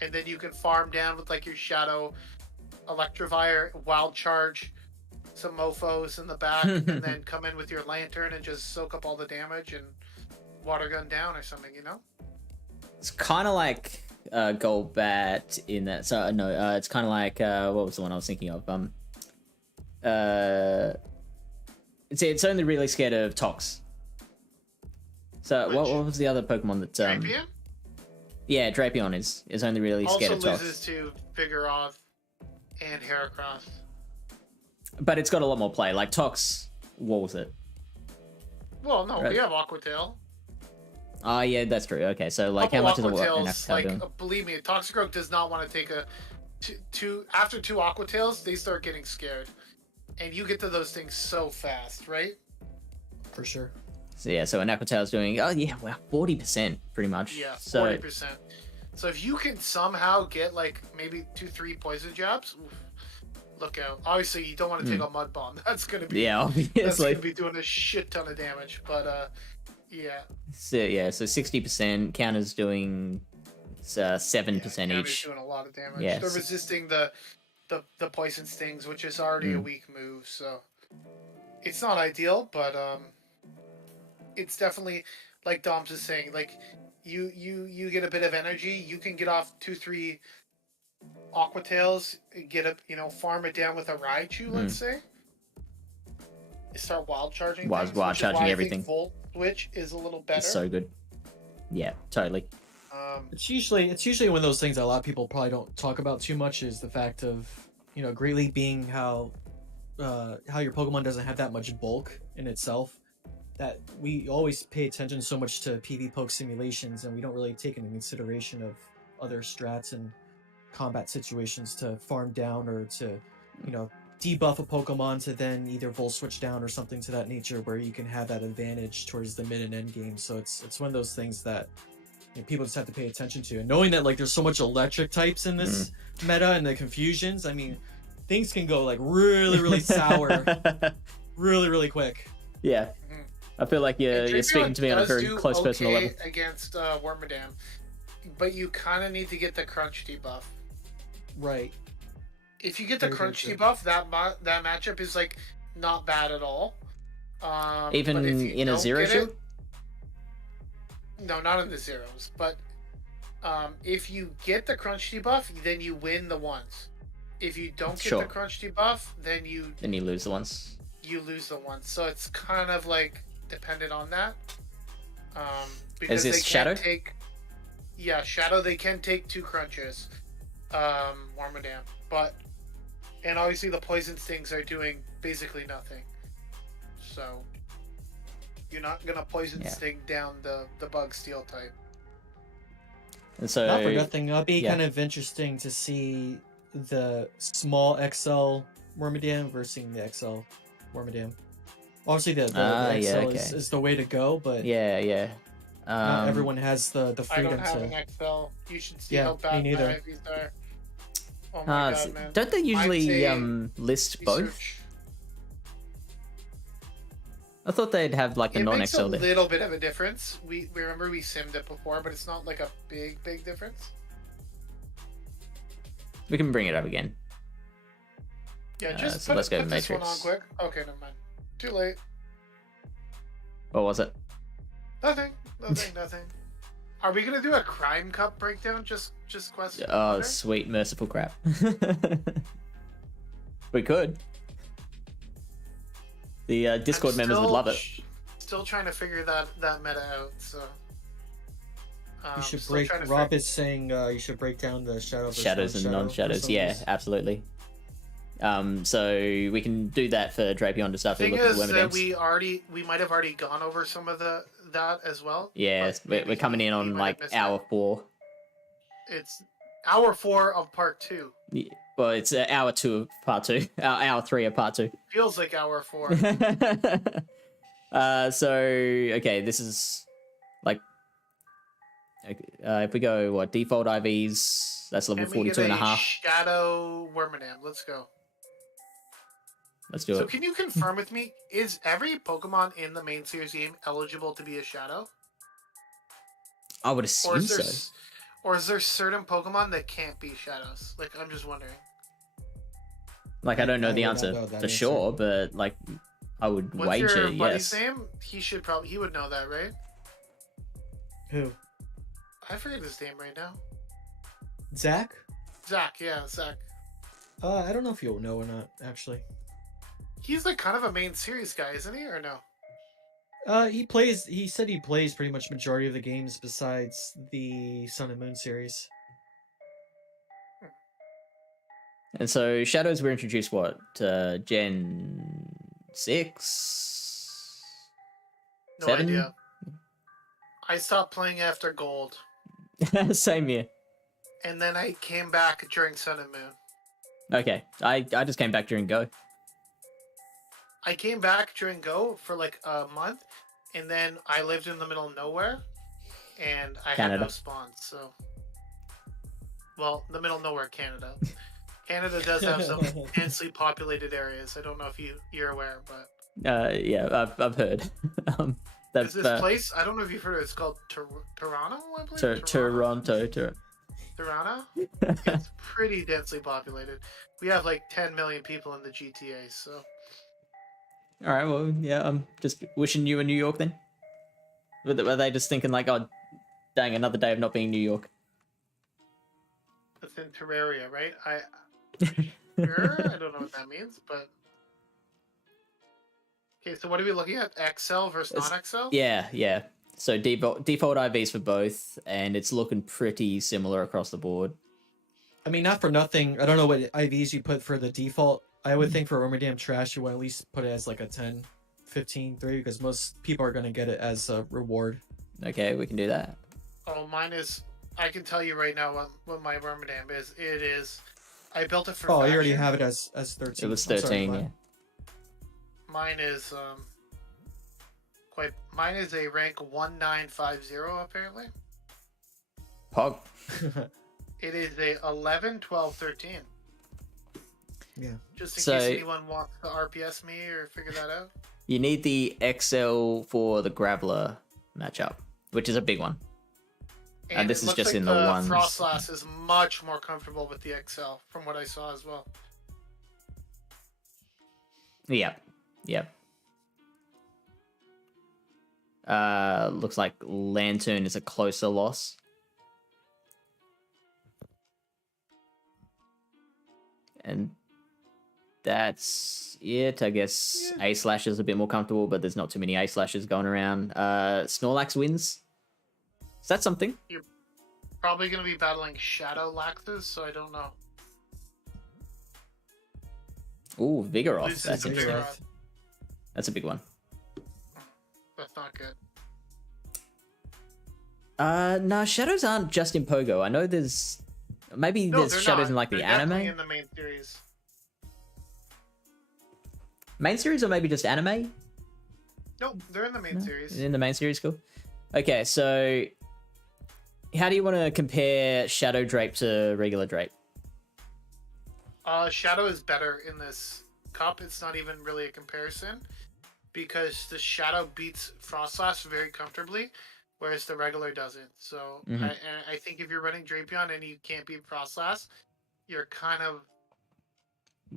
And then you can farm down with like your Shadow, Electivire, Wild Charge, some mofos in the back, and then come in with your Lantern and just soak up all the damage and water gun down or something, you know? It's kind of like Golbat in that. So no, it's kind of like what was the one I was thinking of? It's only really scared of Tox. So what was the other Pokemon that? Drapion? Yeah, Drapion is only really scared of Tox. Also loses to Vigoroth and Heracross. But it's got a lot more play. Like Tox walls it. Well, no, we have Aquatail. Oh yeah, that's true. Okay, so like how much is an Aquatail doing? Believe me, Toxicroak does not want to take after two Aquatails, they start getting scared. And you get to those things so fast, right? For sure. So yeah, so an Aquatail is doing 40% pretty much. Yeah, 40%. So if you can somehow get like maybe 2-3 poison jabs, look out. Obviously, you don't want to take a Mud Bomb. That's gonna be obviously that's gonna be doing a shit ton of damage. But yeah. So 60%. Counter's doing 7% each. Doing a lot of damage. Yeah, they're resisting the poison stings, which is already a weak move. So it's not ideal, but it's definitely like Dom's is saying. Like you get a bit of energy, you can get off 2-3 Aquatails, get up, farm it down with a Raichu, let's say. Start wild charging. Wild charging everything. I think Volt Switch is a little better. It's so good. Yeah, totally. It's usually one of those things that a lot of people probably don't talk about too much, is the fact of Great League being how your Pokemon doesn't have that much bulk in itself. That we always pay attention so much to PV Poke simulations, and we don't really take into consideration of other strats and combat situations to farm down or to debuff a Pokemon to then either Volt Switch down or something to that nature, where you can have that advantage towards the mid and end game. So it's one of those things that people just have to pay attention to, and knowing that like there's so much electric types in this meta and the confusions, I mean, things can go like really sour really quick. Yeah, I feel like you're speaking to me on a very close personal level. Against Wormadam, but you kind of need to get the crunch debuff. Right. If you get the crunch debuff, that matchup is like not bad at all. Even in a zero shield? No, not in the zeros. But if you get the crunch debuff, then you win the ones. If you don't get the crunch debuff, then you lose the ones. You lose the ones. So it's kind of like dependent on that. Because is this Shadow? Shadow. They can take 2 crunches. Wormadam, and obviously the poison stings are doing basically nothing. So you're not gonna poison sting down the bug steel type. And so not for nothing, it'll be kind of interesting to see the small XL Wormadam versus the XL Wormadam. Obviously the XL is the way to go, but not everyone has the freedom I don't have an XL. You should see how bad my IVs are. Oh my god, man. Don't they usually list both? I thought they'd have like a non-XL. It makes a little bit of a difference. We remember we simmed it before, but it's not like a big difference. We can bring it up again. Yeah, just so let's go put this one on Matrix. quick. Okay, never mind. Too late. What was it? Nothing. Nothing. Are we gonna do a Crime Cup breakdown? Just question. Oh, wondering? sweet merciful crap. We could. The Discord members would love it. Still trying to figure that meta out. So. You should break. Rob is saying you should break down the shadows and non-shadows. Yeah, absolutely. So we can do that for Drapion to start to look at the Wormagems. We might have already gone over some of that as well. Yeah, we're coming in on like hour 4. It's hour 4 of part 2. Yeah, well, it's hour 2 of part 2. Hour 3 of part 2. Feels like hour 4. So okay, this is like if we go default IVs, that's level 42.5. Shadow Wormadam. Let's go. Let's do it. So can you confirm with me, is every Pokemon in the main series game eligible to be a Shadow? I would assume so. Or is there certain Pokemon that can't be Shadows? Like, I'm just wondering. Like, I don't know the answer for sure, but like, I would wager What's your yes. buddy's name? He would know that, right? Who? I forget his name right now. Zach? Zach, yeah, Zach. I don't know if you'll know or not, actually. He's like kind of a main series guy, isn't he, or no? He said he plays pretty much majority of the games besides the Sun and Moon series. And so Shadows were introduced Gen 6? No 7? idea. I stopped playing after Gold. Same year. And then I came back during Sun and Moon. Okay, I just came back during Go. I came back during Go for like a month, and then I lived in the middle of nowhere, and I had no spawns, so... Well, the middle of nowhere, Canada. Canada does have some densely populated areas. I don't know if you're aware, but... Yeah, I've heard. That's this place, I don't know if you've heard of it, it's called Toronto, I believe? Toronto. Toronto? It's pretty densely populated. We have like 10 million people in the GTA, so... Alright, well, yeah, I'm just wishing you were New York then. Were they just thinking like, oh, dang, another day of not being New York? It's in Terraria, right? Sure, I don't know what that means, but... Okay, so what are we looking at? XL versus non-XL? Yeah. So default IVs for both, and it's looking pretty similar across the board. I mean, not for nothing. I don't know what IVs you put for the default. I would think for Wormadam Trash, you would at least put it as like a 10, 15, 3, because most people are going to get it as a reward. Okay, we can do that. Oh, mine is... I can tell you right now what my Wormadam is. It is... I built it for Oh, faction. you already have it as 13. It was 13, yeah. Mine is, Mine is a rank 1950, apparently. Pog. It is a 11, 12, 13. Yeah. Just in case anyone wants to RPS me or figure that out. You need the XL for the Graveler matchup, which is a big one. And this is just like in the ones. Frostlass is much more comfortable with the XL, from what I saw as well. Yep. Looks like Lantern is a closer loss. And that's it, I guess. Yeah. A-Slash is a bit more comfortable, but there's not too many A-Slashes going around. Snorlax wins. Is that something? You're probably going to be battling Shadow Laxes, so I don't know. Ooh, Vigoroth. That's interesting. That's a big one. That's not good. No, Shadows aren't just in Pogo. I know there's... Maybe there's Shadows in like the anime? In the main series. Main series or maybe just anime? Nope, they're in the main series. In the main series, cool. Okay, so... How do you want to compare Shadow Drape to regular Drape? Shadow is better in this cup. It's not even really a comparison because the Shadow beats Frostlass very comfortably, whereas the regular doesn't. So I think if you're running Drapion and you can't beat Frostlass, you're kind of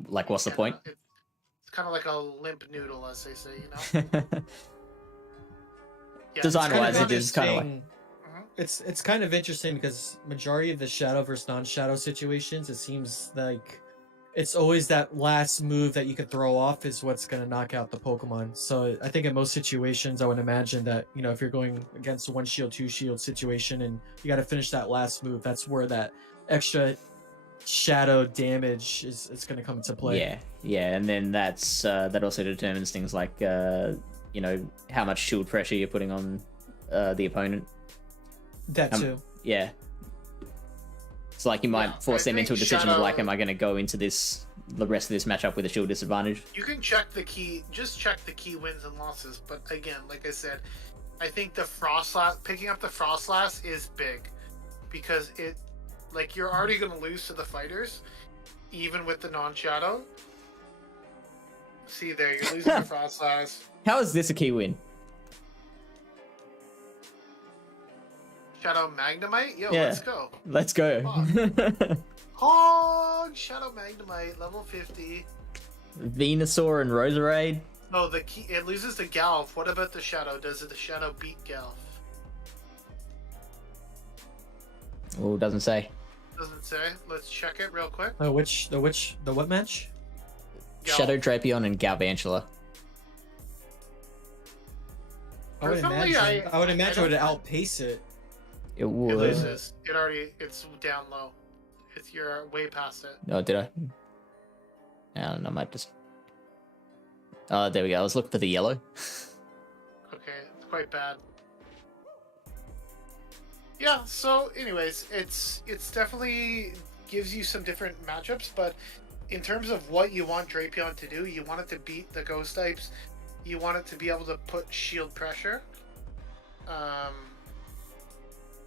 Like, what's the point? It's kind of like a limp noodle, as they say, you know. Yeah, design-wise, it is kind of like. It's kind of interesting because majority of the shadow versus non-shadow situations, it seems like it's always that last move that you could throw off is what's going to knock out the Pokemon. So I think in most situations, I would imagine that, you know, if you're going against a 1 shield, 2 shield situation and you got to finish that last move, that's where that extra shadow damage is going to come into play. Yeah, and then that's that also determines things like you know, how much shield pressure you're putting on the opponent. That too. Yeah. It's like you might force them into a decision of like, am I going to go into the rest of this matchup with a shield disadvantage? You can check the key, just check the key wins and losses. But again, like I said, I think the picking up the Snorlax is big because it, like, you're already going to lose to the fighters, even with the non-shadow. See there, you're losing the Snorlax. How is this a key win? Shadow Magnemite? Yo, let's go. Let's go. Hog! Shadow Magnemite, level 50. Venusaur and Roserade? No, the key, it loses to Galv. What about the Shadow? Does the Shadow beat Galv? Oh, doesn't say. Doesn't say. Let's check it real quick. The what match? Galv. Shadow Drapion and Galvantula. I would imagine it would outpace it. It would. It loses. It's down low. You're way past it. Oh, did I? I don't know, I might just... Oh, there we go. I was looking for the yellow. Okay, it's quite bad. Yeah, so anyways, it's definitely gives you some different matchups, but in terms of what you want Drapion to do, you want it to beat the ghost types. You want it to be able to put shield pressure.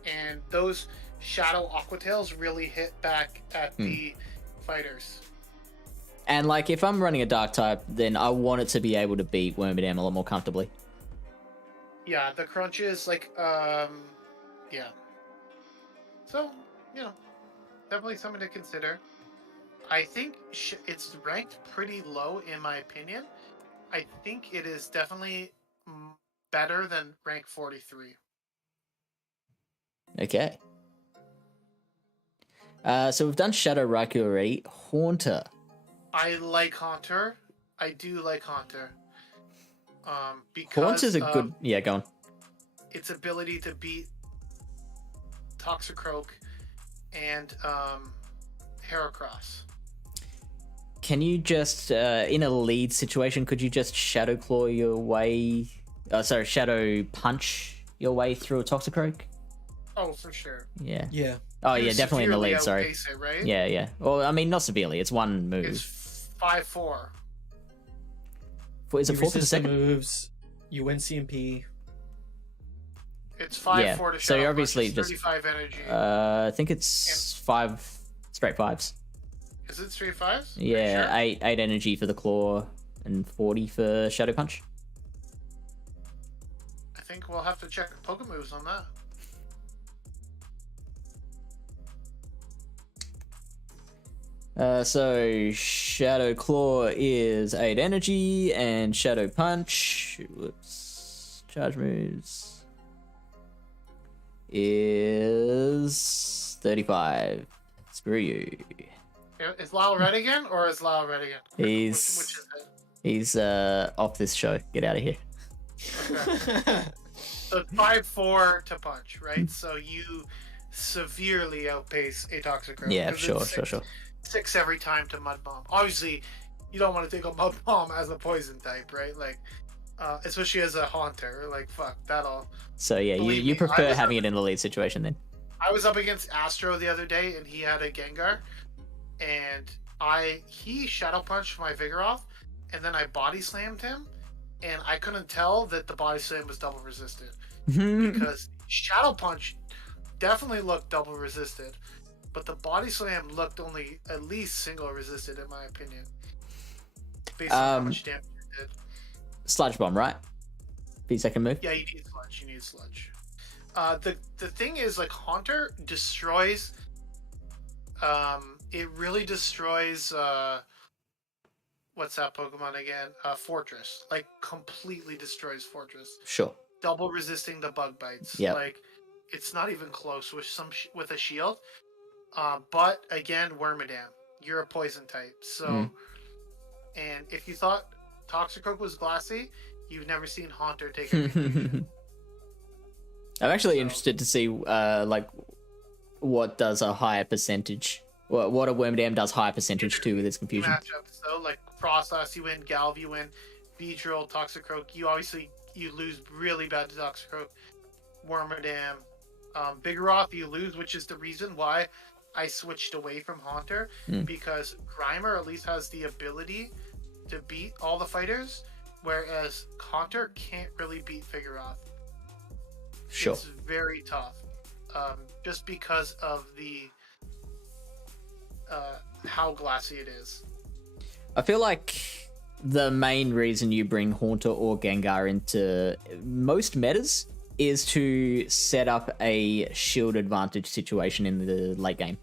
And those Shadow Aquatails really hit back at the fighters. And like, if I'm running a dark type, then I want it to be able to beat Wormadam a lot more comfortably. Yeah, the crunches, like, yeah. So, you know, definitely something to consider. I think it's ranked pretty low, in my opinion. I think it is definitely better than rank 43. Okay. So we've done Shadow Raikou already. Haunter. I like Haunter. I do like Haunter. Because Haunter's a good... Yeah, go on. Its ability to beat Toxicroak and Heracross. Can you just, in a lead situation, could you just Shadow Claw your way... Shadow Punch your way through a Toxicroak? Oh, for sure. Yeah. Yeah. Oh, yeah, definitely in the lead, sorry. It, right? Yeah. Well, I mean, not severely. It's one move. It's 5-4. Is it 4 for the second? Moves. You win CMP. It's 5-4 to so you're obviously just 35 energy. I think it's 5 straight 5s. Is it straight 5s? Yeah, sure? 8 energy for the claw and 40 for Shadow Punch. I think we'll have to check Poke moves on that. So Shadow Claw is 8 energy, and Shadow Punch, whoops, charge moves, is 35. Screw you. Is Lyle red again, or is Lyle red again? Which is it? He's off this show. Get out of here. Okay. So 5-4 to punch, right? So you severely outpace a Toxicroak. Yeah, sure. 6 every time to Mud Bomb. Obviously, you don't want to take a Mud Bomb as a poison type, right? Like, especially as a Haunter. Like, fuck, that all. So yeah, you prefer having it in a lead situation then? I was up against Astro the other day, and he had a Gengar, and he Shadow Punched my Vigoroth, and then I Body Slammed him, and I couldn't tell that the Body Slam was double resisted. Because Shadow Punch definitely looked double resisted, but the Body Slam looked only at least single resisted, in my opinion. Based on how much damage it did. Sludge Bomb, right? Be second move? Yeah, you need Sludge. The thing is, like, Haunter destroys... it really destroys what's that Pokemon again? Fortress. Like completely destroys Fortress. Sure. Double resisting the bug bites. Yep. Like it's not even close with with a shield. But again, Wormadam, you're a poison type. So, and if you thought Toxicroak was glassy, you've never seen Haunter take advantage. I'm actually interested to see like what does a higher percentage, what a Wormadam does higher percentage to with its confusion. Matchups though, like Frostlass, you win, Galv, you win, Beedrill, Toxicroak, you lose really bad to Toxicroak, Wormadam, Vigoroth, you lose, which is the reason why I switched away from Haunter, because Grimer at least has the ability to beat all the fighters, whereas Haunter can't really beat Vigoroth. Sure. It's very tough, just because of the how glassy it is. I feel like the main reason you bring Haunter or Gengar into most metas is to set up a shield advantage situation in the late game.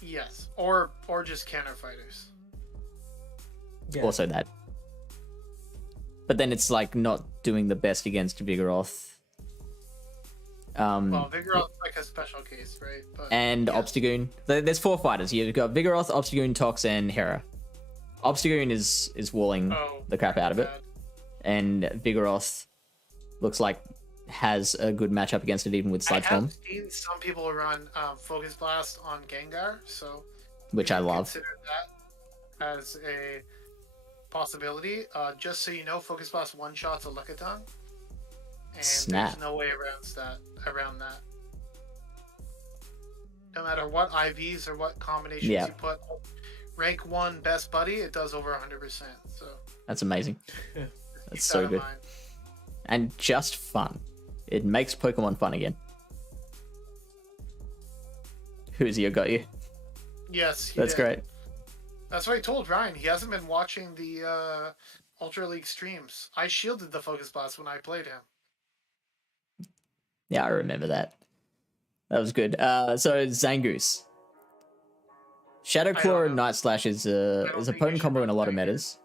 Yes, or just counter fighters. Yeah. Also that. But then it's like not doing the best against Vigoroth. Well, Vigoroth's like a special case, right? But, and yes. Obstagoon. There's 4 fighters. You've got Vigoroth, Obstagoon, Tox, and Hera. Obstagoon is walling the crap out of it. And Vigoroth looks like has a good matchup against it, even with Sludge Bomb. I have seen some people run Focus Blast on Gengar, so which I love. Consider that as a possibility. Just so you know, Focus Blast one-shots a Lickitung. And Snap. There's no way around that. No matter what IVs or what combinations you put, rank 1 best buddy, it does over 100%. So that's amazing. That's so good. And just fun. It makes Pokemon fun again. Who's got you? Yes, that's great. That's what I told Ryan. He hasn't been watching the Ultra League streams. I shielded the Focus Blast when I played him. Yeah, I remember that. That was good. So Zangoose. Shadow Claw and Night Slash is a potent combo in a lot of metas.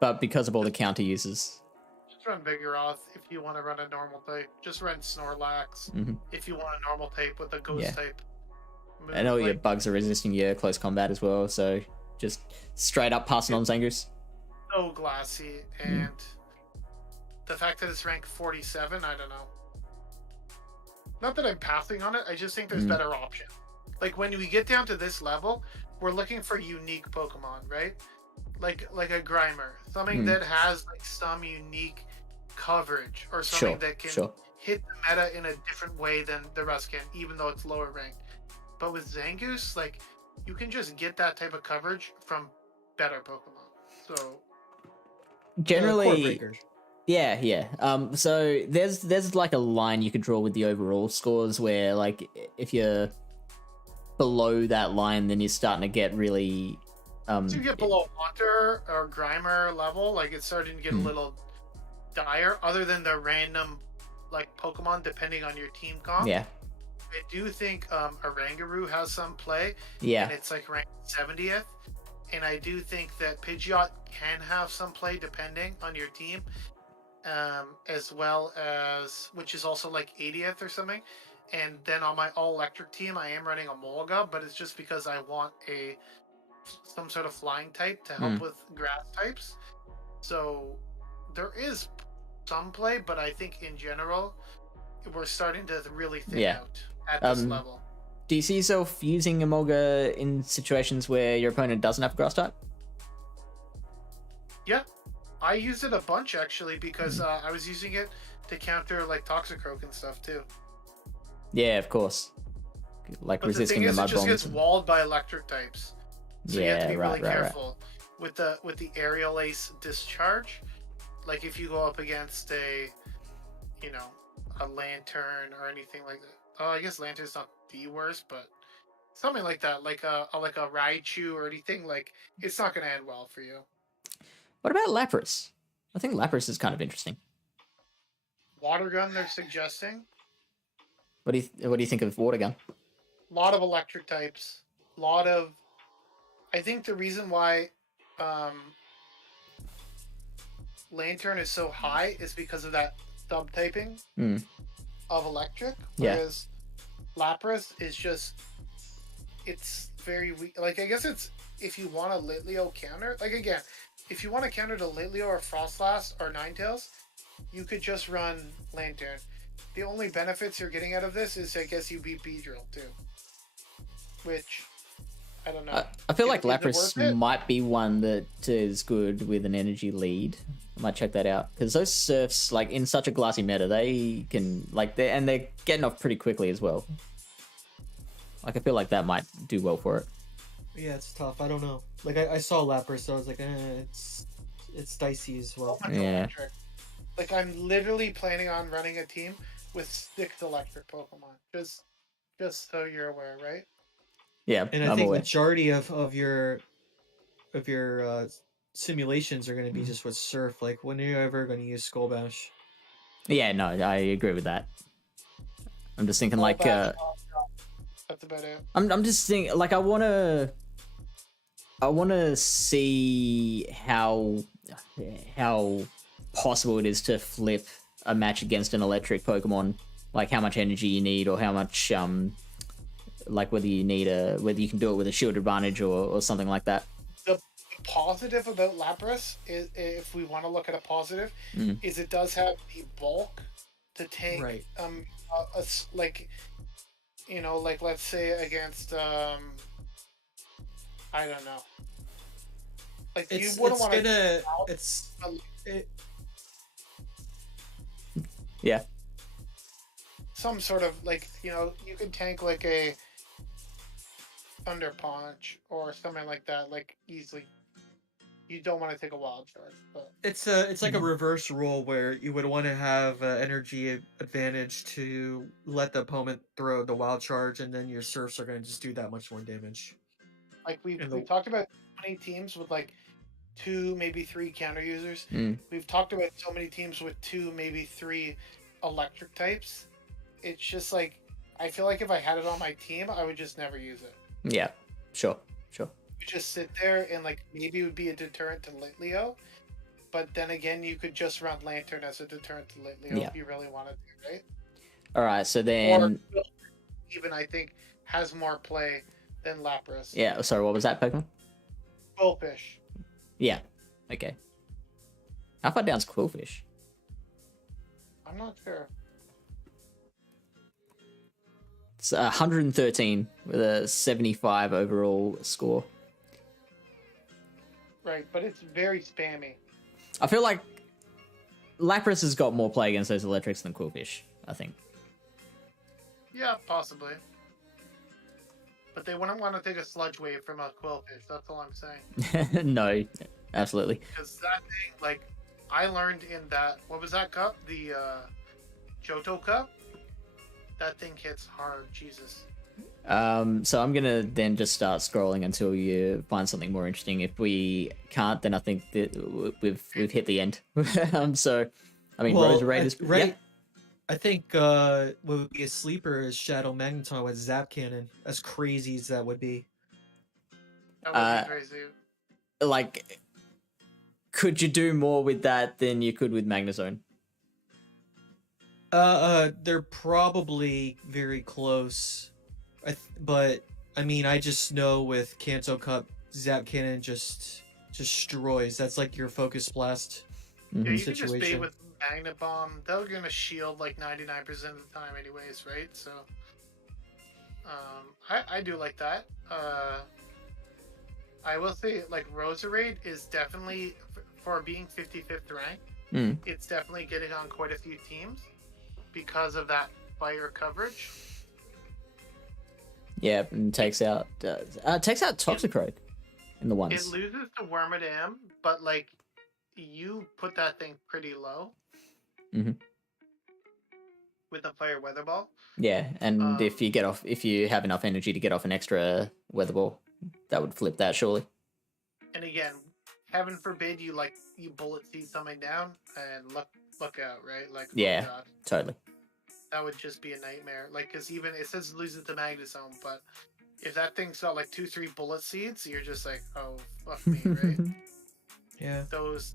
But because of all the counter uses. Just run Vigoroth if you want to run a normal type. Just run Snorlax if you want a normal type with a ghost type. I know your bugs are resisting your close combat as well, so just straight up passing on Zangoose. So glassy, and the fact that it's ranked 47, I don't know. Not that I'm passing on it, I just think there's better options. Like when we get down to this level, we're looking for unique Pokemon, right? Like a Grimer, something that has like some unique coverage or something that can hit the meta in a different way than the rest can, even though it's lower ranked. But with Zangoose, like you can just get that type of coverage from better Pokemon. So generally, so there's like a line you could draw with the overall scores where like if you're below that line, then you're starting to get really so you get below Haunter or Grimer level, like it's starting to get a little dire, other than the random like Pokemon depending on your team comp. Yeah. I do think Oranguru has some play. Yeah. And it's like ranked 70th. And I do think that Pidgeot can have some play depending on your team. As well as, which is also like 80th or something. And then on my all-electric team, I am running a Molga, but it's just because I want some sort of flying type to help with grass types. So there is some play, but I think in general, we're starting to really thin out at this level. Do you see yourself using Emolga in situations where your opponent doesn't have a grass type? Yeah, I used it a bunch actually because I was using it to counter like Toxicroak and stuff too. Yeah, of course. Like but resisting the mud bombs. It just gets walled by electric types, so you have to be really careful with the aerial ace discharge. Like if you go up against a Lantern or anything like that. Oh, I guess Lantern's not the worst, but something like that, like a Raichu or anything, like it's not going to end well for you. What about Lapras? I think Lapras is kind of interesting. Water Gun, they're suggesting. What do you think of Water Gun? A lot of electric types. A lot of, I think the reason why Lantern is so high is because of that subtyping of electric, whereas Lapras is just, it's very weak. Like, I guess it's, if you want a Litleo counter, like, again, if you want to counter to Litleo or Frostlass or Ninetales, you could just run Lantern. The only benefits you're getting out of this is, I guess, you beat Beedrill too, which I don't know. I feel like Lapras might be one that is good with an energy lead. I might check that out because those Surfs, like in such a glassy meta, they can like they're getting off pretty quickly as well. Like I feel like that might do well for it. Yeah, it's tough. I don't know. Like I saw Lapras, so I was like, it's dicey as well. Yeah. Like I'm literally planning on running a team with 6 electric Pokemon. Just so you're aware, right? Yeah, and I think majority of your simulations are going to be just with Surf. Like, when are you ever going to use Skull Bash? Yeah, no, I agree with that. I'm just thinking like that's about it. I'm just thinking like I wanna see how possible it is to flip a match against an electric Pokemon, like how much energy you need or how much like whether you can do it with a shield advantage or something like that. The positive about Lapras is, if we want to look at a positive, is it does have the bulk to tank like, you know, like let's say against I don't know, like you wouldn't want to yeah, some sort of, like, you know, you could tank like a Thunder Punch or something like that, like easily. You don't want to take a wild charge, but it's like a reverse rule where you would want to have energy advantage to let the opponent throw the wild charge, and then your Surfs are going to just do that much more damage. Like we talked about so many teams with like 2, maybe 3 counter users. We've talked about so many teams with 2, maybe 3 electric types. It's just like, I feel like if I had it on my team, I would just never use it. Yeah, sure. You just sit there and like maybe it would be a deterrent to Litleo, but then again, you could just run Lantern as a deterrent to Litleo if you really wanted to, right? All right, so then even I think has more play than Lapras. Yeah, sorry, what was that Pokemon? Quillfish. Yeah, okay. How far down's Quillfish? I'm not sure. It's 113 with a 75 overall score. Right, but it's very spammy. I feel like Lapras has got more play against those electrics than Quillfish, I think. Yeah, possibly. But they wouldn't want to take a sludge wave from a Quillfish, that's all I'm saying. No, absolutely. Because that thing, like, I learned in that, what was that cup? The Johto Cup? That thing hits hard, Jesus. So I'm gonna then just start scrolling until you find something more interesting. If we can't, then I think that we've hit the end. So, I mean, Roserade is right. Yeah. I think what would be a sleeper is Shadow Magneton with Zap Cannon. As crazy as that would be. That would be crazy. Like, could you do more with that than you could with Magnezone? They're probably very close. But I mean, I just know with Kanto Cup, Zap Cannon just destroys. That's like your Focus Blast Yeah, you situation. can just bait with Magnet Bomb. They're gonna shield like 99% of the time, anyways, right? So, I do like that. I will say, like, Roserade is definitely, for being 55th rank, it's definitely getting on quite a few teams because of that fire coverage. Yeah, and takes out Toxicroak in the ones. It loses to Wormadam, but like you put that thing pretty low with a fire weather ball. Yeah, and if you have enough energy to get off an extra weather ball, that would flip that surely. And again, heaven forbid you bullet see something down and look out, right? Like, yeah, oh God. Totally. That would just be a nightmare. Like, because even it says loses to Magnezone, but if that thing's got like 2-3 bullet seeds, you're just like, oh fuck me, right? Yeah. Those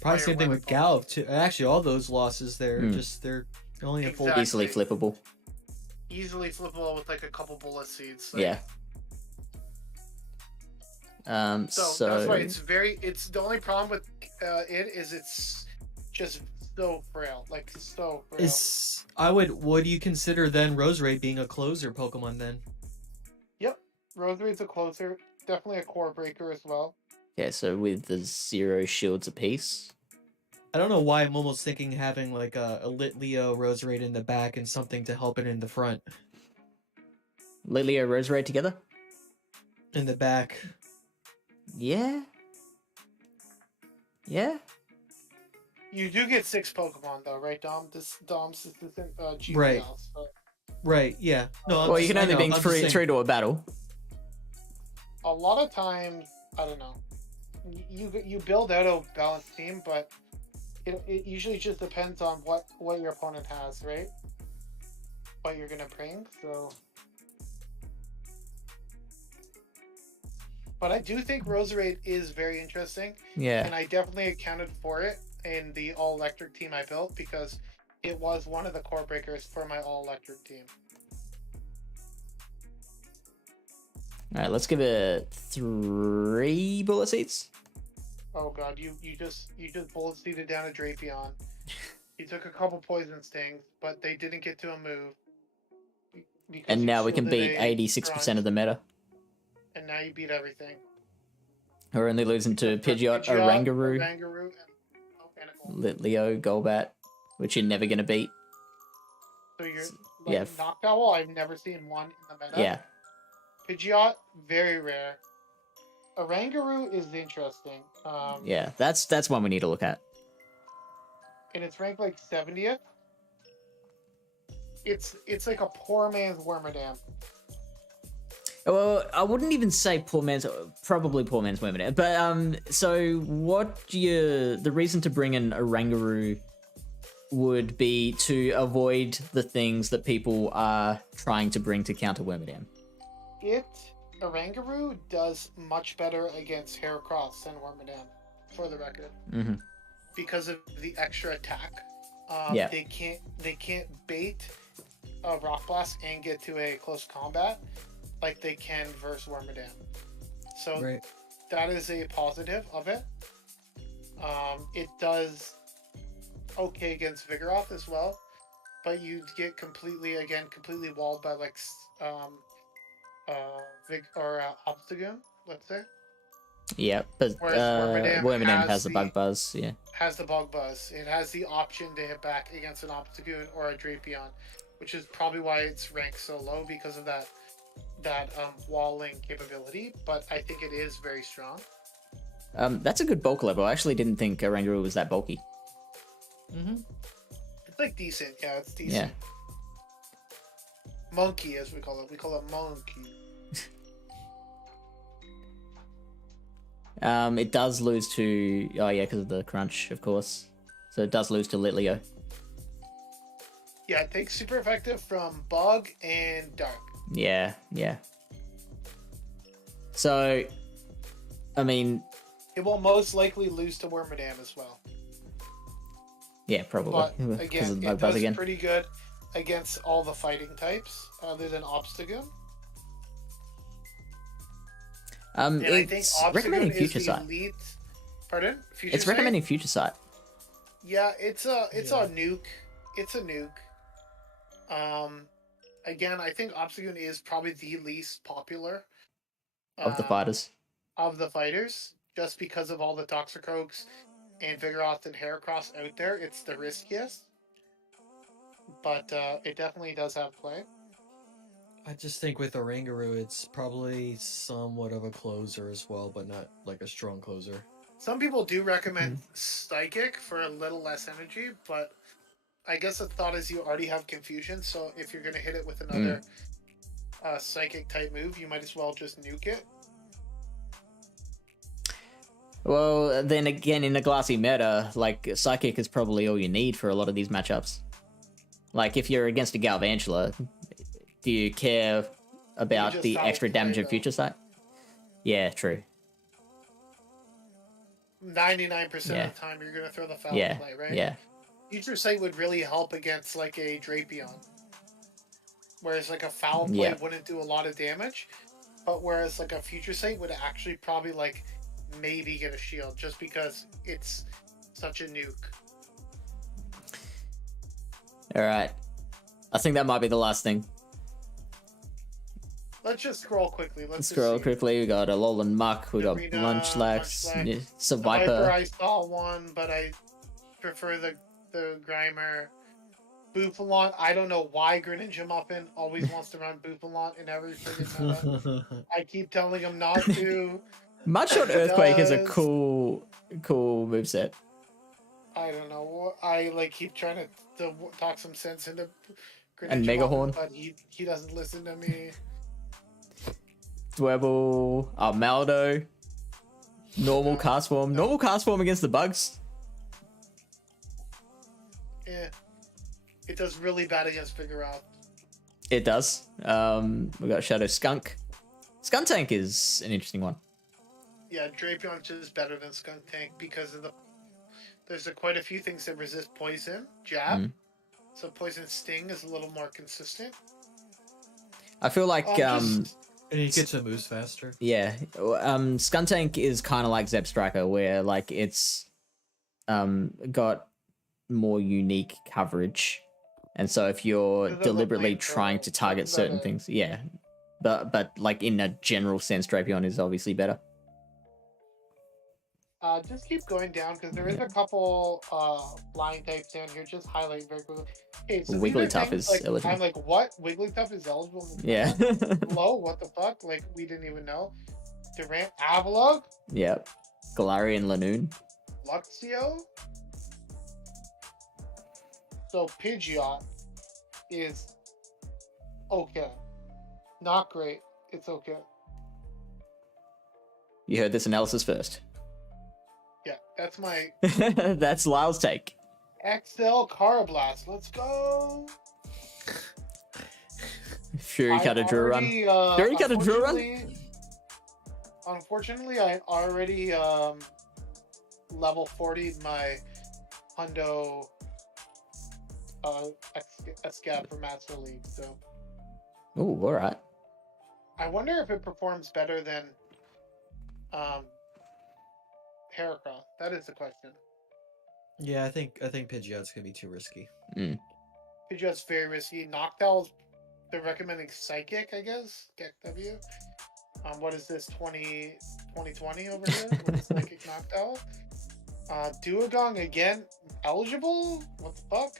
Probably same thing with Galv too. Actually, all those losses they're only a full easily flippable. Easily flippable with like a couple bullet seeds. Like, yeah. So that's why it's the only problem with it is it's just so frail, like so frail. Would you consider then Roserade being a closer Pokemon then? Yep, Roserade's a closer, definitely a core breaker as well. Yeah, so with the 0 shields apiece. I don't know why I'm almost thinking having like a Litleo Roserade in the back and something to help it in the front. Litleo Roserade together? In the back. Yeah. Yeah. You do get 6 Pokemon though, right, Dom? Dom's isn't GPL, right. So. Right. Yeah. No. Well, you can only bring three to a battle. A lot of times, I don't know. You build out a balanced team, but it usually just depends on what your opponent has, right? What you're gonna bring, so. But I do think Roserade is very interesting. Yeah. And I definitely accounted for it in the all-electric team I built because it was one of the core breakers for my all-electric team. Alright, let's give it 3 bullet seeds. Oh god, you just bullet seeded down a Drapion. You took a couple poison stings, but they didn't get to a move. And now we can beat 86% of the meta. And now you beat everything. We're only losing to Pidgeot, Oranguru, Litleo, Golbat, which you're never going to beat. So you're Noctowl, I've never seen one in the meta. Yeah. Pidgeot, very rare. Oranguru is interesting. Yeah, that's one we need to look at. And it's ranked like 70th. It's like a poor man's Wormadam. Well, I wouldn't even say probably poor man's Wormadam. But so the reason to bring in Oranguru would be to avoid the things that people are trying to bring to counter Wormadam. Oranguru does much better against Heracross than Wormadam, for the record. Mm-hmm. Because of the extra attack. They can't bait a Rock Blast and get to a close combat like they can versus Wormadam. So that is a positive of it. It does okay against Vigoroth as well, but you get completely walled by like Obstagoon, let's say. Yeah, but Wormadam has the Bug Buzz, yeah. Has the Bug Buzz. It has the option to hit back against an Obstagoon or a Drapion, which is probably why it's ranked so low because of that walling capability, but I think it is very strong. That's a good bulk level. I actually didn't think Oranguru was that bulky. Mm-hmm. It's like decent, yeah, it's decent. Yeah. Monkey, as we call it. We call it monkey. It does lose to... Oh, yeah, because of the crunch, of course. So it does lose to Litleo. Yeah, it takes super effective from Bug and Dark. Yeah. So, I mean... It will most likely lose to Wormadam as well. Yeah, probably. But, again, it does pretty good against all the fighting types, other than Obstagoon. It's recommending Future Sight. Pardon? Future it's recommending Future Sight. Yeah, it's a nuke. It's a nuke. Again, I think Obstagoon is probably the least popular of the fighters. Just because of all the Toxicroaks and Vigoroth and Heracross out there, it's the riskiest. But it definitely does have play. I just think with Oranguru, it's probably somewhat of a closer as well, but not like a strong closer. Some people do recommend Psychic for a little less energy, but I guess the thought is you already have Confusion, so if you're going to hit it with another Psychic type move, you might as well just nuke it. Well, then again, in the glassy meta, like, Psychic is probably all you need for a lot of these matchups. Like, if you're against a Galvantula, do you care about just the foul extra damage play, of Future Sight. Yeah, true. 99% Yeah. of the time, you're gonna throw the foul Yeah, play, right? yeah. Future Sight would really help against like a Drapion, whereas like a foul play Yeah. wouldn't do a lot of damage, but whereas like a Future Sight would actually probably like maybe get a shield just because it's such a nuke. All right. I think that might be the last thing. Let's just scroll quickly. Let's Scroll just see. quickly. We got a Lollan Muck. We got Arena, Munchlax. Munchlax. Yeah, Viper, Viper. I saw one, but I prefer the Grimer. Buffalant, I don't know why Greninja Muffin always wants to run Buffalant in every friggin' meta. I keep telling him not to. Mudshot Earthquake is a does. cool moveset. I don't know. I like keep trying to talk some sense into Greninja And Megahorn. Muffin, but he doesn't listen to me. Dwebble. Maldo. Normal cast form. Normal cast form against the bugs. Yeah. It does really bad against Figure-Out. It does. We got Shadow Skunk. Skuntank is an interesting one. Yeah, Drapion's just better than Skuntank because of there's quite a few things that resist poison. Jab. So poison sting is a little more consistent. I feel like and he gets the moves faster. Yeah. Skuntank is kind of like Zebstrika, where like it's got more unique coverage. And so if you're deliberately trying to target certain things, yeah. But like in a general sense, Drapion is obviously better. Just keep going down because there is a couple flying types down here. Just highlight very quickly. Okay, so Wigglytuff is eligible. I'm like, what? Wigglytuff is eligible? Yeah. Hello? What the fuck? Like, we didn't even know. Durant, Avalugg? Yep. Galarian Lanoon. Luxio? So Pidgeot is okay. Not great. It's okay. You heard this analysis first. Yeah, that's my That's Lyle's take. XL Carablast. Let's go. Fury Cutter Drew Run. Fury Cutter Drew Run? Unfortunately, I already level 40'd my Hundo Escap for Master League, so. Ooh, alright. I wonder if it performs better than Heracross. That is the question. Yeah, I think Pidgeot's gonna be too risky. Pidgeot's very risky. Noctowl's they're recommending Psychic, I guess. Get W. What is this? 2020 over here with the Psychic Noctowl. Duogong again eligible? What the fuck?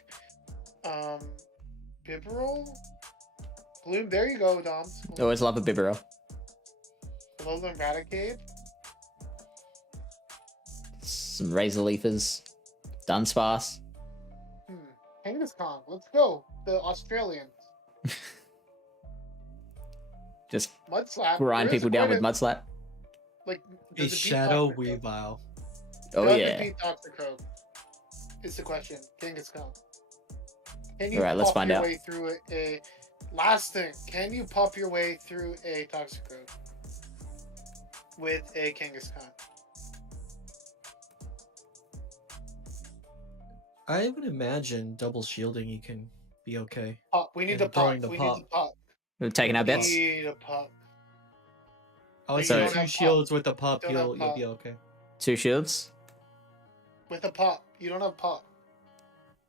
Bibarel? Gloom, there you go, Dom. Always love a Bibarel. Alolan Raticate. Some Razor Leafers. Dunsparce. Kangaskhan, let's go. The Australians. Just Mudslap. grind people down with Mudslap. Like A does it beat Shadow Toxicroak? Weavile. Oh Does it yeah. beat Toxicroak? Is the question. Kangaskhan. Can you Alright, let's puff find your out. way through a last thing? Can you puff your way through a Toxicroak with a Kangaskhan? I would imagine double shielding you can be okay. We need And to pop. throwing the We pop. need to pop. We're taking our bets. We need to pop. I would So- say Don't two have shields with the pop, Don't have you'll pop. be okay. 2 shields. With a pop. You don't have pop.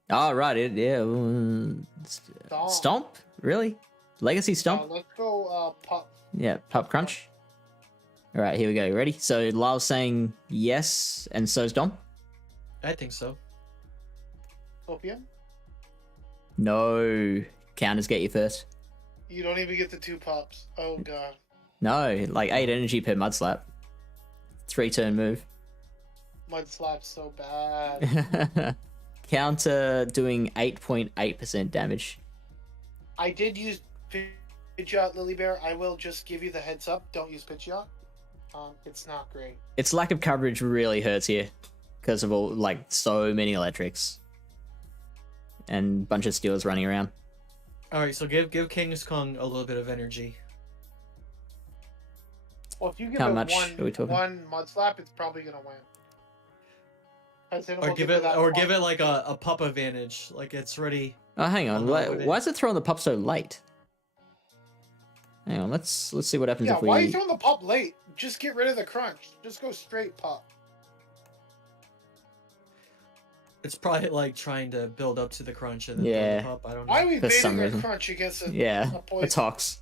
Oh, right. Yeah. Stomp. Stomp? Really? Legacy Stomp? Let's go pop. Yeah, Pop Crunch. All right, here we go. Ready? So Lyle's saying yes, and so's Dom. I think so. Sopian. No. Counters get you first. You don't even get the 2 pops. Oh god. No, like 8 energy per Mudslap. 3-turn move. Mud slap's so bad. Counter doing 8.8% damage. I did use Pidgeot Lily Bear. I will just give you the heads up. Don't use Pidgeot. It's not great. Its lack of coverage really hurts here because of all like so many electrics and bunch of steals running around. Alright, so give Kangaskhan a little bit of energy. Well, if you give How it much are we talking? one mud slap, it's probably gonna win. Or give it like a pup advantage, like it's ready. Oh, hang on. Oh, no, why is it throwing the pup so late? Hang on, let's see what happens if we... why are you throwing the pup late? Just get rid of the crunch. Just go straight pup. It's probably like trying to build up to the crunch and then Yeah. throw the pup. I don't know. Why are we For some baiting a reason. crunch against a Yeah, poison? it's Hox.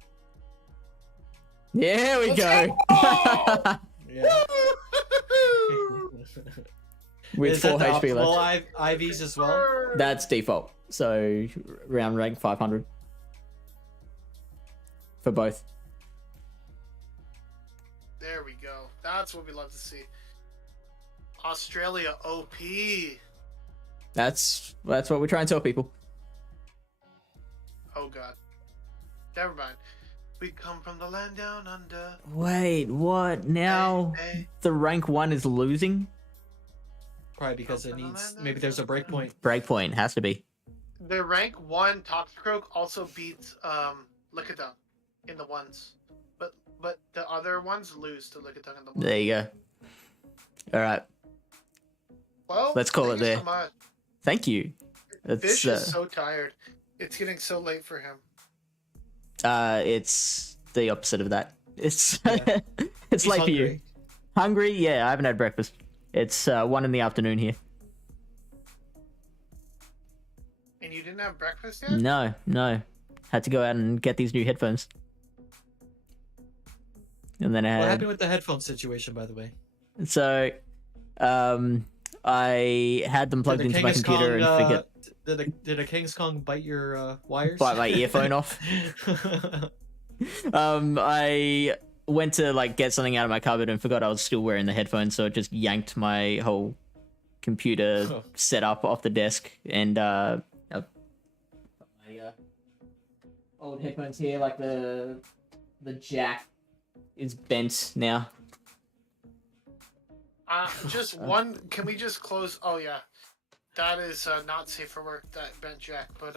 There we Let's go. go! Oh! Yeah. With Is 4 that the HP left. optimal IVs as well? That's default. So round rank 500 for both. There we go. That's what we love to see. Australia OP. That's what we try and tell people. Oh god. Never mind. We come from the land down under. Wait, what? Now Hey, hey. the rank 1 is losing? Probably because it needs. Maybe there's a breakpoint. Breakpoint has to be. The rank 1 Toxicroak also beats Lickitung in the ones. But the other ones lose to Lickitung in the ones. There you go. All right. Well, Let's call thank it you there. So much. Thank you. Fish is so tired. It's getting so late for him. It's the opposite of that. It's Yeah. it's He's late for you. hungry. Hungry? Yeah, I haven't had breakfast. It's 1 in the afternoon here. And you didn't have breakfast yet? No. Had to go out and get these new headphones. And then I What had... happened with the headphone situation, by the way? So, I had them plugged Did the into my King's computer Kong, and forget... Did a King's Kong bite your wires? Bite my earphone off. I went to like get something out of my cupboard and forgot I was still wearing the headphones, so it just yanked my whole computer setup off the desk. And my old headphones here, like the jack is bent now. Just one. Can we just close? Oh yeah, that is not safe for work. That bent jack. But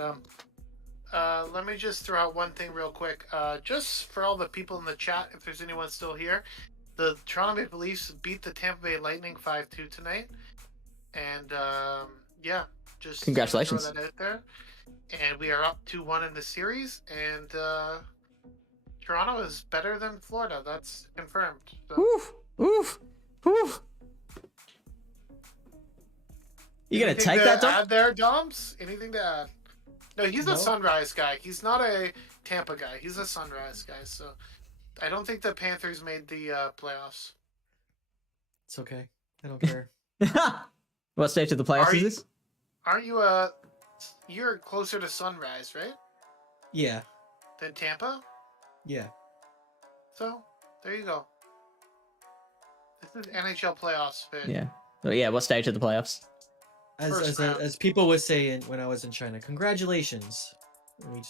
let me just throw out one thing real quick. Just for all the people in the chat, if there's anyone still here, the Toronto Maple Leafs beat the Tampa Bay Lightning 5-2 tonight, and yeah, just Congratulations. throw that out there. And we are up 2-1 in the series, and Toronto is better than Florida. That's confirmed. So. Oof. You gonna Anything take to that, Dom? add there, Doms? Anything to add? No, he's No. a Sunrise guy. He's not a Tampa guy. He's a Sunrise guy. So I don't think the Panthers made the playoffs. It's okay. I don't care. What stage of the playoffs is this? Aren't you you're closer to Sunrise, right? Yeah. Than Tampa? Yeah. So there you go. This is NHL playoffs, Finn. Yeah. So yeah, what stage of the playoffs? First round. As people would say when I was in China, congratulations. And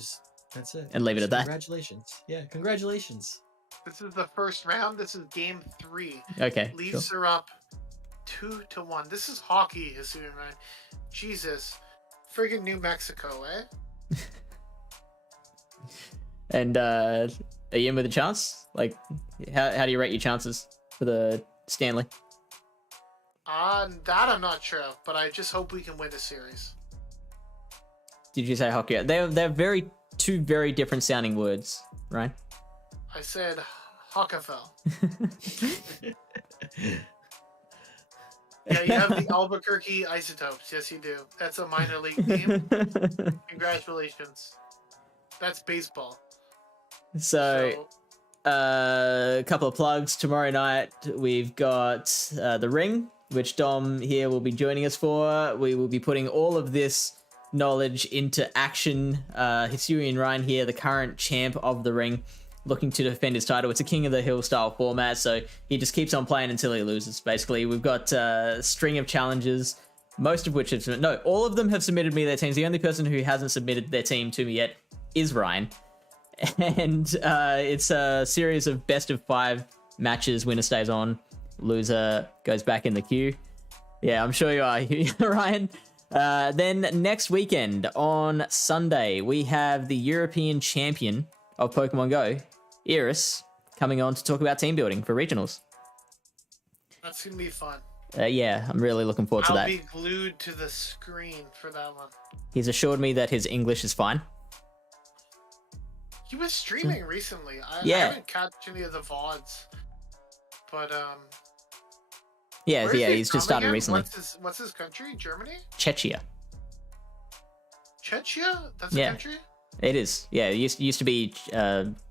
that's it. And leave it at that. Congratulations. Yeah, congratulations. This is the first round. This is game 3. Okay. Leafs are up 2-1. This is hockey, Hisuian Ryan. Jesus. Friggin' New Mexico, eh? And are you in with a chance? Like, how do you rate your chances for the Stanley? That I'm not sure of, but I just hope we can win the series. Did you say hockey? They're two very different sounding words, right? I said Hockafel. Yeah, you have the Albuquerque Isotopes. Yes, you do. That's a minor league team. Congratulations. That's baseball. So, a couple of plugs. Tomorrow night, we've got The Ring, which Dom here will be joining us for. We will be putting all of this knowledge into action. Hisuian Ryan here, the current champ of The Ring, looking to defend his title. It's a King of the Hill style format, so he just keeps on playing until he loses, basically. We've got a string of challenges, most of which have... No, all of them have submitted me their teams. The only person who hasn't submitted their team to me yet is Ryan. And it's a series of best of 5 matches. Winner stays on, loser goes back in the queue. Yeah, I'm sure you are, Ryan. Then next weekend on Sunday, we have the European champion of Pokemon Go, Iris, coming on to talk about team building for regionals. That's gonna be fun. Yeah, I'm really looking forward to I'll that. be glued to the screen for that one. He's assured me that his English is fine. He was streaming recently. I haven't catch any of the VODs, but yeah, where is he he's just started again? recently. What's his country? Germany? Czechia. Czechia? That's a Yeah. country? It is. Yeah, it used to be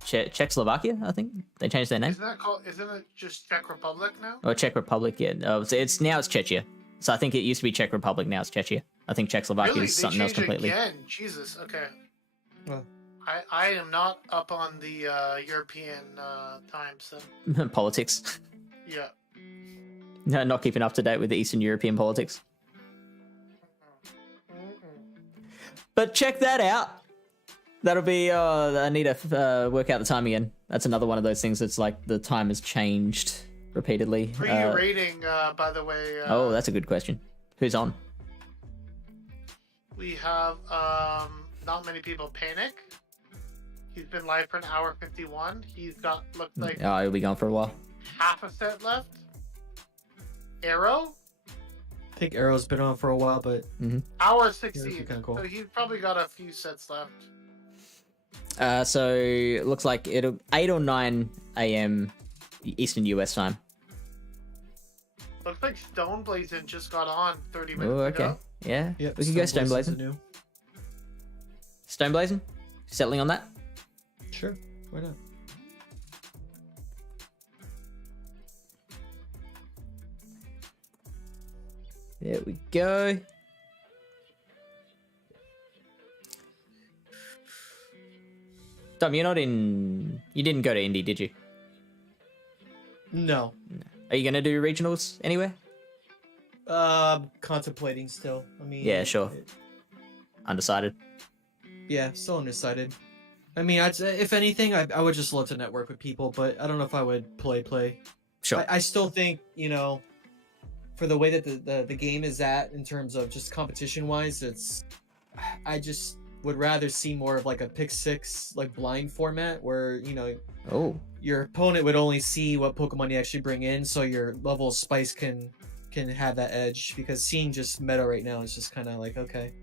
Czechoslovakia, I think. They changed their name. Isn't it just Czech Republic now? Or Czech Republic, yeah. It's now it's Czechia. So I think it used to be Czech Republic, now it's Czechia. I think Czechoslovakia Really? is They something else changed it completely. again? Jesus, okay. Well. I am not up on the European times, so Politics. yeah. No, not keeping up to date with the Eastern European politics. But check that out. That'll be, I need to work out the time again. That's another one of those things that's like the time has changed repeatedly. Pre-rating, by the way. Oh, that's a good question. Who's on? We have not many people. Panic. He's been live for an hour 51. He's looked like Oh, he'll be gone for a while. half a set left. Arrow. I think Arrow's been on for a while, but Hour Arrow's 16. kinda cool. So he's probably got a few sets left. So it looks like it'll 8 or 9 a.m. Eastern US time. Looks like Stone Blazing just got on 30 minutes Oh, okay. ago. Yeah. yep, We can go Stone Blazing's Blazing. new. Stone Blazing? Settling on that? Sure, why not? There we go. Dom, you didn't go to Indy, did you? No. Are you going to do regionals anywhere? Contemplating still. I mean. Yeah, sure. Undecided. Yeah, still undecided. I mean, if anything, I would just love to network with people, but I don't know if I would play. Sure. I still think, for the way that the game is at in terms of just competition wise, I just would rather see more of like a pick six, like blind format where, Oh. your opponent would only see what Pokemon you actually bring in, so your level of spice can have that edge, because seeing just meta right now is just kind of like, okay.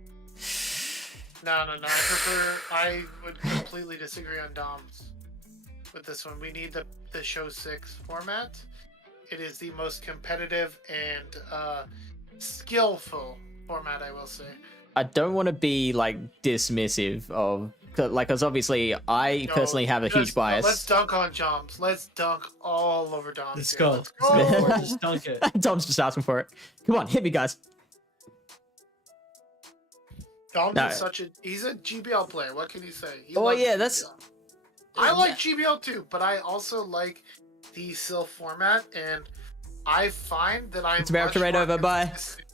No. I would completely disagree on Dom's with this one. We need the show 6 format. It is the most competitive and skillful format, I will say. I don't want to be like dismissive of, like, because obviously I personally have a huge bias. Let's dunk on Joms. Let's dunk all over Dom. Let's here. go. Let's go. Just dunk it. Dom's just asking for it. Come on, hit me, guys. Dom's No. he's a GBL player. What can you say? He Oh, loves yeah, GBL. that's- I like GBL too, but I also like the Silph format, and I find that I'm It's about much to rain more over, bye. consistent